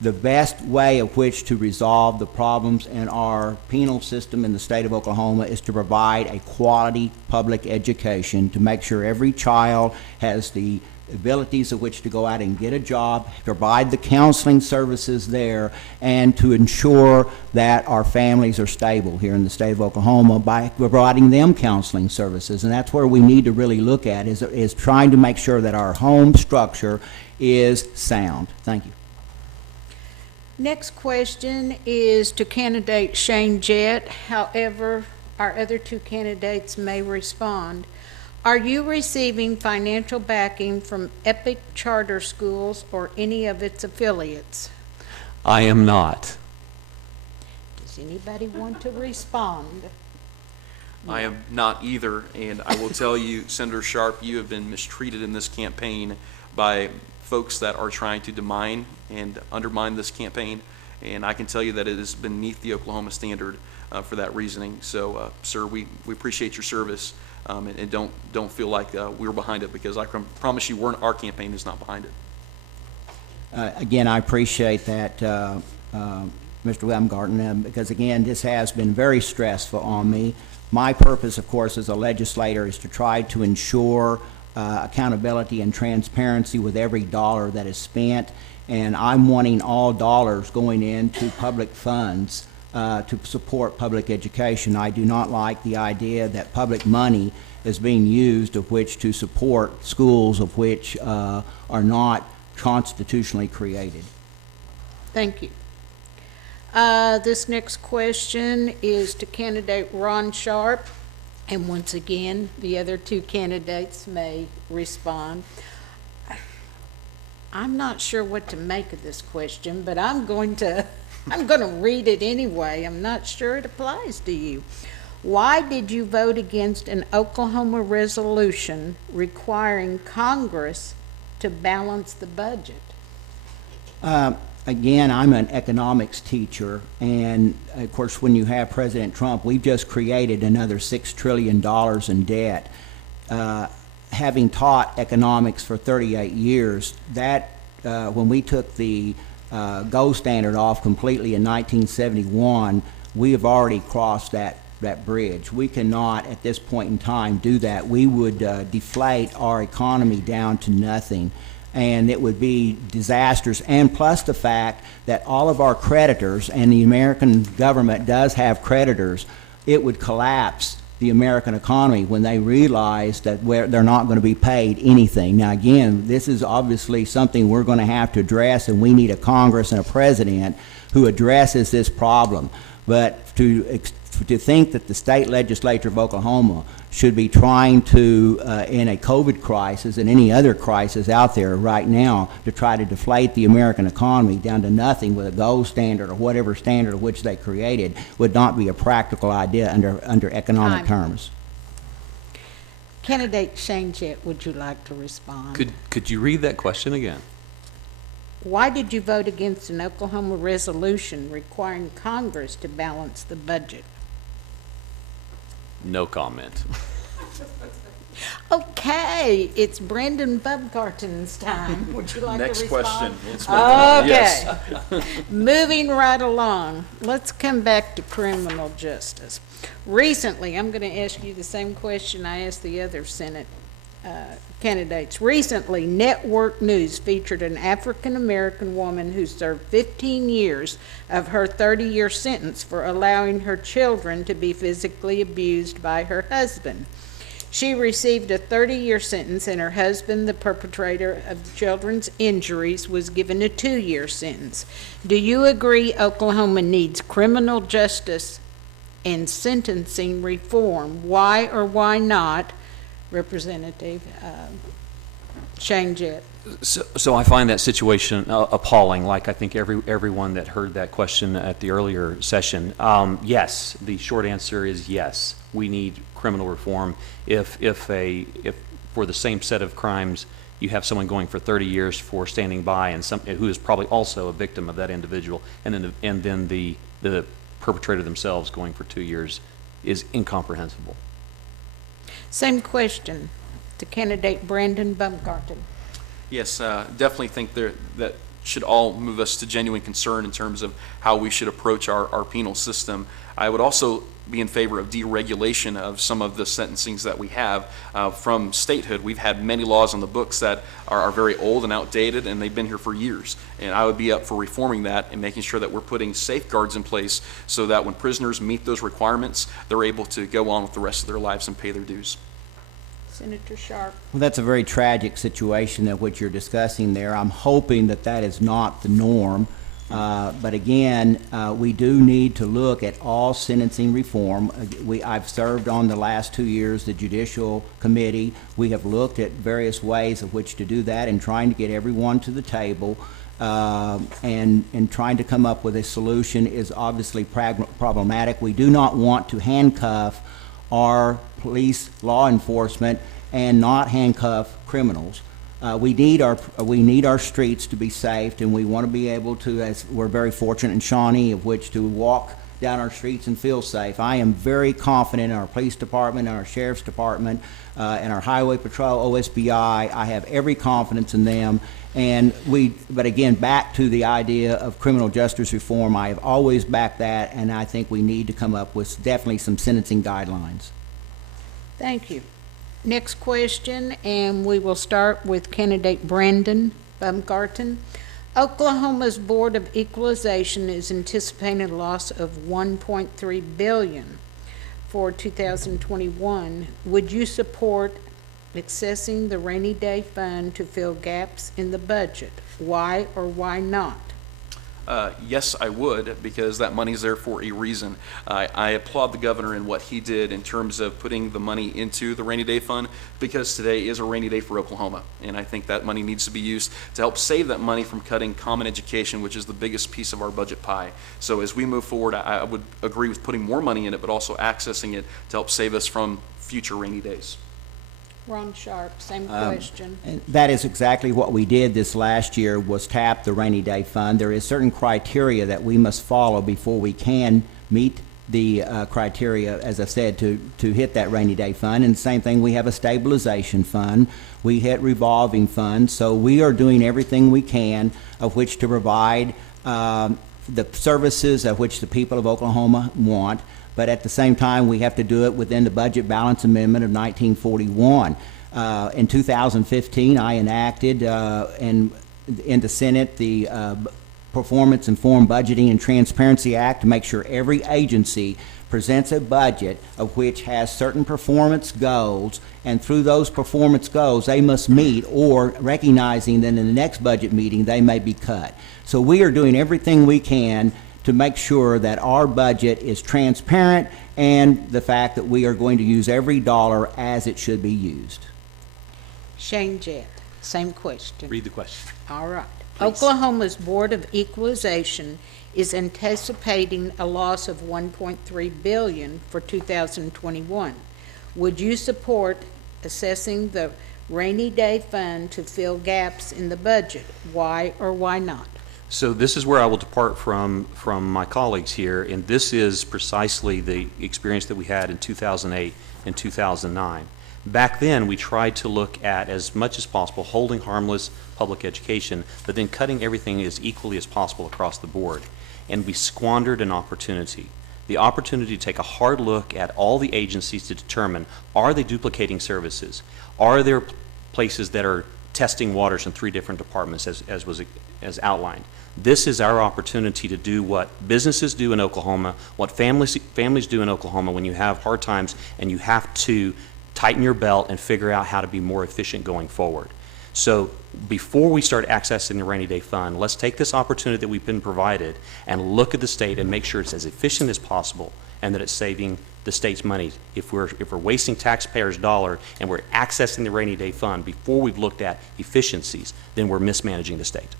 The best way of which to resolve the problems in our penal system in the state of Oklahoma is to provide a quality public education, to make sure every child has the abilities of which to go out and get a job, provide the counseling services there, and to ensure that our families are stable here in the state of Oklahoma by providing them counseling services. And that's where we need to really look at, is trying to make sure that our home structure is sound. Thank you. Next question is to candidate Shane Jett. However, our other two candidates may respond. Are you receiving financial backing from Epic Charter Schools or any of its affiliates? I am not. Does anybody want to respond? I am not either, and I will tell you, Senator Sharp, you have been mistreated in this campaign by folks that are trying to demine and undermine this campaign, and I can tell you that it is beneath the Oklahoma standard for that reasoning. So, sir, we appreciate your service, and don't feel like we're behind it, because I can promise you our campaign is not behind it. Again, I appreciate that, Mr. Wemgarten, because again, this has been very stressful on me. My purpose, of course, as a legislator is to try to ensure accountability and transparency with every dollar that is spent, and I'm wanting all dollars going into public funds to support public education. I do not like the idea that public money is being used of which to support schools of which are not constitutionally created. Thank you. This next question is to candidate Ron Sharp, and once again, the other two candidates may respond. I'm not sure what to make of this question, but I'm going to read it anyway. I'm not sure it applies to you. Why did you vote against an Oklahoma resolution requiring Congress to balance the budget? Again, I'm an economics teacher, and of course, when you have President Trump, we've just created another $6 trillion in debt. Having taught economics for 38 years, that when we took the gold standard off completely in 1971, we have already crossed that bridge. We cannot, at this point in time, do that. We would deflate our economy down to nothing, and it would be disastrous. And plus the fact that all of our creditors, and the American government does have creditors, it would collapse the American economy when they realize that they're not going to be paid anything. Now again, this is obviously something we're going to have to address, and we need a Congress and a president who addresses this problem. But to think that the state legislature of Oklahoma should be trying to, in a COVID crisis and any other crisis out there right now, to try to deflate the American economy down to nothing with a gold standard or whatever standard of which they created would not be a practical idea under economic terms. Candidate Shane Jett, would you like to respond? Could you read that question again? Why did you vote against an Oklahoma resolution requiring Congress to balance the budget? No comment. Okay, it's Brendan Bumgarten's time. Would you like Next to respond? question. Okay. Yes. Moving right along, let's come back to criminal justice. Recently, I'm going to ask you the same question I asked the other Senate candidates. Recently, Network News featured an African-American woman who served 15 years of her 30-year sentence for allowing her children to be physically abused by her husband. She received a 30-year sentence, and her husband, the perpetrator of the children's injuries, was given a 2-year sentence. Do you agree Oklahoma needs criminal justice and sentencing reform? Why or why not? Representative Shane Jett. So I find that situation appalling, like I think everyone that heard that question at the earlier session. Yes, the short answer is yes. We need criminal reform. If for the same set of crimes you have someone going for 30 years for standing by, and who is probably also a victim of that individual, and then the perpetrator themselves going for 2 years, is incomprehensible. Same question to candidate Brandon Bumgarten. Yes, definitely think that should all move us to genuine concern in terms of how we should approach our penal system. I would also be in favor of deregulation of some of the sentencings that we have from statehood. We've had many laws on the books that are very old and outdated, and they've been here for years. And I would be up for reforming that and making sure that we're putting safeguards in place so that when prisoners meet those requirements, they're able to go on with the rest of their lives and pay their dues. Senator Sharp. Well, that's a very tragic situation that what you're discussing there. I'm hoping that that is not the norm. But again, we do need to look at all sentencing reform. I've served on the last 2 years the Judicial Committee. We have looked at various ways of which to do that and trying to get everyone to the table. And trying to come up with a solution is obviously problematic. We do not want to handcuff our police law enforcement and not handcuff criminals. We need our streets to be safe, and we want to be able to, as we're very fortunate in Shawnee, of which to walk down our streets and feel safe. I am very confident in our police department, and our sheriff's department, and our highway patrol, OSBI. I have every confidence in them. But again, back to the idea of criminal justice reform, I have always backed that, and I think we need to come up with definitely some sentencing guidelines. Thank you. Next question, and we will start with candidate Brandon Baumgarten. Oklahoma's Board of Equalization is anticipating a loss of $1.3 billion for 2021. Would you support accessing the rainy day fund to fill gaps in the budget? Why or why not? Yes, I would, because that money's there for a reason. I applaud the governor in what he did in terms of putting the money into the rainy day fund, because today is a rainy day for Oklahoma, and I think that money needs to be used to help save that money from cutting common education, which is the biggest piece of our budget pie. So as we move forward, I would agree with putting more money in it, but also accessing it to help save us from future rainy days. Ron Sharp, same question. And that is exactly what we did this last year, was tap the rainy day fund. There is certain criteria that we must follow before we can meet the criteria, as I said, to hit that rainy day fund. And same thing, we have a stabilization fund. We hit revolving funds. So we are doing everything we can of which to provide the services of which the people of Oklahoma want. But at the same time, we have to do it within the Budget Balance Amendment of 1941. In 2015, I enacted in the Senate the Performance Informed Budgeting and Transparency Act to make sure every agency presents a budget of which has certain performance goals, and through those performance goals they must meet, or recognizing that in the next budget meeting they may be cut. So we are doing everything we can to make sure that our budget is transparent, and the fact that we are going to use every dollar as it should be used. Shane Jett, same question. Read the question. All right. Please. Oklahoma's Board of Equalization is anticipating a loss of $1.3 billion for 2021. Would you support assessing the rainy day fund to fill gaps in the budget? Why or why not? So this is where I will depart from my colleagues here, and this is precisely the experience that we had in 2008 and 2009. Back then, we tried to look at, as much as possible, holding harmless public education, but then cutting everything as equally as possible across the board. And we squandered an opportunity. The opportunity to take a hard look at all the agencies to determine, are they duplicating services? Are there places that are testing waters in 3 different departments, as outlined? This is our opportunity to do what businesses do in Oklahoma, what families do in Oklahoma when you have hard times and you have to tighten your belt and figure out how to be more efficient going forward. So before we start accessing the rainy day fund, let's take this opportunity that we've been provided and look at the state and make sure it's as efficient as possible and that it's saving the state's money. If we're wasting taxpayers' dollar and we're accessing the rainy day fund before we've looked at efficiencies, then we're mismanaging the state.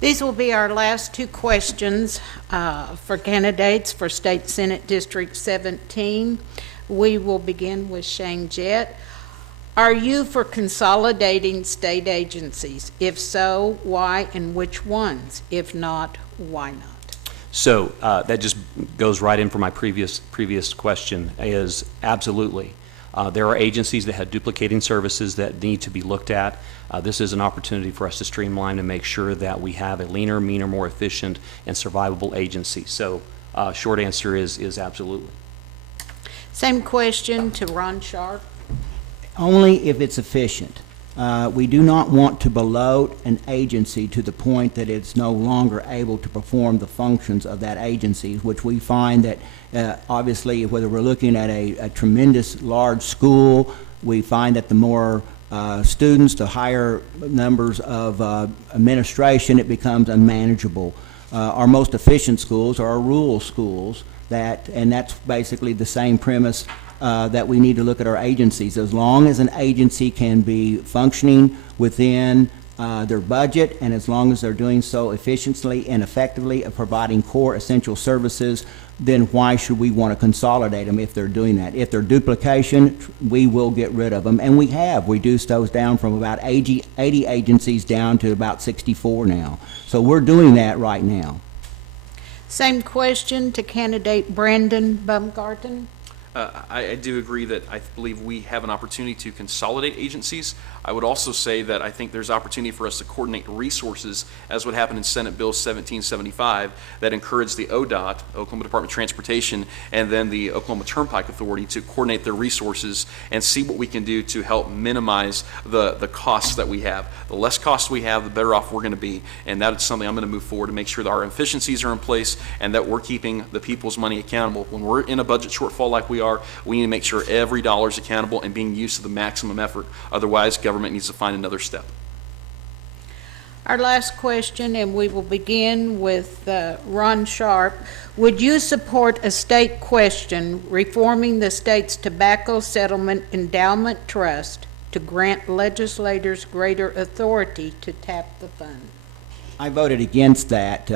These will be our last 2 questions for candidates for State Senate District 17. We will begin with Shane Jett. Are you for consolidating state agencies? If so, why and which ones? If not, why not? So that just goes right in for my previous question, is absolutely. There are agencies that have duplicating services that need to be looked at. This is an opportunity for us to streamline and make sure that we have a leaner, meaner, more efficient, and survivable agency. So short answer is absolutely. Same question to Ron Sharp. Only if it's efficient. We do not want to bloat an agency to the point that it's no longer able to perform the functions of that agency, which we find that obviously whether we're looking at a tremendous large school, we find that the more students, to higher numbers of administration, it becomes unmanageable. Our most efficient schools are our rural schools, and that's basically the same premise that we need to look at our agencies. As long as an agency can be functioning within their budget, and as long as they're doing so efficiently and effectively of providing core essential services, then why should we want to consolidate them if they're doing that? If they're duplication, we will get rid of them, and we have reduced those down from about 80 agencies down to about 64 now. So we're doing that right now. Same question to candidate Brandon Baumgarten. I do agree that I believe we have an opportunity to consolidate agencies. I would also say that I think there's opportunity for us to coordinate resources, as what happened in Senate Bill 1775, that encouraged the ODOT, Oklahoma Department of Transportation, and then the Oklahoma Turnpike Authority to coordinate their resources and see what we can do to help minimize the costs that we have. The less costs we have, the better off we're going to be, and that is something I'm going to move forward to make sure that our efficiencies are in place and that we're keeping the people's money accountable. When we're in a budget shortfall like we are, we need to make sure every dollar is accountable and being used to the maximum effort. Otherwise, government needs to find another step. Our last question, and we will begin with Ron Sharp. Would you support a state question reforming the state's tobacco settlement endowment trust to grant legislators greater authority to tap the fund? I voted against that,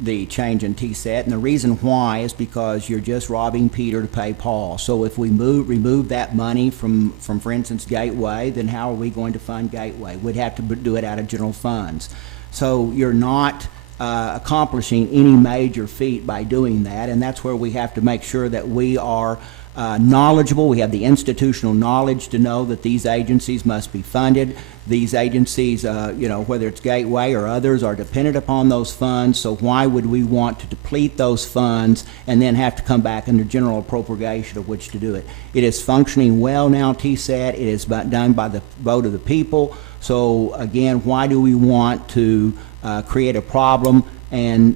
the change in TSET, and the reason why is because you're just robbing Peter to pay Paul. So if we remove that money from, for instance, Gateway, then how are we going to fund Gateway? We'd have to do it out of general funds. So you're not accomplishing any major feat by doing that, and that's where we have to make sure that we are knowledgeable. We have the institutional knowledge to know that these agencies must be funded. These agencies, whether it's Gateway or others, are dependent upon those funds, so why would we want to deplete those funds and then have to come back under general appropriation of which to do it? It is functioning well now, TSET. It is done by the vote of the people. So again, why do we want to create a problem and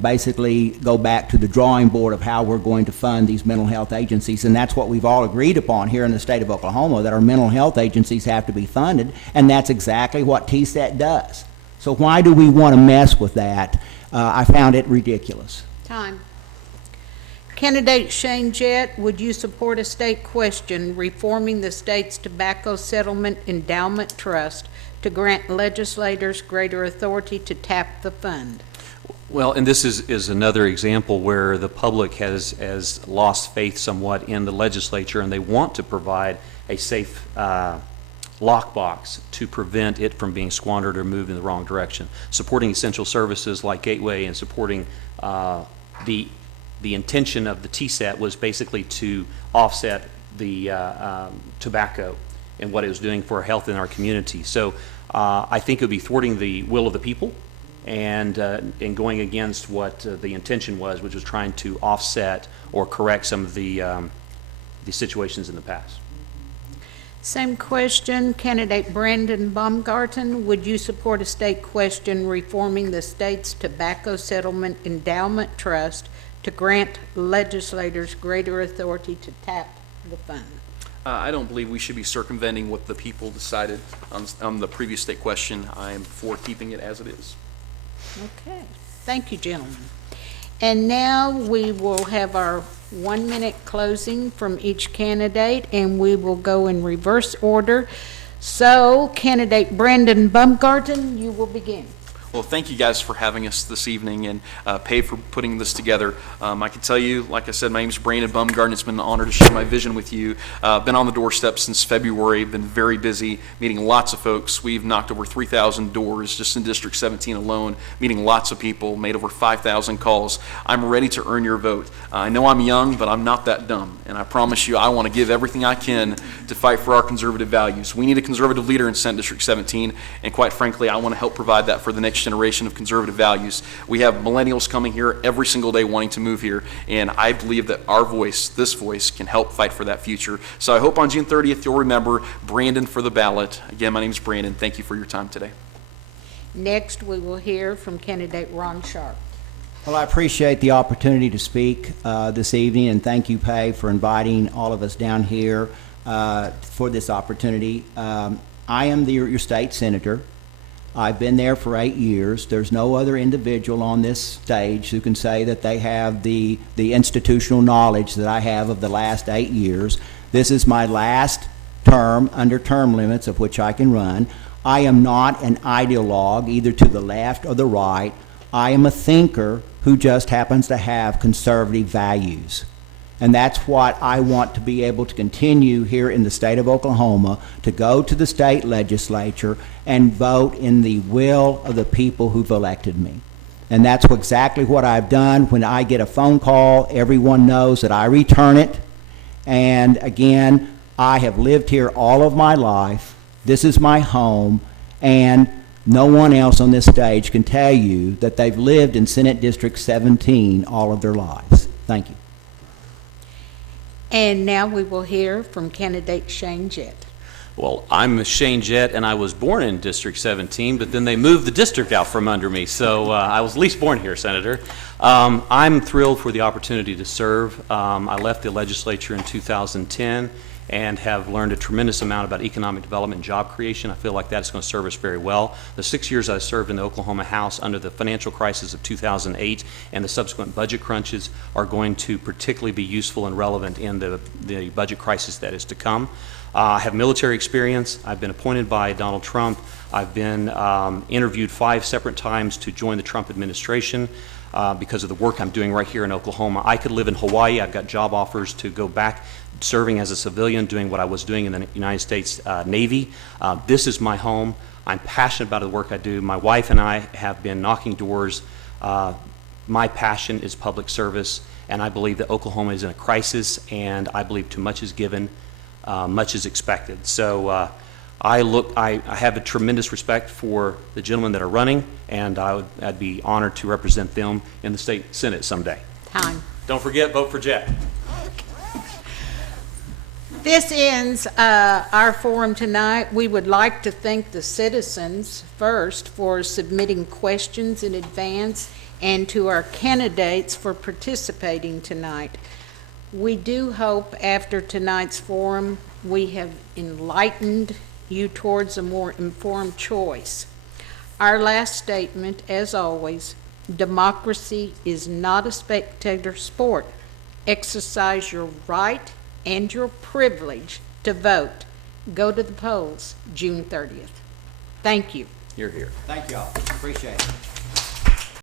basically go back to the drawing board of how we're going to fund these mental health agencies? And that's what we've all agreed upon here in the state of Oklahoma, that our mental health agencies have to be funded, and that's exactly what TSET does. So why do we want to mess with that? I found it ridiculous. Time. Candidate Shane Jett, would you support a state question reforming the state's tobacco settlement endowment trust to grant legislators greater authority to tap the fund? Well, and this is another example where the public has lost faith somewhat in the legislature, and they want to provide a safe lockbox to prevent it from being squandered or moved in the wrong direction. Supporting essential services like Gateway and supporting the intention of the TSET was basically to offset the tobacco and what it was doing for health in our community. So I think it would be thwarting the will of the people and going against what the intention was, which was trying to offset or correct some of the situations in the past. Same question, candidate Brandon Baumgarten. Would you support a state question reforming the state's tobacco settlement endowment trust to grant legislators greater authority to tap the fund? I don't believe we should be circumventing what the people decided on the previous state question. I am for keeping it as it is. Okay, thank you, gentlemen. And now we will have our 1-minute closing from each candidate, and we will go in reverse order. So, candidate Brandon Baumgarten, you will begin. Well, thank you guys for having us this evening, and Pave for putting this together. I can tell you, like I said, my name is Brandon Baumgarten. It's been an honor to share my vision with you. Been on the doorstep since February, been very busy, meeting lots of folks. We've knocked over 3,000 doors just in District 17 alone, meeting lots of people, made over 5,000 calls. I'm ready to earn your vote. I know I'm young, but I'm not that dumb, and I promise you I want to give everything I can to fight for our conservative values. We need a conservative leader in Senate District 17, and quite frankly, I want to help provide that for the next generation of conservative values. We have millennials coming here every single day wanting to move here, and I believe that our voice, this voice, can help fight for that future. So I hope on June 30th you'll remember Brandon for the ballot. Again, my name is Brandon. Thank you for your time today. Next, we will hear from candidate Ron Sharp. Well, I appreciate the opportunity to speak this evening, and thank you, Pave, for inviting all of us down here for this opportunity. I am your state senator. I've been there for 8 years. There's no other individual on this stage who can say that they have the institutional knowledge that I have of the last 8 years. This is my last term under term limits of which I can run. I am not an ideologue, either to the left or the right. I am a thinker who just happens to have conservative values. And that's what I want to be able to continue here in the state of Oklahoma, to go to the state legislature and vote in the will of the people who've elected me. And that's exactly what I've done. When I get a phone call, everyone knows that I return it. And again, I have lived here all of my life. This is my home, and no one else on this stage can tell you that they've lived in Senate District 17 all of their lives. Thank you. And now we will hear from candidate Shane Jett. Well, I'm Shane Jett, and I was born in District 17, but then they moved the district out from under me, so I was at least born here, Senator. I'm thrilled for the opportunity to serve. I left the legislature in 2010 and have learned a tremendous amount about economic development and job creation. I feel like that's going to serve us very well. The 6 years I served in the Oklahoma House under the financial crisis of 2008 and the subsequent budget crunches are going to particularly be useful and relevant in the budget crisis that is to come. I have military experience. I've been appointed by Donald Trump. I've been interviewed 5 separate times to join the Trump administration because of the work I'm doing right here in Oklahoma. I could live in Hawaii. I've got job offers to go back serving as a civilian, doing what I was doing in the United States Navy. This is my home. I'm passionate about the work I do. My wife and I have been knocking doors. My passion is public service, and I believe that Oklahoma is in a crisis, and I believe too much is given, much is expected. So I have a tremendous respect for the gentlemen that are running, and I'd be honored to represent them in the state Senate someday. Time. Don't forget, vote for Jett. This ends our forum tonight. We would like to thank the citizens first for submitting questions in advance, and to our candidates for participating tonight. We do hope after tonight's forum we have enlightened you towards a more informed choice. Our last statement, as always, democracy is not a spectator sport. Exercise your right and your privilege to vote. Go to the polls June 30th. Thank you. You're here. Thank you all. Appreciate it.